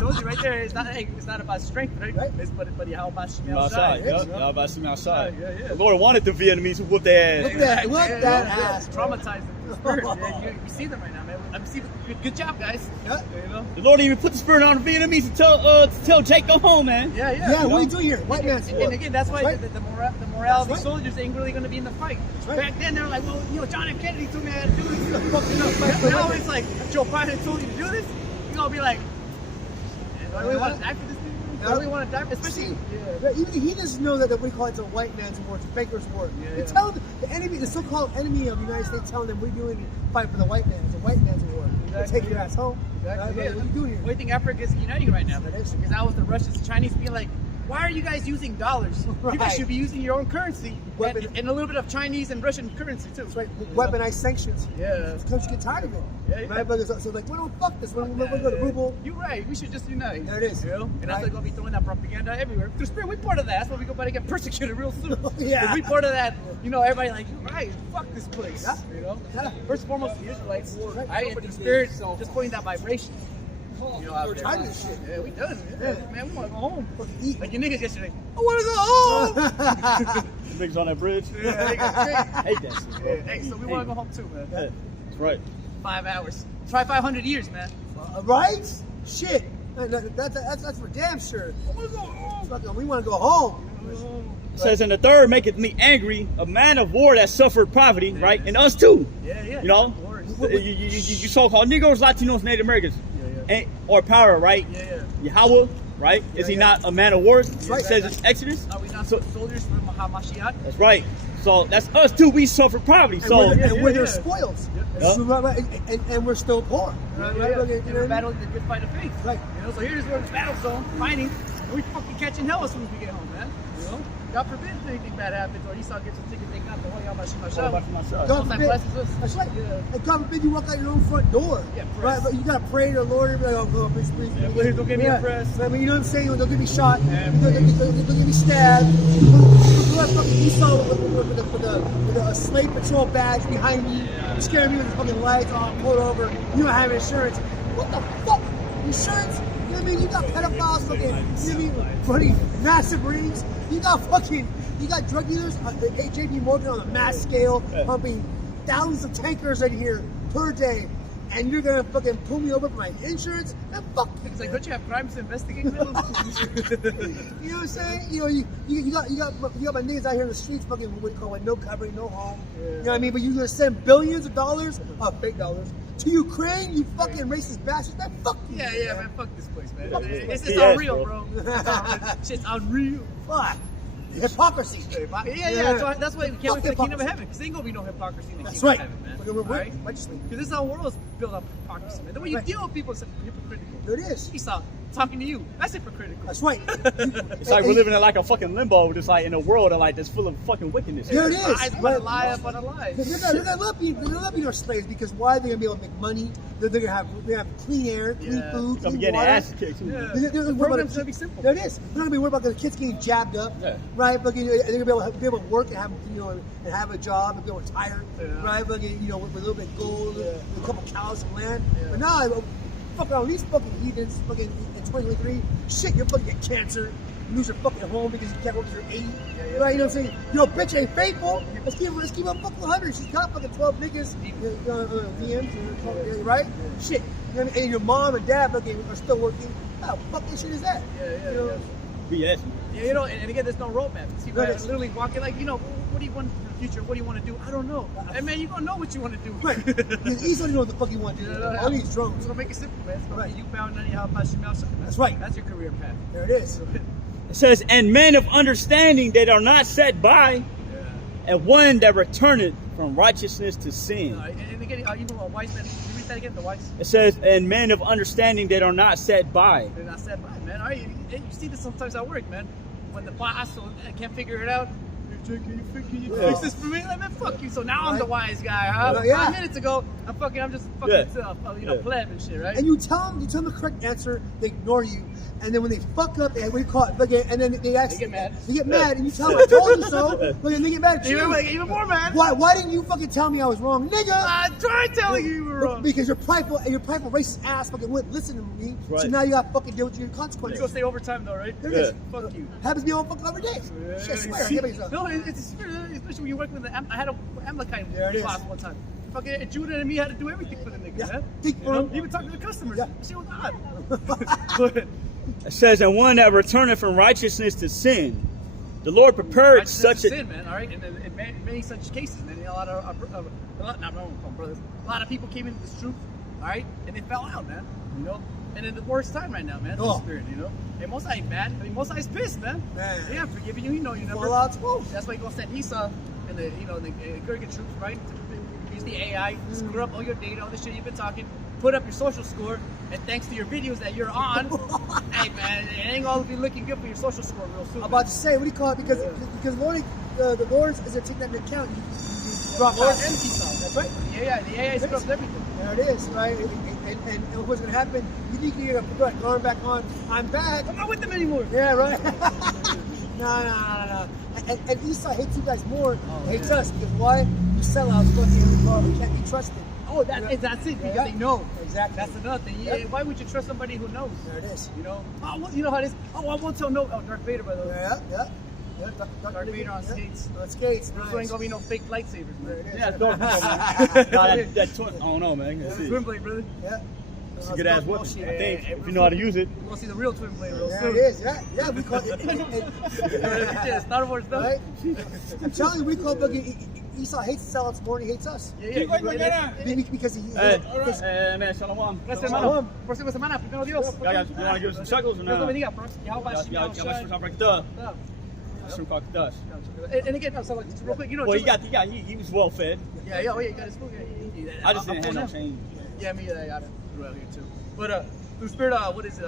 told you right there. It's not about strength, right? It's but YAHAWASHI outside. YAHAWASHI outside. Yeah. The Lord wanted the Vietnamese to whoop their ass. Whoop that ass. Traumatized them. Yeah, you see them right now, man. I'm seeing good job, guys. Yeah. You know? The Lord even put the spirit on the Vietnamese to tell Jake go home, man. Yeah, what are you doing here? White man's And again, that's why right. the morale of the right. soldiers ain't really going to be in the fight. right. Back then, they were like, well, John F. Kennedy told me how to do this. Now it's like, Joe Biden told you to do this. You're going to be like, do I really want to die for this thing? I really want to die, especially. Yeah. Even he doesn't know that we call it a white man's war, it's a baker's war. Yeah, They tell the enemy, the so-called enemy of the United States, telling them we're doing a fight for the white man. It's a white man's war. Exactly. Take your ass home. Exactly. Right? What are you doing here? What do you think Africa is uniting right now? That is. Because that was the Russians, the Chinese being like, why are you guys using dollars? You guys Right. should be using your own currency Weapon- and a little bit of Chinese and Russian currency too. That's right. Weaponized sanctions. Yeah. Countries get tired of it. Yeah, yeah. Right? But so like, we don't fuck this. We're going to ruble. You're right. We should just unite. There it is. You know? And that's Right. like going to be throwing that propaganda everywhere. Through spirit, we're part of that. That's why we go about to get persecuted real soon. Yeah. We part of that. You know, everybody like, you're right. Fuck this place. Yeah. You know. Yeah. First and foremost, the Israelites. Right. Right. And through spirit, just putting that vibration. You know, out We're there. tired of this shit. Yeah, we done. Yeah. Man, we want to go home. Fucking eat. Like your niggas yesterday. I want to go home. Niggas on that bridge. Yeah, niggas Hate that shit, bro. Hey, so we want to go home too, man. Yeah, that's right. 5 hours. Try 500 years, man. Right? Shit. That's for damn sure. Fucking, we want to go home. It says, and the third maketh me angry, a man of war that suffered poverty, right? And us too. Yeah, yeah. You know? Of course. You so-called Negroes, Latinos, Native Americans. And, or power, right? Yeah, YAHAWAH, right? Is he not a man of war? right. It says in Exodus. Are we not So- soldiers for Mashiach? That's right. So that's us too. We suffer poverty. And So we're their yeah. spoils. Yeah. So, right, and we're still poor. Right? Yeah, Right? yeah. You And know we're what I mean? battling the good fight of faith. Right. You know, so here's where the battle zone, fighting, and we fucking catching hell as soon as we get home, man. You know? God forbid anything bad happens or Esau gets a ticket taken out the YAHAWASHI. God Most time forbid. blesses us. That's right. Yeah. And God forbid you walk out your own front door. Yeah, right. But you gotta pray to the Lord and be like, oh, please, please. Yeah, please don't get me impressed. I mean, you know what I'm saying? Don't get me shot. Yeah, Don't get me stabbed. You have fucking Esau with a slave patrol badge behind me, scaring me with the fucking lights on, pulled over. You don't have insurance. What the fuck? Insurance? You know what I mean? You got pedophiles fucking, you know what I mean? Running massive rings. You got drug dealers, JP Morgan on a mass scale, pumping thousands of tankers in here per day, and you're gonna fucking pull me over for my insurance? Then fuck you. It's like, don't you have crimes to investigate? You know what I'm saying? You know, you got my niggas out here in the streets, fucking what you call it, no covering, no home. You know what I mean? But you're gonna send billions of dollars, fake dollars, to Ukraine, you fucking racist bastards. Then fuck you. Yeah, man, fuck this place, man. Fuck this It's place. unreal, bro. Shit's unreal. Fuck. Hypocrisy. Yeah. That's why we can't wait for the kingdom of hypocrisy. heaven, because there ain't gonna be no hypocrisy in the That's kingdom right. of heaven, man. We're Right? righteously. Because this is how the world is built up hypocrisy, man. The way you Right. deal with people is hypocritical. There it is. Esau talking to you, that's hypocritical. That's right. it's like we're living in like a fucking limbo, just like in a world of like that's full of fucking wickedness. There it is. Lies upon a lie upon a lie. They're gonna love being our slaves because why? They're gonna be able to make money. They're gonna have clean air, clean Yeah. food, Some clean getting water. ass kicked too. Yeah. They're gonna The worry about program's it. gonna be simple. There it is. They're not gonna be worried about the kids getting jabbed up, Yeah. right? But they're gonna be able to work and have and have a job and be able to retire, right? But with a little bit of gold, a couple cows and land. Yeah. But now, fuck all these fucking heathens, fucking in 2023, shit, you're fucking get cancer. You lose your fucking home because you can't work till you're 80. Right? You know what I'm saying? You know, bitch ain't faithful. Let's keep up fucking 100. She's got fucking 12 niggas, DMs, right? Shit. You know what I mean? And your mom and dad fucking are still working. How fucking shit is that? Yeah. You know? BS. Yeah, you know, and again, there's no roadmap. See, Right. man, literally walking like, you know, what do you want for the future? What do you want to do? I don't know. And man, you gonna know what you want to do. Right. He's gonna know what the fuck you want to do. All these It's drones. gonna make it simple, man. It's gonna Right. be you bound and how much you mouse. That's right. That's your career path. There it is. It says, and men of understanding that are not set by, and one that returneth from righteousness to sin. And again, you know, a wise man. Can you read that again? The wise. It says, and men of understanding that are not set by. They're not set by, man. All right, you see this sometimes at work, man. When the boss can't figure it out. Hey, Jay, can you fix this for me? Like, man, fuck you. So now I'm the wise guy, huh? Well, yeah. 5 minutes ago, I'm just fucking pleb and shit, right? And you tell them the correct answer, they ignore you. And then when they fuck up, what do you call it? And then they actually get mad. They get mad, and you tell them, I told you so. But then they get mad at you. Even more, man. Why didn't you fucking tell me I was wrong, nigga? I tried telling you were wrong. Because your prideful racist ass fucking wouldn't listen to me. So Right. now you got to fucking deal with your You consequences. go stay overtime though, right? There it is. Fuck you. Happens to me all fucking every day. Shit, I swear. Everybody's up. No, it's a spirit, especially when you're working with the I had a Amalekite There it is. boss one time. Fucking Judah and me had to do everything for the nigga, Yeah. man. Think You for know? him. Even talking to the customers. Yeah. Shit was odd. It says, and one that returneth from righteousness to sin. The Lord prepared such a... sin, man. All right, and in many such cases, man, a lot of brothers. A lot of people came into this truth, all right, and they fell out, man. You know, and in the worst time right now, man. The Spirit, you know. Hey, Most High ain't mad. I mean, Most High's pissed, man. Yeah, I'm forgiving you. You know, you never. That's why he's gonna send Esau and the Gurgan troops, right? To use the AI, screw up all your data, all the shit you've been talking, put up your social score, and thanks to your videos that you're on, hey man, it ain't gonna be looking good for your social score real soon. I'm about to say, what do you call it? Because the Lord is taking that into account. You drop Lord out. and Esau. That's right. The AI screws everything. There it is, right? And what's gonna happen? You think you're gonna put that arm back on? I'm back. I'm not with them anymore. Yeah, right. No. And Esau hates you guys more. Hates us because why? You sell out. We can't be trusted. Oh, that's it. Because they know. Exactly. That's another thing. Yeah. Why would you trust somebody who knows? There it is. You know. Oh, well, you know how it is. Oh, I won't tell no. Oh, Darth Vader, by the way. Yeah. Darth Vader on skates. On skates. Nice. There ain't gonna be no fake lightsabers, man. There it is. Yeah, it's Darth Vader, man. That twin. I don't know, man. Twin blade, brother. Yeah. It's a good ass weapon. I think if you know how to use it. We're gonna see the real twin blade real There soon. it is. Yeah. We call it. Star Wars stuff. Right? I'm telling you, we call it. Esau hates sellouts more than he hates us. Yeah. Because he. Man, shalom. Gracias, hermano. Próxima semana, primero Dios. You want to give us some shekels or Dios no? te bendiga, bro. YAHAWASHI, YAHAWASHI. And again, so like, just real quick, you know. Well, he was well fed. Yeah, he got his food. I just didn't have no change. Yeah, me, I threw out here too. But through Spirit, what is it?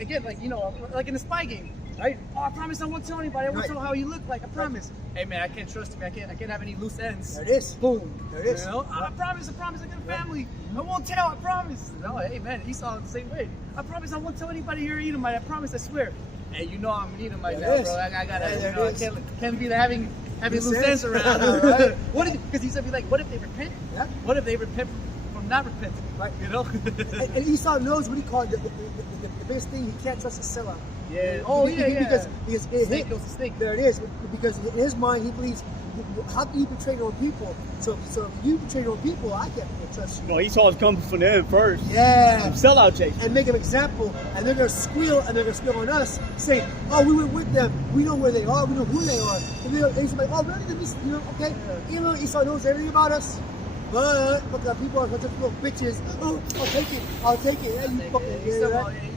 Again, like, you know, like in the spy game, right? Oh, I promise I won't tell anybody. I won't tell how you look like. I promise. Hey man, I can't trust you. I can't have any loose ends. There it is. Boom. There it is. You know? I promise. I got a family. I won't tell. I promise. No, hey man, Esau the same way. I promise I won't tell anybody you're Edomite. I promise. I swear. Hey, you know I'm an Edomite now, bro. I gotta. You know, I can't be having loose ends around. Right? What if? Because he's gonna be like, what if they repent? Yeah. What if they repent from not repenting? Right. You know. And Esau knows what he called the biggest thing. He can't trust a sellout. Yeah. Oh, yeah. Because Snake knows a snake. there it is. Because in his mind, he believes, how can you betray your own people? So if you betray your own people, I can't trust you. No, Esau's coming from them first. Yeah. Sellout chase. And make an example, and they're gonna squeal, and they're gonna squeal on us, saying, "Oh, we went with them. We know where they are. We know who they are." And he's like, "Oh, really? You know, okay." You know, Esau knows everything about us. But people are such little bitches. Oh, I'll take it. Yeah, you fucking You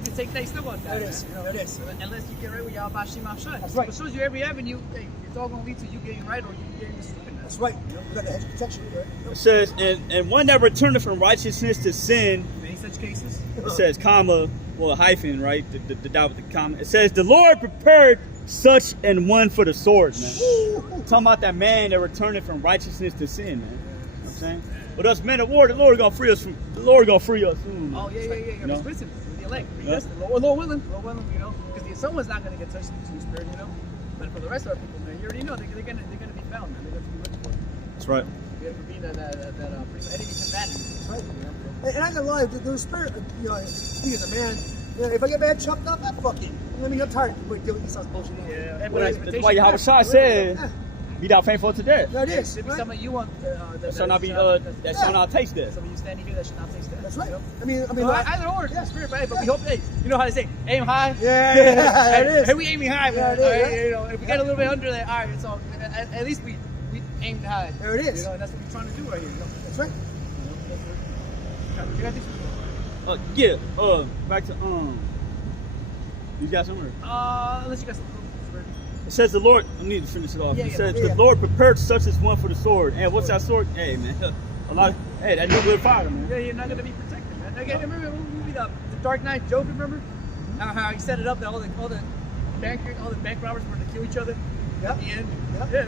can take that. You still want that. There it is. Man, you know? There it is. Unless you get right with YAHAWASHI. That's right. It shows you every avenue. Hey, it's all gonna lead to you getting right or you getting destroyed. That's right. We got the hedge of protection. Right? It says, and one that returneth from righteousness to sin. Many such cases. It says, comma, well, a hyphen, right? The dot with the comma. It says, the Lord prepared such an one for the sword, man. Talking about that man that returned from righteousness to sin, man. You know what I'm saying? But us men of war, the Lord gonna free us soon. Man. Oh yeah. You know? Listen, with the elect. Yeah. Yes, Lord willing, you know, because someone's not gonna get touched in the Spirit, you know. But for the rest of our people, man, you already know they're gonna be found, man. They're gonna be looked for. That's right. We have to be that enemy combatant. That's right. And I can lie, the spirit, you know, speaking as a man, you know, if I get mad chucked up, I fucking, I mean, I'm tired of dealing with Esau's bullshit. Yeah, That's why YAHAWASHI said, be thou faithful to death. That is. Maybe Right? some of you want That shall not be, that shall not taste death. Some of you standing here that should not taste that. That's right. You know? I mean, Either or, it's the Spirit, right? But we hope, hey, you know how they say, aim high. Yeah, it is. Hey, we aiming high, man. Yeah, it is, All right, you know, if we get a little bit under that, all right, it's all. At least we aimed high. There it is. You know, and that's what we're trying to do right here. You know? That's right. You got these? Back to you got somewhere. Unless you got some. It says the Lord. I need to finish it off. Yeah, It yeah, says yeah. the Lord prepared such as one for the sword. And what's that sword? Hey man, a lot. Hey, that nuclear fire, man. Yeah, you're not gonna be protected, man. Again, remember the movie The Dark Knight Joker? Remember how he set it up that all the bank robbers were to kill each other at the end. Yep. Yeah,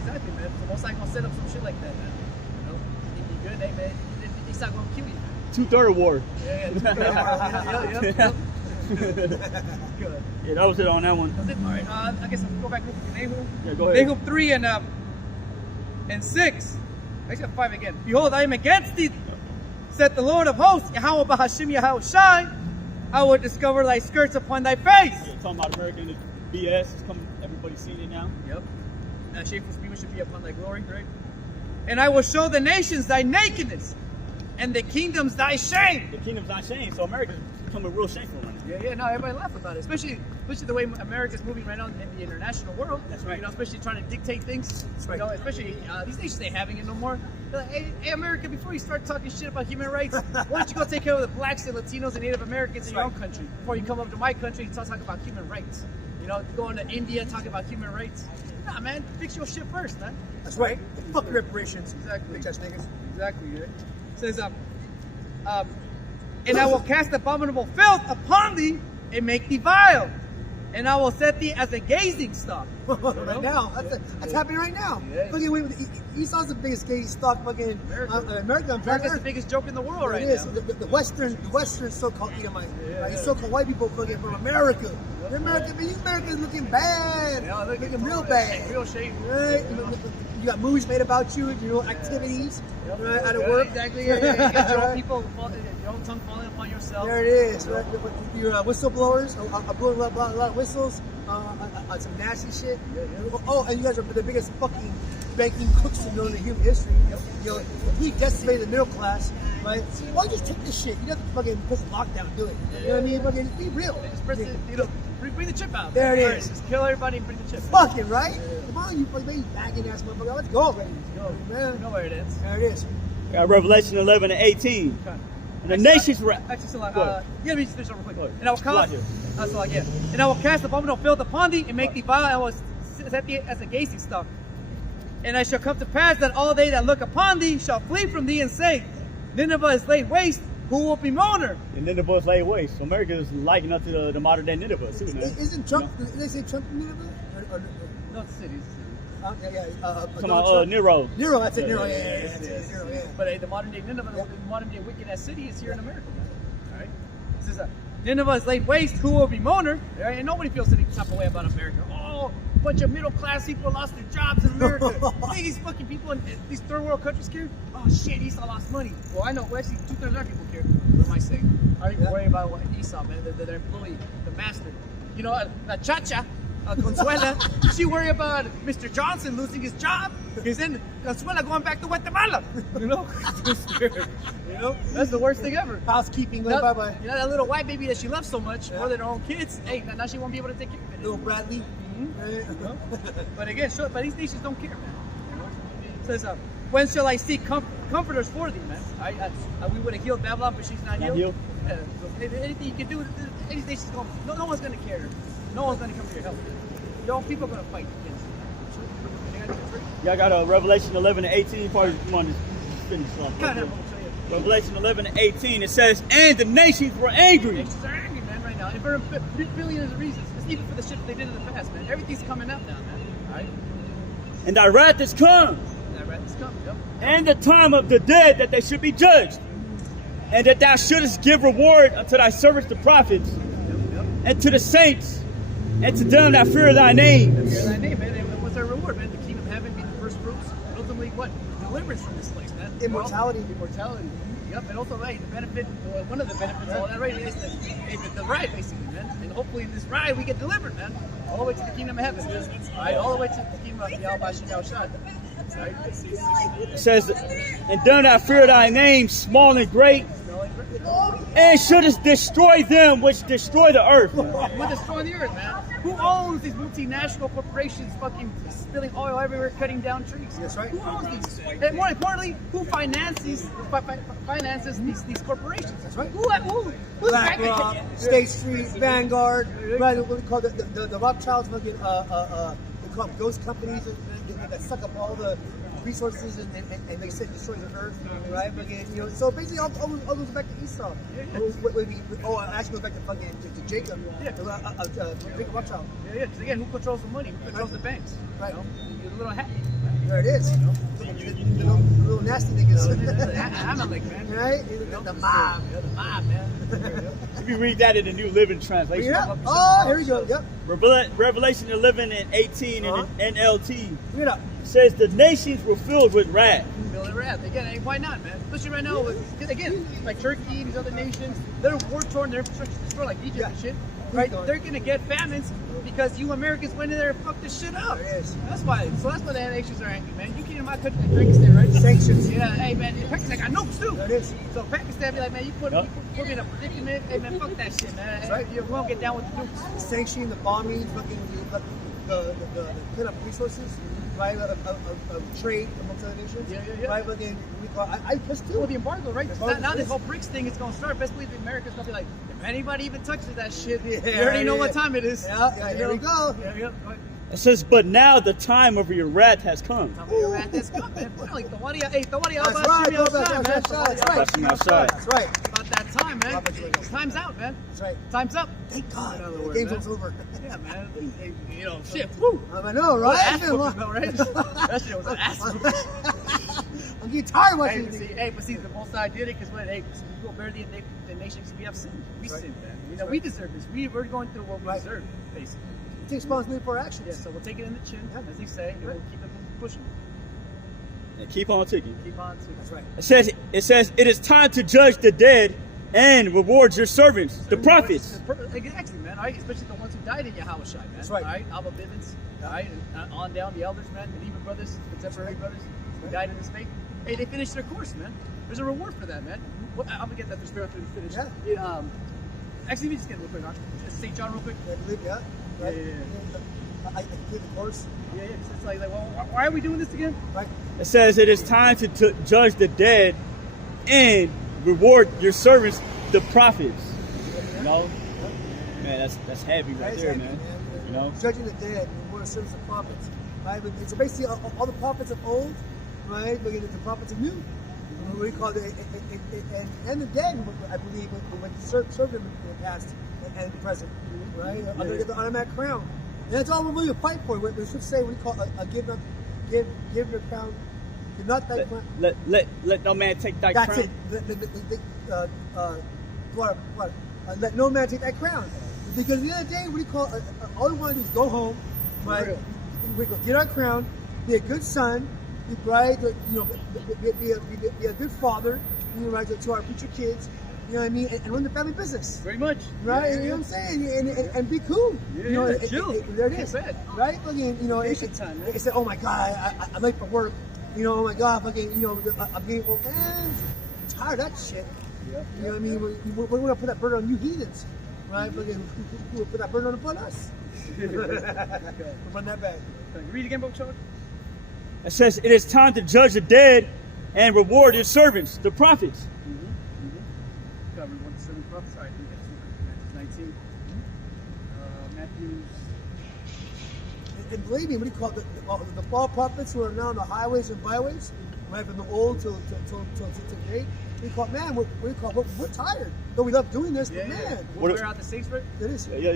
exactly, man. So most likely gonna set up some shit like that, man. You know, if you're good, hey man, he's not gonna kill you. 2/3 war. Yeah. Good. Yeah, that was it on that one. That's it. All right. I guess I'll go back to Nahum. Yeah, go ahead. Nahum 3 and 6. Actually, 5 again. Behold, I am against thee, said the Lord of hosts, Yahawah BAHASHAM YAHAWASHI. I will discover thy skirts upon thy face. Yeah, talking about American BS. It's coming. Everybody's seeing it now. Yep. Shameful speech should be upon thy glory, right? And I will show the nations thy nakedness, and the kingdoms thy shame. The kingdom's not shame, so America's becoming real shameful right now. Yeah, no, everybody laugh about it. Especially especially the way America's moving right now in the international world. That's right. You know, especially trying to dictate things. That's right. You know, especially these nations ain't having it no more. They're like, hey, America, before you start talking shit about human rights, why don't you go take care of the blacks and Latinos and Native Americans in your own country before you come over to my country and start talking about human rights? You know, going to India talking about human rights. Nah, man, fix your shit first, man. That's right. Fuck your reparations. Exactly. Bitch ass niggas. Exactly. Right? It says, and I will cast abominable filth upon thee and make thee vile, and I will set thee as a gazing stock. Right now, that's happening right now. Yeah. Fucking Esau's the biggest gay stock fucking America. America's the biggest joke in the world right It is. now. The Western so-called Edomite, right? So-called white people fucking from America. America's looking bad. Yeah, looking real bad. Real shame. Right? You got movies made about you, your activities, right? Out of work. Exactly. Yeah. You got your own people, your own tongue falling upon yourself. There it is. Right? Your whistleblowers, blowing a lot of whistles on some nasty shit. Oh, and you guys are the biggest fucking banking crooks in known in human history. You know, we decimated the middle class, right? Why just take this shit? You don't have to fucking press lockdown and do it. You know what I mean? Fucking be real. Just press it, you know, bring the chip out. There it First. is. Just kill everybody and bring the chip. Fucking right? Come on, you bagging ass motherfucker. Let's go already. Go. Man. You know where it is. There it is. Got Revelation 11 and 18. Okay. And the nations were. Actually, so like, Go ahead. let me just finish up real quick. Go ahead. And I will It's a lot cast, here. that's all I get. And I will cast abominable filth upon thee and make thee vile, and I will set thee as a gazing stock. And it shall come to pass that all they that look upon thee shall flee from thee and say, Nineveh is laid waste, who will bemoan her? And Nineveh is laid waste. So America is liking up to the modern day Nineveh too, man. Isn't Trump, did they say Trump in Nineveh? No, it's a city. Come on, Nero. Nero, that's it. Yeah, Nero, yeah, yeah. Nero, yeah. But the modern day Nineveh, the modern day wicked ass city is here in America. All right? It says, Nineveh is laid waste, who will bemoan her? All right? And nobody feels any type of way about America. Oh, a bunch of middle class people lost their jobs in America. Think these fucking people in these third world countries care? Oh shit, Esau lost money. Well, I know. Well, actually, 2/3 of our people care. What am I saying? I don't even worry about what Esau, man. Their employee, the master. You know, Chacha. Consuela, she worry about Mr. Johnson losing his job, because then Consuela going back to Guatemala. You know, you know, that's the worst thing ever. Housekeeping, That, bye bye. you know, that little white baby that she loves so much, more than her own kids. Hey, now she won't be able to take care of it. Little Bradley. But again, but these nations don't care, man. You know? It says, when shall I seek comforters for thee, man? We would have healed Babylon, but she's not healed. So anything you can do, any nation's going. No one's going to care. No one's going to come to your help. Your people are going to fight against you. Y'all got a Revelation 11 and 18. Probably want to finish off. God, I'm gonna tell you. Revelation 11 and 18. It says, and the nations were angry. Nations are angry, man, right now. And for billions of reasons. It's even for the shit that they did in the past, man. Everything's coming up now, man. All right? And thy wrath is come. That wrath is coming, yep. And the time of the dead that they should be judged. And that thou shouldest give reward unto thy servants the prophets, and to the saints, and to them that fear thy name. Fear thy name, man. And what's our reward, man? The kingdom of heaven, be the first fruits. And ultimately, what? Deliverance from this place, man. Immortality. Immortality. Yep, and also, right, the benefit, one of the benefits of all that, right, is the ride, basically, man. And hopefully in this ride, we get delivered, man. All the way to the kingdom of heaven, man. Right? All the way to the kingdom of YAHAWASHI. Right? It says, and them that fear thy name, small and great, and shouldest destroy them which destroy the earth. We'll destroy the earth, man. Who owns these multinational corporations fucking spilling oil everywhere, cutting down trees? That's right. Who owns these? And more importantly, who finances these corporations? That's right. Who's BlackRock, State Street, Vanguard, right? What we call the Rothschilds, fucking they call them ghost companies that suck up all the resources and they said destroy the earth, right? Fucking, you know, so basically all goes back to Esau. Actually goes back to fucking to Jacob. Yeah. Jacob Rothschild. Yeah, because again, who controls the money? Who controls the banks? Right. You know? You're a little happy. There it is. The little nasty niggas. Amalek, man. Right? The mob. Yeah, the mob, man. If you read that in the New Living Translation. Yeah. Oh, here we go. Yep. Revelation 11 and 18 in the NLT Read it up. says the nations were filled with wrath. Building wrath. Again, hey, why not, man? Especially right now, because again, like Turkey and these other nations, they're war torn, their infrastructure destroyed, like Egypt and shit. Right? They're gonna get famines. because you Americans went in there and fucked this shit up. There it is. That's why. So that's why the nations are angry, man. You came to my country, like Pakistan, right? Sanctions. Yeah. Hey, man. Pakistan got nukes too. There it is. So Pakistan be like, man, you put me in a predicament. Hey, man, fuck that shit, man. Right. You won't get down with the nukes. Sanctioning the bombing, fucking the pin up resources, right? Of trade amongst other nations. Yeah. Right, but then we call I plus two. Well, the embargo, right? Embargo, Now this yes. whole BRICS thing is gonna start. Best believe America's gonna be like, if anybody even touches that shit, Yeah, you already know yeah. what time it is. Yeah, here we go. Yeah. Go ahead. It says, but now the time of your wrath has come. Tell me your rat that's good, man. Like the what do you hey, the what do you That's about right, Jimmy outside, man? that's right. That's right. About that time, man. Time's out, man. That's right. Time's up. Thank God. In other The words, game's man. almost over. Yeah, man. Hey, you know, shit. Woo. I know, right? Ass whooping, though, right? That shit was an ass whooping. I'm getting tired watching But see, the most I did it because when we go bear the nations, we have sinned. We Right. sinned, man. You know, Right. we deserve this. We're going through what we Right. deserve, basically. Take responsibility for our actions. Yeah, so we'll take it in the chin, as they say, and we'll keep it pushing. And keep on ticking. Keep on to That's right. It says, it is time to judge the dead and reward your servants, the prophets. Exactly, man. All right, especially the ones who died in YAHAWASHI, man. That's right. All right, Abba Bivens, all right, and on down the elders, man, the Medieval brothers, contemporary brothers who died in this faith. Hey, they finished their course, man. There's a reward for that, man. Well, I'm gonna get that this after we finish. Yeah. Actually, let me just get it real quick, huh? Just St. John real quick. Yeah. Right. Yeah. I did the course. Yeah. It's like, well, why are we doing this again? Right. It says, it is time to judge the dead and reward your servants, the prophets. You know? Man, that's heavy right there, man. You know? Judging the dead and more serves the prophets. Right? But it's basically all the prophets of old, right? But the prophets of new. What do you call it? And the dead, I believe, when served them in the past and the present, right? Under the automatic crown. And that's all we're really fight for. We should say what we call give your crown. Do not thy crown. Let no man take thy That's crown. it. Let no man take that crown. Because at the end of the day, what do you call all we want to do is go home, right? We go get our crown, be a good son, be bright, be a good father, you know, right, to our future kids, you know what I mean, and run the family business. Very much. Right, Yeah. you know what I'm saying, and be cool. Yeah, you know, chill. There it is. Bad. Right, fucking, you know, Vacation time, man. it said, oh my God, I'm late for work. You know, oh my God, fucking, you know, I'm getting old. Man, I'm tired of that shit. Yeah. You know what I mean? We're gonna put that burden on you heathens, right? Fucking, we'll put that burden upon us. We'll run that back. Read again, bro, Chuck. It says, it is time to judge the dead and reward your servants, the prophets. Cover 1 prophets. All right, Matthew 19. Matthew's. And believe me, what do you call it? The false prophets who are now on the highways and byways, right, from the old till today. We call, man, we're tired. Though we love doing this, but man, We'll wear out the saints, right? it is. Yeah.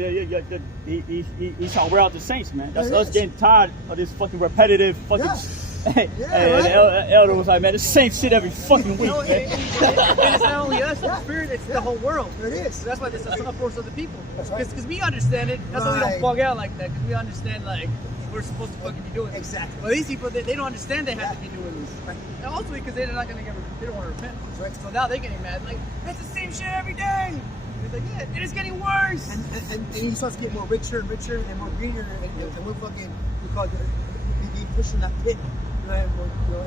He's trying to wear out the saints, man. That's It us is. getting tired of this fucking repetitive fucking. Yeah. Hey, Yeah, and right. the elder was like, man, the same shit every fucking week, No, man. and it's not only us, the spirit, it's the whole world. There it is. So that's why there's a force of the people. That's right. Because we understand it. That's why we don't Right. bug out like that. Because we understand, like, we're supposed to fucking be doing this. Exactly. But these people, they don't understand they have to be doing this. Right. And also because they're not going to they don't want to repent. That's right. So now they're getting mad. Like, it's the same shit every day. It's like, yeah, it is getting worse. And he starts to get more richer and richer and more greener, and we're fucking, we call it, be pushing that pit, right,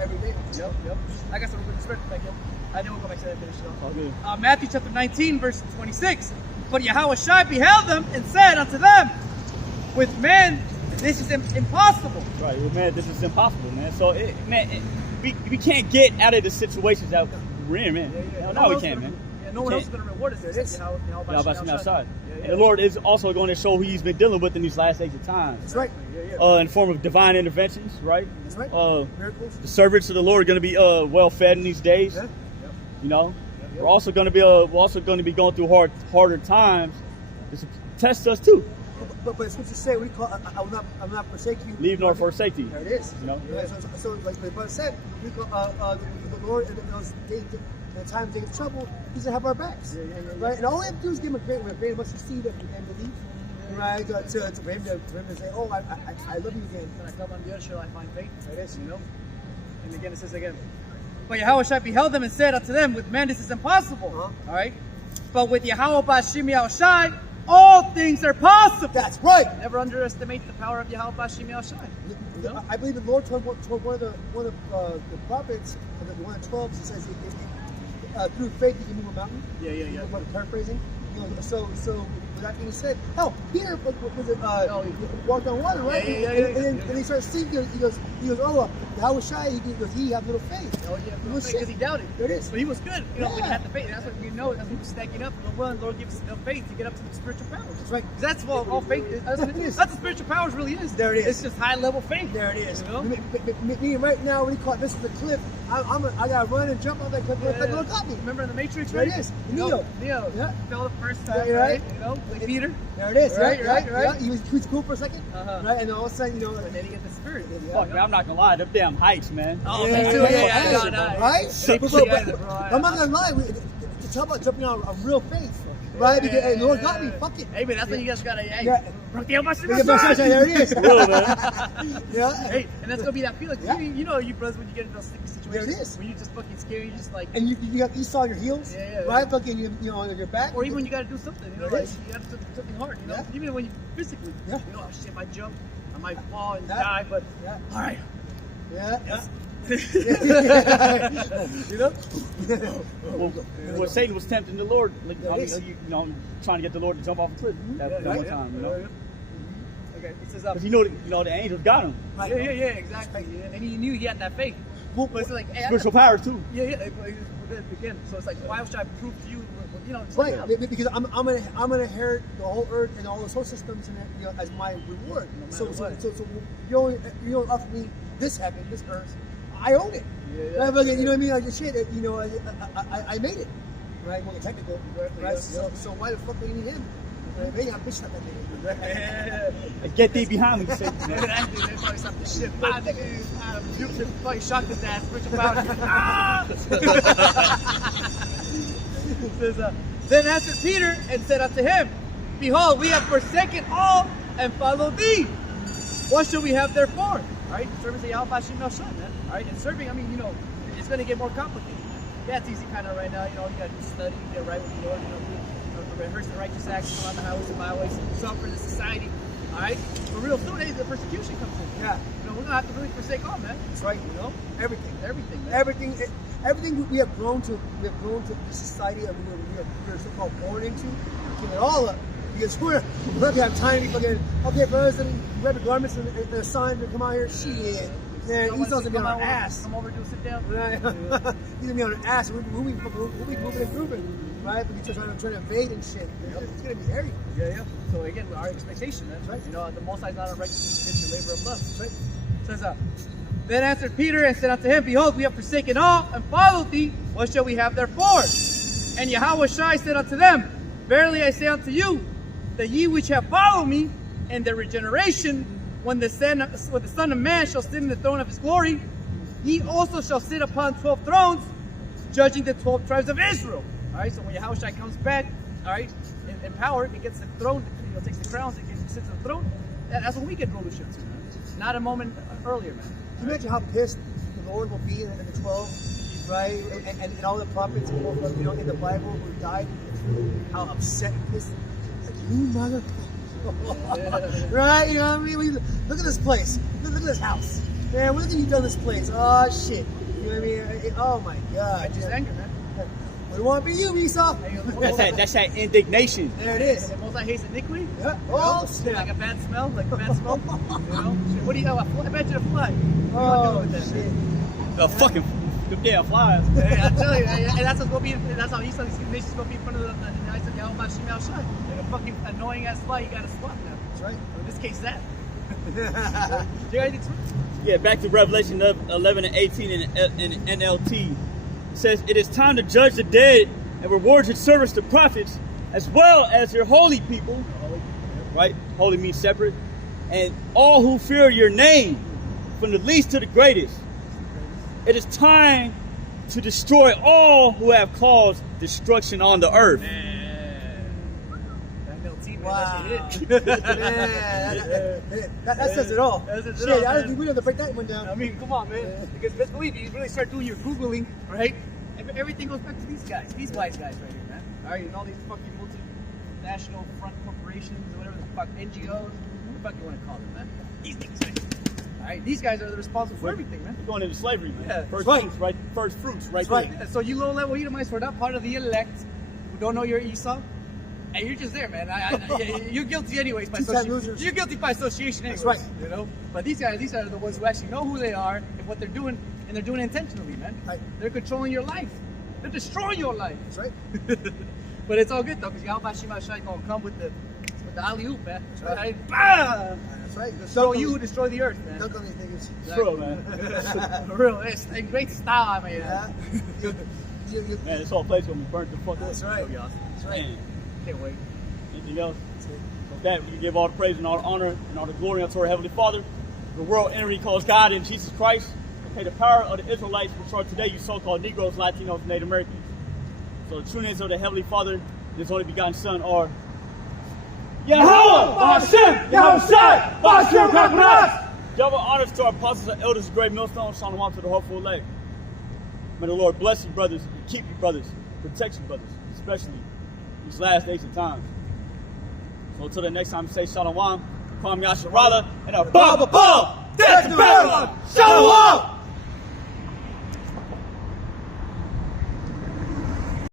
every day. Yep. I got some good respect back here. I know we'll go back to that and finish it off. All good. Matthew chapter 19, verse 26. But YAHAWASHI beheld them and said unto them, with man this is impossible. Right, man, this is impossible, man. So, we can't get out of the situations that we're in, man. No, we can't, man. Yeah, no one else is going to reward us. There it is. Y'all outside. And the Lord is also going to show who He's been dealing with in these last days of times. That's right. In the form of divine interventions, right? That's right. Miracles. The servants of the Lord are going to be well fed in these days. Yeah. You know, we're also going to be going through harder times. This will test us too. But the scriptures say, we call, I will not forsake you. Leave nor forsake thee. There it is. You know. Yeah, so like the brother said, we call, the Lord in those days, in the times of trouble, He's gonna have our backs, right? And all we have to do is give Him a great mustard seed and believe, right? For him to say, oh, I love you again. When I come on the earth shall I find faith. There it is. You know. And again it says again. But YAHAWASHI beheld them and said unto them, with man this is impossible. Uh-huh. All right. But with YAHWAH BAHASHAM all things are possible. That's right. Never underestimate the power of YAHAWASHI. I believe the Lord told one of the prophets, one of the 12, he says, through faith you can move a mountain. Yeah. I'm paraphrasing. So with that being said, Peter walked on water, right? And he starts sinking. He goes, oh, HALALYAM. He goes, he had little faith. Oh yeah, because he doubted. There it is. But he was good. When he had the faith. That's what you know. That's what he was stacking up. The Lord gives us enough faith to get up to the spiritual powers. That's right. That's what all faith is. That's what it is. That's what spiritual powers really is. There it is. It's just high level faith. There it is. You know? Me right now, when he caught this is the cliff, I gotta run and jump off that cliff. That little caught me. Remember in the Matrix, There right? it is. Neo. Yeah. Fell the first time, Right. You know, like Peter. There it is. Right. Yeah. He was cool for a second. Right. And all of a sudden, And then he gets the spirit. Fuck, man, I'm not gonna lie. Them damn heights, man. Oh, Yeah, me too. Yeah. Right? Sick But shit. I'm not gonna lie. To talk about jumping on a real faith, right? Because hey, Lord got me. Fuck it. Hey, man, that's what you guys gotta. Hey, Yeah. there There it is. Real, man. Yeah. Hey, and that's gonna be that feeling. You know, you brothers, when you get into those sticky situations, There it is. when you're just fucking scared, you just like, And you got Esau on your heels, Yeah. right? Fucking you know on your back. or even when you gotta do something, you know, There it like is. you gotta do something hard, you know, Yeah. even when you physically, Yeah. you know, oh shit, if I jump, I might fall and Yeah. die, but Yeah. all right, Yeah. You know. Well, Satan was tempting the Lord, like, trying to get the Lord to jump off a cliff that one time, you know. Okay, it says Because the angels got him. Right. Yeah, exactly. Yeah. And he knew he had that faith. Well, But it's like, hey, Spiritual powers too. yeah. Again, so it's like, why should I prove to you? You know, it's Right, like, because I'm gonna inherit the whole earth and all the solar systems and as my reward. So you only offer me this heaven, this earth. I own it. Yeah. Right, but again, you know what I mean? Like shit, I made it. Right, well, technical. Right, Yeah. so why the fuck do you need him? Right? Maybe I'm bitching at that nigga. Get thee behind me, Satan. They probably stopped the shit. You probably shocked his ass. Spiritual power. Then answered Peter and said unto him, Behold, we have forsaken all and followed thee. What shall we have therefore? All right, serving the YAHAWASHI, man. All right, and serving, I mean, you know, it's going to get more complicated. Yeah, it's easy kind of right now. You know, you got to study, you get right with the Lord. You know, rehearse the righteous acts on the highways and byways, suffer the society. All right, for real, soon the persecution comes in. Yeah, You know, we're gonna have to really forsake all, man. that's right. You know, Everything. man. Everything we have grown to. We have grown to the society that we are so-called born into. Give it all up because we're not gonna have time to fucking. Okay, brothers, and grab the garments and a sign to come out here. Shit, man, Esau's gonna be on our ass. Come over, do a sit down. Right? He's gonna be on our ass. We'll be moving and grooving, right? We're just trying to invade and shit. It's gonna be hairy. Yeah. So again, our expectation, man. Right. You know, the Most High is not unrighteous against your labor of love. Right. Says Then answered Peter and said unto him, Behold, we have forsaken all and followed thee. What shall we have therefore? And YAHAWASHI said unto them, Verily I say unto you, that ye which have followed me in the regeneration, when the Son of Man shall sit in the throne of his glory, he also shall sit upon 12 thrones, judging the 12 tribes of Israel. All right, so when YAHAWASHI comes back, all right, in power, he gets the throne, takes the crowns, and sits on the throne. That's when we get rulership too, man. Not a moment earlier, man. Can you imagine how pissed the Lord will be in the 12, right? And all the prophets, in the Bible who died, how upset and pissed. Like, you motherfucker. Right? You know what I mean? Look at this place. Look at this house. Man, look at you done this place. Oh, shit. You know what I mean? Oh, my God. Just anger, man. We don't want to be you, Esau. That's that indignation. There it is. And the Most High hates iniquity. Yeah. You Oh, know? snap. Like a bad smell, You know? What do you know? Imagine a fly. What Oh, do you with that? shit. Fucking them damn flies. Hey, I tell you, and that's what's gonna be. That's how Esau's nation's gonna be in front of the eyes of YAHAWASHI. Like a fucking annoying ass fly, you gotta swat now. That's right. In this case, that. You got anything to Yeah, back to Revelation 11 and 18 in NLT. It says, It is time to judge the dead and reward your service to prophets, as well as your holy people. Right? Holy means separate. And all who fear your name, from the least to the greatest. It is time to destroy all who have caused destruction on the earth. Wow. That says it all. That says it Shit, all, I man. don't think we have to break that one down. I mean, come on, man. Because best believe you really start doing your Googling, right? Everything goes back to these guys, these wise guys right here, man. All right, and all these fucking National Front Corporations or whatever the fuck, NGOs, what the fuck you want to call them, man. These niggas, man. Alright, these guys are responsible for everything, man. We're going into slavery, man. Yeah. First Right. fruits, right? First fruits, right That's there. right. So you low-level Edomites were not part of the elect who don't know you're Esau. And you're just there, man. You're guilty anyways by Two-time association. losers. You're guilty by association anyways. That's right. You know? But these guys, these are the ones who actually know who they are and what they're doing, and they're doing it intentionally, man. Right. They're controlling your life. They're destroying your life. That's right. But it's all good though, because YAHAWASHI gonna come with the alley-oop, man. That's right. Right? Bam! That's right. So you who destroy the earth, man. Dunk on these niggas. It's true, man. For real, it's in great style, man. Yeah. Man, this whole place gonna be burnt the fuck up. That's right. That's right. Man, Can't wait. anything else? With that, we can give all the praise and all the honor and all the glory unto our Heavenly Father. The world entity calls God in Jesus Christ. Okay, the power of the Israelites, which are today you so-called Negroes, Latinos, and Native Americans. So the true names of the Heavenly Father and His only begotten Son are YAHAWAH, BAHASHAM, YAHAWASHI, BAHASHAM, QADAASH. Double honors to our apostles and elders, great millstone, shalom to the hopeful elect. May the Lord bless you, brothers, and keep you, brothers, protect you, brothers, especially these last days and times. So until the next time, say shalom, Kwam Yasharala, and a Baba Baba, that's the Babylon, shalom!